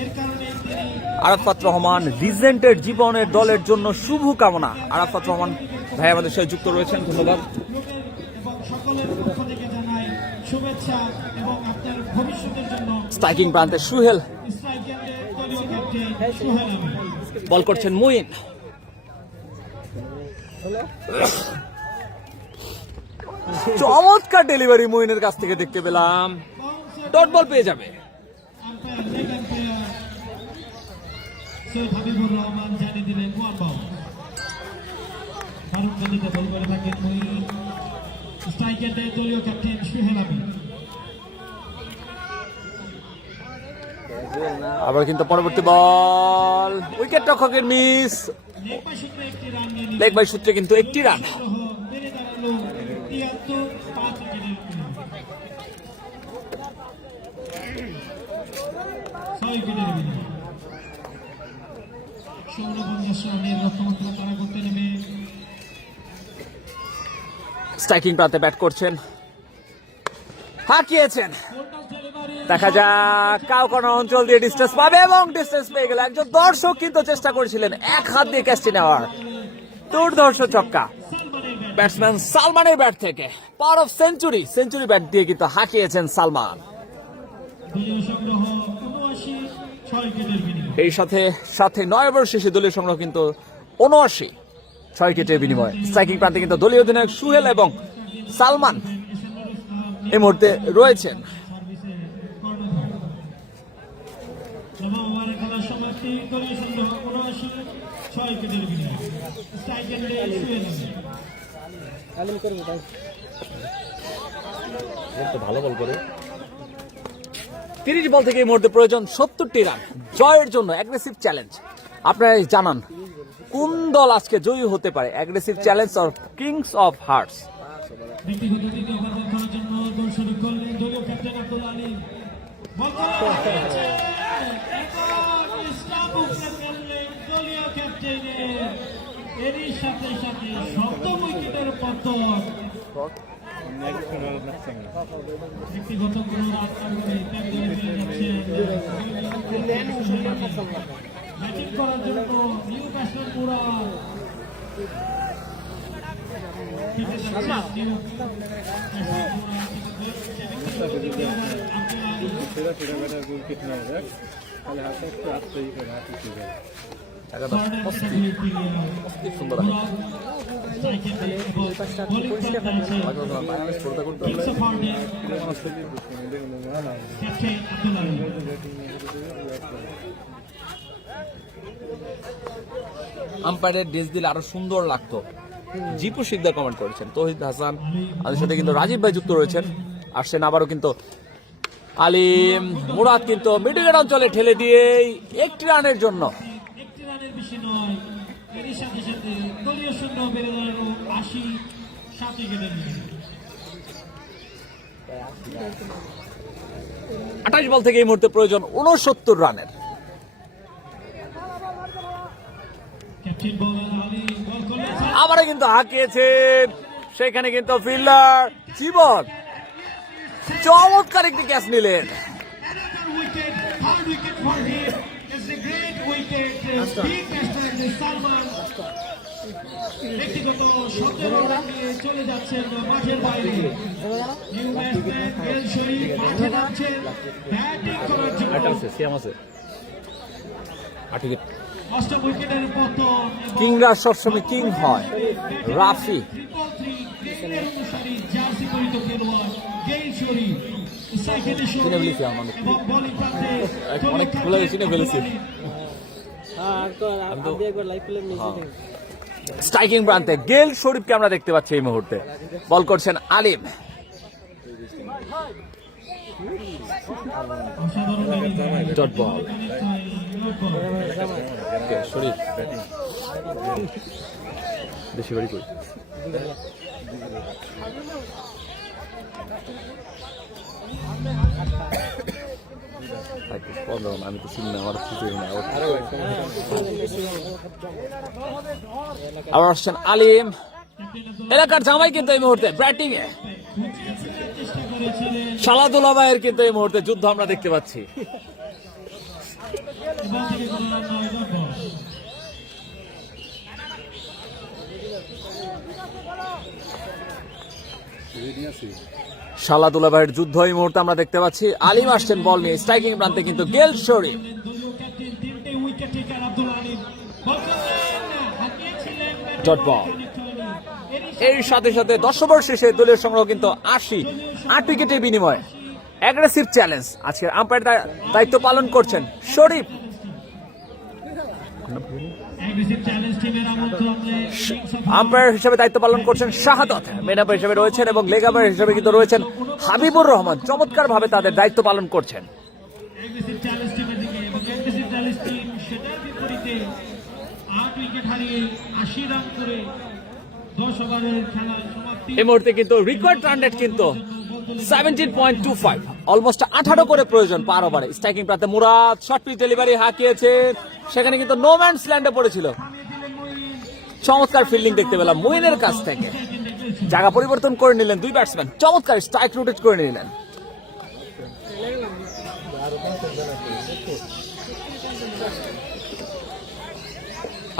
এর কারণে তিনি আরাফাত রহমান লিজেন্ডের জীবনের দলের জন্য শুভ কামনা। আরাফাত রহমান ভাই আমাদের সাথে যুক্ত রয়েছেন, ধন্যবাদ। লোকের এবং সকলের পক্ষ থেকে জানাই শুভেচ্ছা এবং আপনার ভবিষ্যতের জন্য। স্ট্রাইকিং প্রান্তে সুহেল, স্ট্রাইকারের দলীয় ক্যাপ্টেন সুহেল আমির। বল করছেন মুইন। চমৎকার ডেলিভারি মুইনের কাছ থেকে দেখতে পেলাম, ডট বল পেয়ে যাবে। Umpire leg umpire Syed Habibur Rahman জানিয়ে দিলেন ওয়ান বল। ফারুক গনিকে বল করে থাকেন মুইন। স্ট্রাইকারের দলীয় ক্যাপ্টেন সুহেল আমির। আবার কিন্তু পরবর্তী বল, উইকেট রক্ষকের মিস, লেগ বাই সূত্রে একটি রান নিয়ে নিল। লেগ বাই সূত্রে কিন্তু একটি রান। বেড়ে দাঁড়ালো 73-5 উইকেটের উপর। 6 উইকেটের বিনিময়ে 16-50 রানের লক্ষ্যমাত্রা তারা করতে নেমে স্ট্রাইকিং প্রান্তে ব্যাট করছেন, হাঁকিয়েছেন। দেখা যাক কাউ কোন অঞ্চল দিয়ে ডিস্টেন্স পাবে, এবং ডিস্টেন্স পেয়ে গেল। একজন দর্শক কিন্তু চেষ্টা করেছিলেন এক হাত দিয়ে ক্যাচটি নেওয়ার, দুর্ধর্ষ ছক্কা ব্যাটসম্যান সালমানের ব্যাট থেকে। Power of century, century bat দিয়ে কিন্তু হাঁকিয়েছেন সালমান। দলীয় সংগ্রহ 79, 6 উইকেটের বিনিময়ে। এই সাথে সাথে 9 ওভার শেষে দলীয় সংগ্রহ কিন্তু 79, 6 উইকেটের বিনিময়ে। স্ট্রাইকিং প্রান্তে কিন্তু দলীয় অধিনায়ক সুহেল এবং সালমান এই মুহূর্তে রয়েছেন। সার্ভিসে কর্ণধার। নবম ওভারে খেলার সমাপ্তি, দলীয় সংগ্রহ 79, 6 উইকেটের বিনিময়ে। স্ট্রাইকার সুহেল আমির। আলিম করবো তাই ভালো বল করে 30 বল থেকে এই মুহূর্তে প্রয়োজন 70টি রান জয়ের জন্য। অ্যাগ্রেসিভ চ্যালেঞ্জ, আপনারা জানান কোন দল আজকে জয়ী হতে পারে। Aggressive challenge of kings of hearts. ব্যক্তিগত দ্বিতীয় ওভার খেলার জন্য দল শুরু করলেন দলীয় ক্যাপ্টেন আব্দুল আলী। বল করেছে, এখন স্টাম্প উপরে ফেললেন দলীয় ক্যাপ্টেনের। এরই সাথে সাথে 7ম উইকেটের পতন। ব্যক্তিগত কোনো রান না করে ত্যাগ করে ফিরে যাচ্ছেন ব্যাটিং করার জন্য নিউ ব্যাটসম্যান পুরা সুন্দর আম্পায়ারের ড্রেস দিলে আরো সুন্দর লাগতো। জিপু শিকদার কমেন্ট করেছেন। তৌহিদ হাসান আমাদের সাথে কিন্তু রাজীব ভাই যুক্ত রয়েছেন, আসছেন আবারও কিন্তু আলিম মুরাদ কিন্তু মিডল অঞ্চলে ঠেলে দিয়ে একটি রানের জন্য। একটি রানের বেশি নয়, এরই সাথে সাথে দলীয় সংগ্রহ বেড়ে দাঁড়ালো 80, 7 উইকেটের বিনিময়ে। 28 বল থেকে এই মুহূর্তে প্রয়োজন 69 রানের। ক্যাপ্টেন বোলার আলী বল করলেন, আবারও কিন্তু হাঁকিয়েছেন, সেখানে কিন্তু ফিল্ডার জীবন চমৎকার একটি ক্যাচ নিলেন। another wicket, third wicket for him. It's a great wicket. Big national Salman ব্যক্তিগত 17 রান নিয়ে চলে যাচ্ছেন মাঠের বাইরে। নিউ ব্যাটসম্যান গেল শরীফ মাঠে নামছেন ব্যাটিং করার জন্য। অষ্টম উইকেটের পতন এবং কিংরা সবসময় কিং হয়। রাফি গেইলের অনুসারী জার্সি পরিহিত খেলোয়াড় গেইল শরীফ সাইকেলে শরীফ এবং বোলিং প্রান্তে অনেকগুলো চিনে ফেলেছি। হ্যাঁ আর তো আমি একবার লাইভ প্লে নিয়েছি। স্ট্রাইকিং প্রান্তে গেল শরীফকে আমরা দেখতে পাচ্ছি এই মুহূর্তে। বল করছেন আলিম। Dot ball. শরীফ বেশি বাড়ি কই আমি তো চিনি না, আমার কিছুই না। আবার আসছেন আলিম, এলাকার জামাই কিন্তু এই মুহূর্তে ব্যাটিং এ। শালাদুল্লাহ ভাইয়ের কিন্তু এই মুহূর্তে যুদ্ধ আমরা দেখতে পাচ্ছি। শালাদুল্লাহ ভাইয়ের যুদ্ধ এই মুহূর্তে আমরা দেখতে পাচ্ছি। আলিম আসছেন বল নিয়ে স্ট্রাইকিং প্রান্তে কিন্তু গেল শরীফ। Dot ball. এর সাথে সাথে 10 ওভার শেষে দলীয় সংগ্রহ কিন্তু 8 উইকেটের বিনিময়ে অ্যাগ্রেসিভ চ্যালেঞ্জ। আজকের আম্পায়ার দায়িত্ব পালন করছেন শরীফ। আম্পায়ার হিসেবে দায়িত্ব পালন করছেন শাহাদত, মেন আম্পায়ার হিসেবে রয়েছেন এবং লেগ আম্পায়ার হিসেবে কিন্তু রয়েছেন হাবিবুর রহমান। চমৎকার ভাবে তাদের দায়িত্ব পালন করছেন। এই মুহূর্তে কিন্তু রেকর্ড রান রেট কিন্তু 17.25, অলমোস্ট 18 করে প্রয়োজন পার ওভারে। স্ট্রাইকিং প্রান্তে মুরাদ শর্ট পিচ ডেলিভারি হাঁকিয়েছে, সেখানে কিন্তু নো ম্যানস ল্যান্ডে পড়েছিল। চমৎকার ফিল্ডিং দেখতে পেলাম মুইনের কাছ থেকে। জায়গা পরিবর্তন করে নিলেন দুই ব্যাটসম্যান, চমৎকার স্ট্রাইক রোটেট করে নিলেন।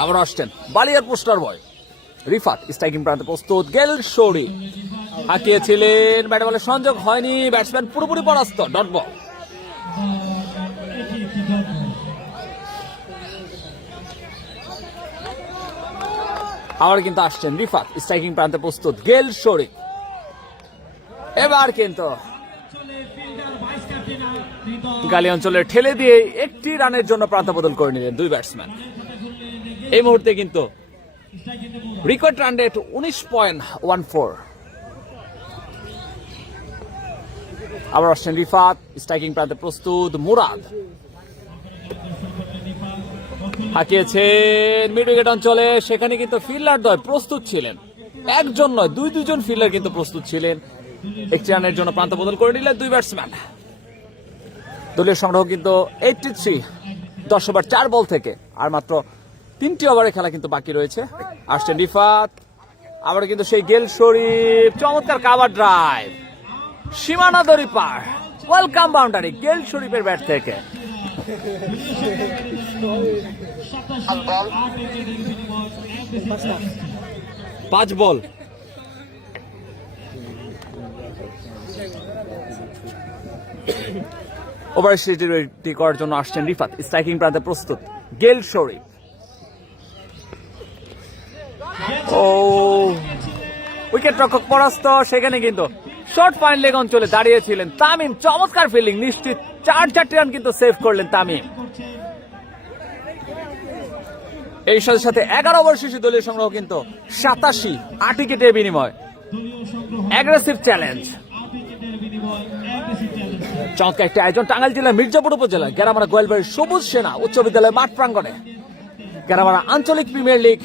আবার আসছেন বালিয়ার পোস্টার বয় রিফাত। স্ট্রাইকিং প্রান্তে প্রস্তুত গেল শরীফ, হাঁকিয়েছিলেন, ব্যাট বলে সংযোগ হয়নি, ব্যাটসম্যান পুরোপুরি পরাস্ত। Dot ball. আবার কিন্তু আসছেন রিফাত। স্ট্রাইকিং প্রান্তে প্রস্তুত গেল শরীফ। এবার কিন্তু গালি অঞ্চলে ঠেলে দিয়ে একটি রানের জন্য প্রান্ত বদল করে নিলেন দুই ব্যাটসম্যান। এই মুহূর্তে কিন্তু রেকর্ড রান রেট 19.14। আবার আসছেন রিফাত। স্ট্রাইকিং প্রান্তে প্রস্তুত মুরাদ, হাঁকিয়েছেন মিড উইকেট অঞ্চলে, সেখানে কিন্তু ফিল্ডার দ্বয় প্রস্তুত ছিলেন। একজন নয়, দুজন ফিল্ডার কিন্তু প্রস্তুত ছিলেন। একটি রানের জন্য প্রান্ত বদল করে নিলেন দুই ব্যাটসম্যান। দলীয় সংগ্রহ কিন্তু 83, 10 ওভার 4 বল থেকে আর মাত্র 3টি ওভারে খেলা কিন্তু বাকি রয়েছে। আসছেন রিফাত, আবার কিন্তু সেই গেল শরীফ, চমৎকার কাভার ড্রাইভ, সীমানা দড়ি পার, ওয়েলকাম বাউন্ডারি গেল শরীফের ব্যাট থেকে। 5 বল। ওভার সিরিজটি করার জন্য আসছেন রিফাত। স্ট্রাইকিং প্রান্তে প্রস্তুত গেল শরীফ। ও উইকেট রক্ষক পরাস্ত, সেখানে কিন্তু শর্ট ফাইন লেগ অঞ্চলে দাঁড়িয়েছিলেন তামিম। চমৎকার ফিল্ডিং, নিশ্চিত 4 রান কিন্তু সেভ করলেন তামিম। এই সাথে সাথে 11 ওভার শেষে দলীয় সংগ্রহ কিন্তু 87, 8 উইকেটের বিনিময় অ্যাগ্রেসিভ চ্যালেঞ্জ। চমৎকার একটি আয়োজন টাঙ্গাইল জেলার মির্জাপুর উপজেলা গেরামারা গোয়ালবাড়ির সবুজ সেনা উচ্চ বিদ্যালয় মাঠ প্রাঙ্গণে গেরামারা আঞ্চলিক প্রিমিয়ার লিগ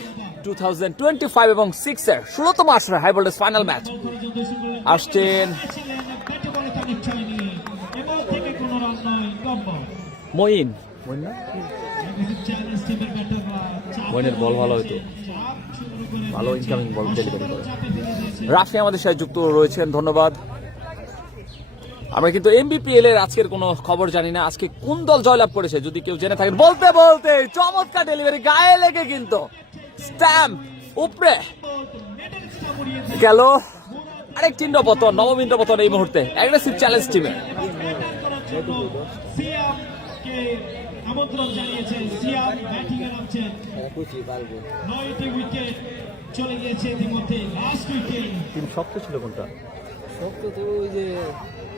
2025 এবং 6 এর 16তম আসরের হাই ভোল্টেজ ফাইনাল ম্যাচ। আসছেন মঈন। মঈনের বল ভালো হতো, ভালো ইনকামিং বল ডেলিভারি করে। রাফি আমাদের সাথে যুক্ত রয়েছেন, ধন্যবাদ। আমরা কিন্তু এমবিপিএল এর আজকের কোনো খবর জানি না, আজকে কোন দল জয়লাভ করেছে যদি কেউ জেনে থাকেন বলতে বলতে চমৎকার ডেলিভারি, গায়ে লেগে কিন্তু স্ট্যাম্প উপরে গেল। আরেক চিহ্ন পতন, নবম ইন্দ্র পতন এই মুহূর্তে অ্যাগ্রেসিভ চ্যালেঞ্জ টিমে। সিয়ামকে আমন্ত্রণ জানিয়েছে, সিয়াম ব্যাটিং এ নামছেন। 9টি উইকেট চলে গিয়েছে ইতিমধ্যে, লাস্ট উইকেট। টিম শক্ত ছিল কোনটা? শক্ত তো ওই যে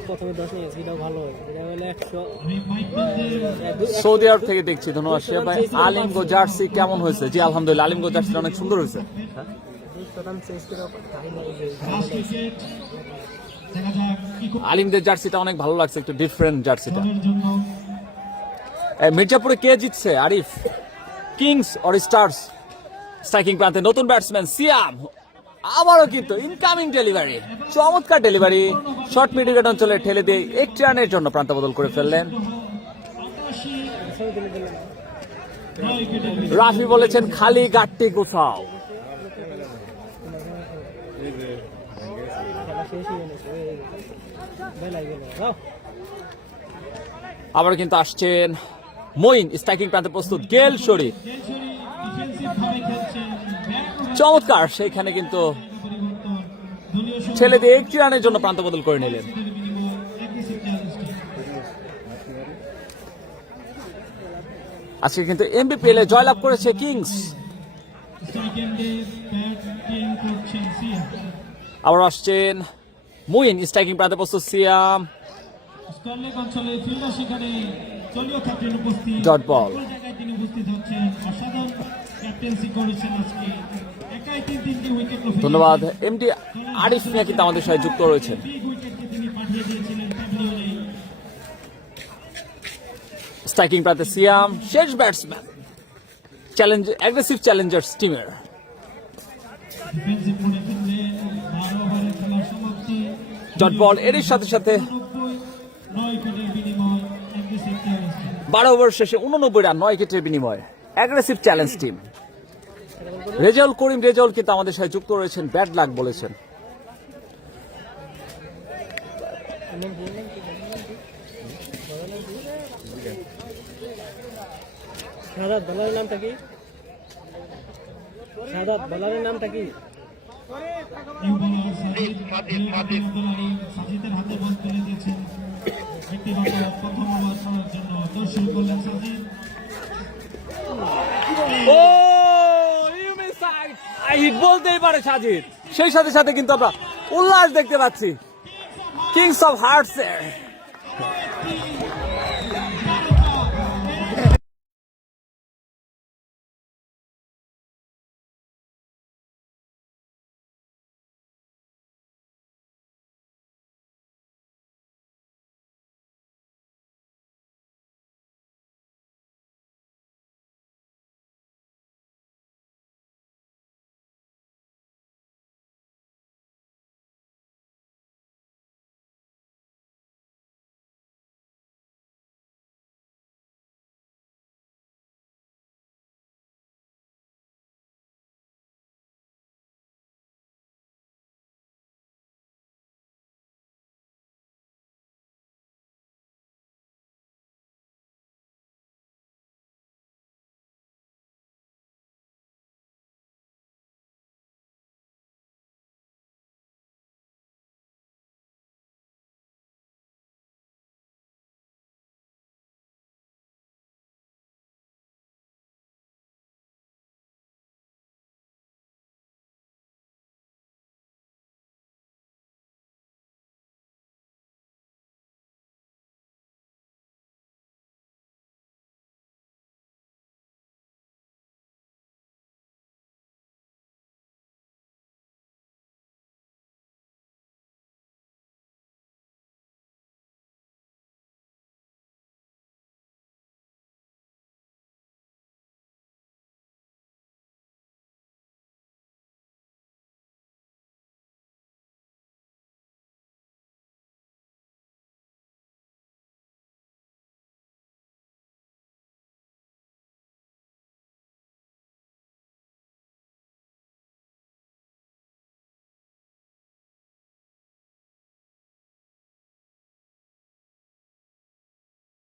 প্রথমে 10 নিয়েছে, এটাও ভালো হয়, এটা হলো 100। আমি মাইকম্যানদের সৌদি আরব থেকে দেখছি, ধন্যবাদ শিয়া ভাই। আলিমগো জার্সি কেমন হয়েছে? জি আলহামদুলিল্লাহ, আলিমগো জার্সি অনেক সুন্দর হয়েছে। 200 রান চেঞ্জ করে তাহলে ওই যে লাস্ট উইকেট। দেখা যাক কি আলিমদের জার্সিটা অনেক ভালো লাগছে, একটু ডিফারেন্ট জার্সিটা। করবেন জন্য। মির্জাপুরে কে জিতছে? Arif, kings or stars? Striking প্রান্তে নতুন ব্যাটসম্যান সিয়াম, আবারও কিন্তু ইনকামিং ডেলিভারি, চমৎকার ডেলিভারি, শর্ট মিডিল অঞ্চলে ঠেলে দিয়ে একটি রানের জন্য প্রান্ত বদল করে ফেললেন। 9 উইকেটের রাফি বলেছেন খালি গাট্টি গোছাও। খেলা শেষ হয়ে গেছে, বেলাই গেল। আবার কিন্তু আসছেন মঈন, স্ট্রাইকিং প্রান্তে প্রস্তুত গেল শরীফ, ডিফেন্সিভ ভাবে খেলছেন। চমৎকার, সেইখানে কিন্তু পরিবর্তন দলীয় ছেলে দিয়ে একটি রানের জন্য প্রান্ত বদল করে নিলেন। সদস্যদের বিনিময়ে অ্যাগ্রেসিভ চ্যালেঞ্জ। আজকে কিন্তু এমবিপিএল এ জয়লাভ করেছে কিংস। স্ট্রাইক এন্ডে ব্যাটিং করছেন সিয়াম। আবার আসছেন মঈন, স্ট্রাইকিং প্রান্তে প্রস্তুত সিয়াম, স্কয়ারলেগ অঞ্চলে ফিল্ডার সেখানে দলীয় ক্যাপ্টেন উপস্থিত। Dot ball. সকল জায়গায় তিনি উপস্থিত হচ্ছেন, অসাধারণ ক্যাপ্টেন্সি করেছেন আজকে। একাই 3টি উইকেট রফিক। ধন্যবাদ। এমডি আরিফ মিয়া কিন্তু আমাদের সাথে যুক্ত রয়েছেন। বিগ উইকেটকে তিনি পাঠিয়ে দিয়েছিলেন প্যাভিলিয়নে। স্ট্রাইকিং প্রান্তে সিয়াম, শেষ ব্যাটসম্যান চ্যালেঞ্জ অ্যাগ্রেসিভ চ্যালেঞ্জার্স টিমের। ডিফেন্সিভ মোডে ফিরলেন। 12 ওভারের খেলার সমাপ্তি। ডট বল, এরই সাথে সাথে 9 উইকেটের বিনিময় অ্যাগ্রেসিভ চ্যালেঞ্জ। 12 ওভার শেষে 89 রান 9 উইকেটের বিনিময়ে aggressive challenge team. Rezaul Karim Rezaul কিন্তু আমাদের সাথে যুক্ত রয়েছেন, ব্যাড লাক বলেছেন। সাদাত বলারের নামটা কি? সাদাত বলারের নামটা কি? নিউ বোলার সাজিদ সাজিদের হাতে বল তুলে দিয়েছেন। ব্যক্তিগত প্রথম ওভার করার জন্য দর্শক করলেন সাজিদ। ও ইউ মিস সাইড, হিট বলতেই পারে সাজিদ। সেই সাথে সাথে কিন্তু আমরা উল্লাস দেখতে পাচ্ছি কিংস অফ হার্টস এর